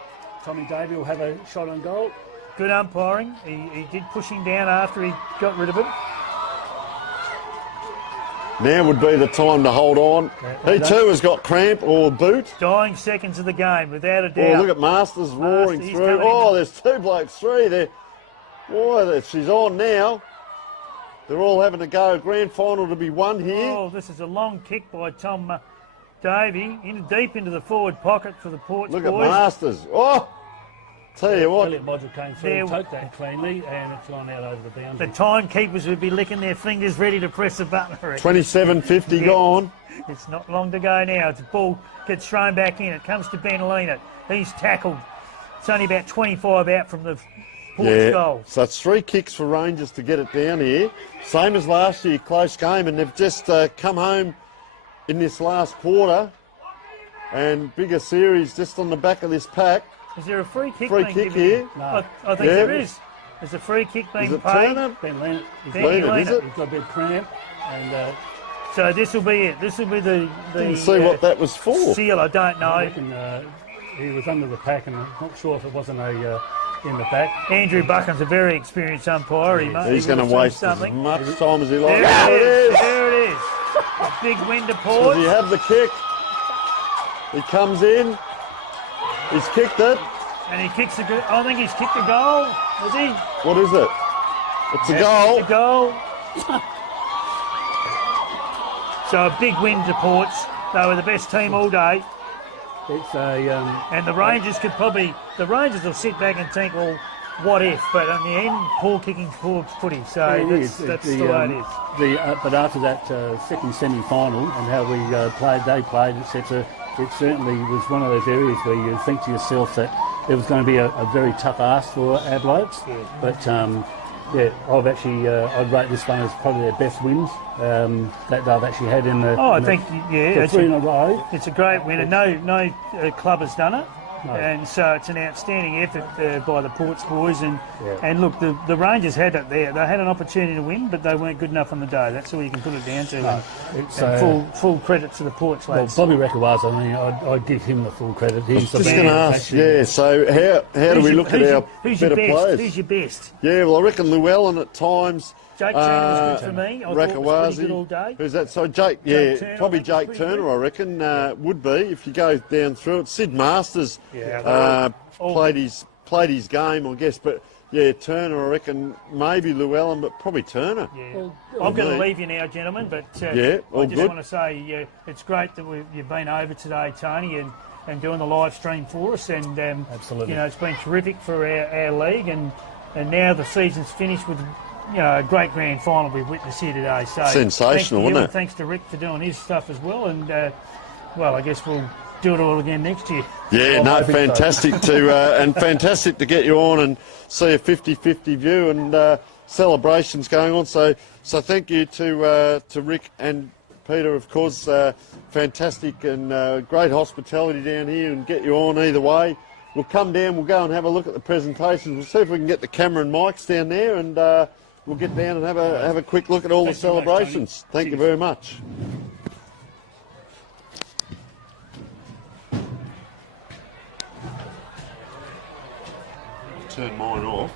Tommy Davey will have a shot on goal. Good umpiring. He did push him down after he got rid of him. Now would be the time to hold on. He too has got cramp or boot. Dying seconds of the game, without a Oh, doubt. look at Masters roaring he's through. coming Oh, in. there's 2 blokes, 3 there. Boy, she's on now. They're all having a go. Grand final to be won here. Oh, this is a long kick by Tom Davey, deep into the forward pocket for the Ports Look at boys. Masters. Oh, tell you what. Elliot Module came through There- and took that cleanly, and it's gone out over the The boundary. timekeepers would be licking their fingers ready to press the button. I reckon. 27.50 gone. It's not long to go now. The ball gets thrown back in. It comes to Benalina. He's tackled. It's only about 25 out from the Ports Yeah, goal. so it's 3 kicks for Rangers to get it down here. Same as last year, close game, and they've just come home in this last quarter. And bigger series just on the back of this pack. Is there a free kick Free being kick given? here. No. I think Yeah. there is. There's a free kick being Is it paid. Turner? Ben Leonard, he's Ben got, Leonard, is it? he's got a bit of cramp, and So this will be it. This will be the Didn't see what that was for. seal. I don't I know. reckon he was under the pack, and I'm not sure if it wasn't a in the back. Andrew Buchan's a very experienced umpire. He's going to would have waste seen as something. much time as he likes. There There it it is. is. There it is. A big win to Does Ports. he have the kick? He comes in. He's kicked it. And he kicks the goal. I think he's kicked the goal. Has he? What is it? It's a goal. The goal. So a big win to Ports. They were the best team all day. It's a And the Rangers the Rangers will sit back and think, well, what if? But in the end, poor kicking, poor footy. So it is. that's the, the way it is. but after that second semi-final and how we they played, etc., it certainly was one of those areas where you think to yourself that it was going to be a very tough ask for our blokes. Yeah. But yeah, I've actually I'd rate this one as probably their best wins that they've actually had in the. Oh, I in the- think, yeah, the it's 3 in a row. It's a great win, and no club has done it. No. And so it's an outstanding effort by the Ports boys. And Yeah. and look, the Rangers had it there. They had an opportunity to win, but they weren't good enough on the day. That's all you can put it down to. No, it's, And full credit to the Ports Well, lads. Bobby Rekawaza, I mean, I'd give him the full credit. He's the Just man going to that's ask, actually- yeah, so how do we look at our who's better your best? players? Who's your best? Yeah, well, I reckon Llewellyn at times. Jake Turner was good for me. I thought was pretty good all day. Who's that? So Jake, Jake Turner, probably I think, was Jake pretty Turner, good. I reckon, would be if you go down through it. Sid Masters Yeah, all- played his game, I guess, but yeah, Turner, I reckon, maybe Llewellyn, but probably Turner. Yeah. I'm going to me. leave you now, gentlemen, but Yeah, all I just good. want to say it's great that you've been over today, Tony, and doing the live stream for us. And Absolutely. it's been terrific for our league, and now the season's finished with a great grand final we've witnessed here today. So Sensational, thanks to you wasn't and it? thanks to Rick for doing his stuff as well. And well, I guess we'll do it all again next year. Yeah, Well, no, I think so. fantastic to and fantastic to get you on and see a 50-50 view and celebrations going on. So thank you to Rick and Peter, of course. Fantastic and great hospitality down here, and get you on either way. We'll come down. We'll go and have a look at the presentations. We'll see if we can get the camera and mics down there, and we'll get down and have a quick look at all Thanks the very much, Tony. celebrations. Thank you Cheers. very much. Turn mine off.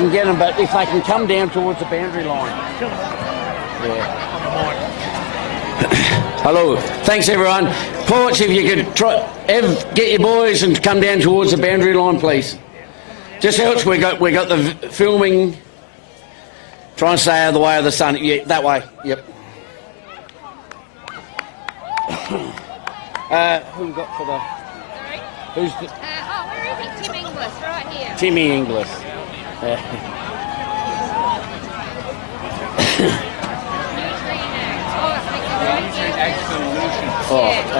can get them, but if they can come down towards the boundary line. Yeah. Hello. Thanks, everyone. Porch, if you could get your boys and come down towards the boundary line, please. Just helps. We got the filming. Try and stay out of the way of the sun. Yeah, that way. Yep. Who we got for the? Who's the? Where is it? Tim Inglis, right here. Timmy Inglis. Yeah.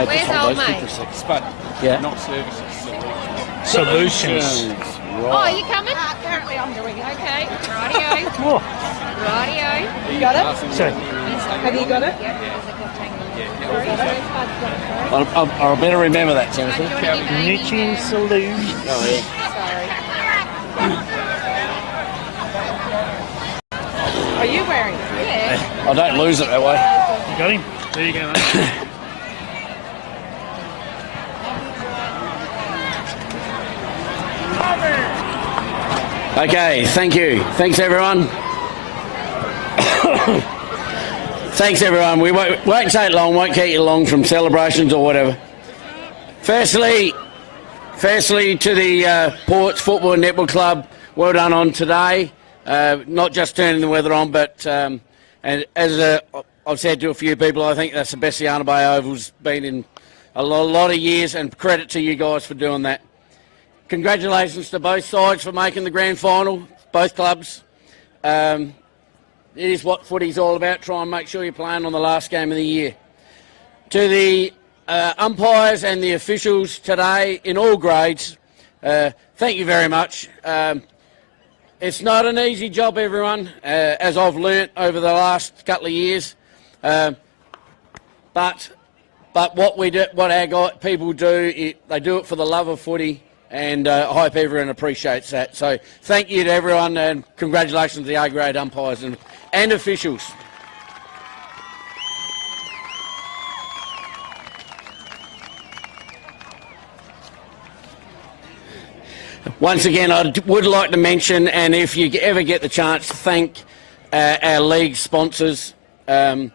Where's old mate? Spud. Yeah. Not services. Solutions. Oh, are you coming? Currently I'm doing it. Okay. Rightio. Oh, Rightio. You got it? so, Have you got it? I'll better remember that, Timothy. Niching Solutions. Oh, yeah. Are you wearing it? Yeah. I don't lose it that way. You got him? There you go, mate. Okay, thank you. Thanks, everyone. Thanks, everyone. We won't take long, won't keep you long from celebrations or whatever. Firstly to the Ports Football and Netball Club, well done on today. Not just turning the weather on, but and as I've said to a few people, I think that's the best the Arno Bay Oval's been in a lot of years, and credit to you guys for doing that. Congratulations to both sides for making the grand final, both clubs. It is what footy's all about, try and make sure you're playing on the last game of the year. To the umpires and the officials today in all grades, thank you very much. It's not an easy job, everyone, as I've learnt over the last couple of years. But what our people do, they do it for the love of footy, and I hope everyone appreciates that. So thank you to everyone, and congratulations to the A-grade umpires and officials. Once again, I would like to mention, and if you ever get the chance, to thank our league sponsors. They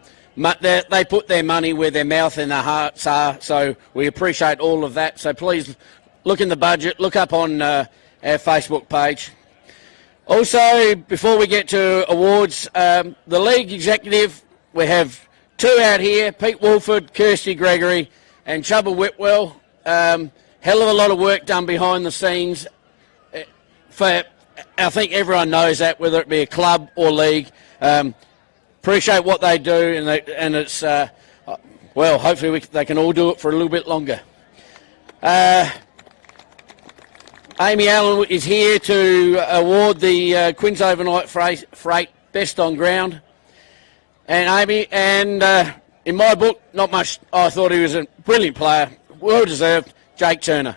put their money where their mouth and their hearts are, so we appreciate all of that. So please look in the budget, look up on our Facebook page. Also, before we get to awards, the league executive, we have two out here, Pete Wolford, Kirsty Gregory and Chubba Whitwell. Hell of a lot of work done behind the scenes. I think everyone knows that, whether it be a club or league. Appreciate what they do, and it's, well, hopefully they can all do it for a little bit longer. Amy Allen is here to award the Quins Overnight Freight Best on Ground. And Amy, in my book, not much, I thought he was a brilliant player, well deserved, Jake Turner.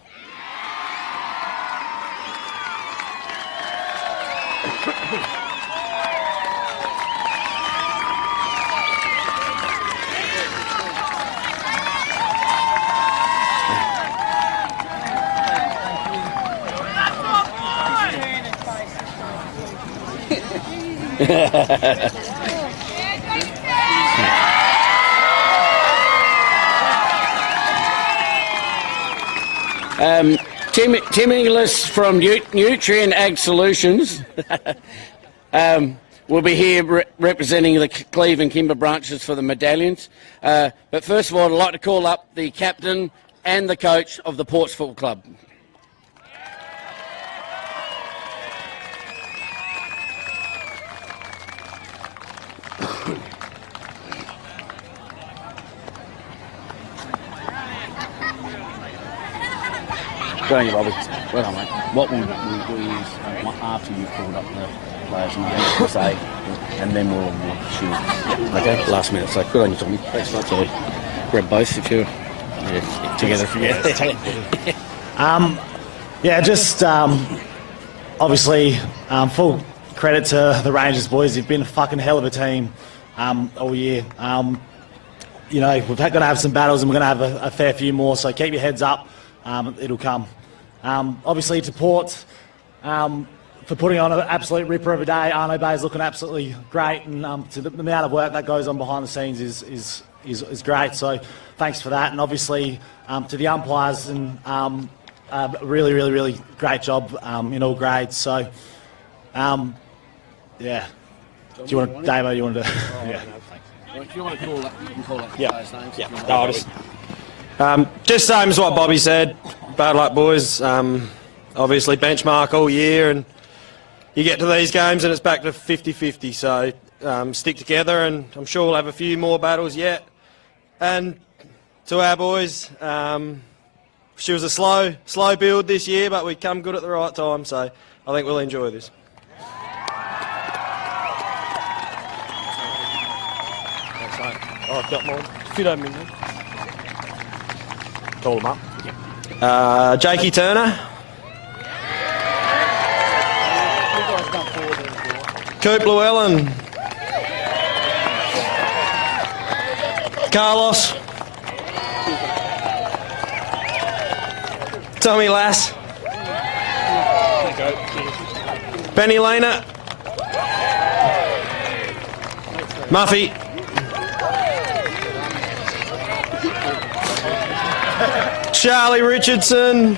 Tim Inglis from Nutrient Ag Solutions will be here representing the Cleve and Kimber branches for the medallions. But first of all, I'd like to call up the captain and the coach of the Ports Football Club. Good on you, Robbie. Well done, mate. What we'll do is, after you've called up the players' names, we'll say, and then we'll shoot. Okay, last minute. So good on you, Tommy. Thanks, mate. So grab both if you're together. Just obviously full credit to the Rangers boys. You've been a fucking hell of a team all year. You know, we're going to have some battles and we're going to have a fair few more, so keep your heads up. It'll come. Obviously to Port, for putting on an absolute ripper of a day. Arno Bay is looking absolutely great, and to the amount of work that goes on behind the scenes is great. So thanks for that, and obviously to the umpires, and really great job in all grades. So yeah. Do you want, Davo? You want to? Yeah. Well, if you want to call that, you can call that. Yeah. No, I'll just same as what Bobby said. Bad luck, boys. Obviously benchmark all year, and you get to these games and it's back to 50-50. So stick together, and I'm sure we'll have a few more battles yet. And to our boys, she was a slow build this year, but we come good at the right time. So I think we'll enjoy this. Oh, I've got more. If you don't mind. Call them up. Jakey Turner. Coop Llewellyn. Carlos. Tommy Lass. Benny Lehner. Muffy. Charlie Richardson.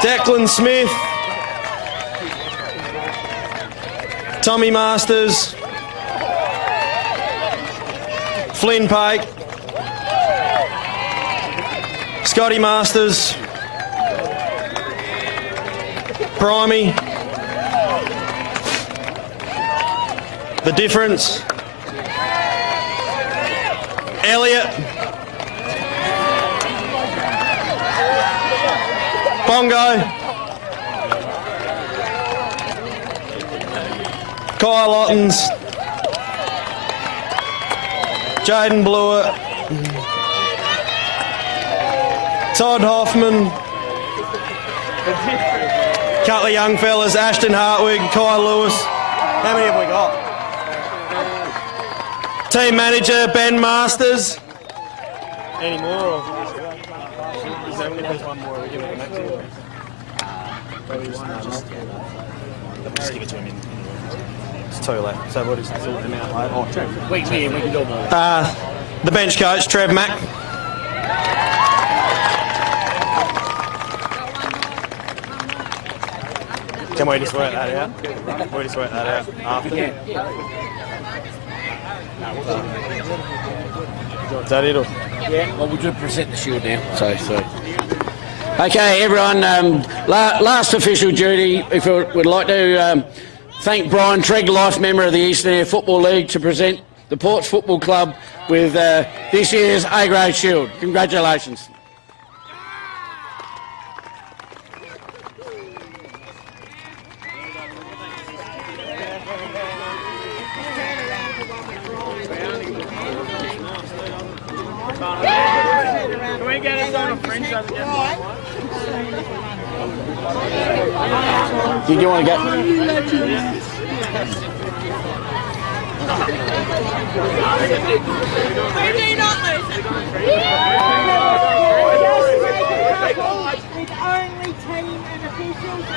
Declan Smith. Tommy Masters. Flynn Pake. Scotty Masters. Primey. The Difference. Elliot. Bongo. Kyle Ottens. Jaden Blewett. Todd Hoffman. Couple of young fellas, Ashton Hartwig, Kyle Lewis. How many have we got? Team manager, Ben Masters. Any more? Is that there's one more? Are we giving it back to you? Just give it to him. It's two left. So what is the amount later? Oh, Trev. We can do more. The bench coach, Trev Mack. Can we just work that out? We just work that out after? Yeah. Is that it? Or? Yeah. Well, we'll just present the shield now. So. Okay, everyone. Last official duty. If we would like to thank Brian Trigg, life member of the Eastern Air Football League, to present the Ports Football Club with this year's A-grade shield. Congratulations. Can we get us on a French? Did you want to get? We do not lose it.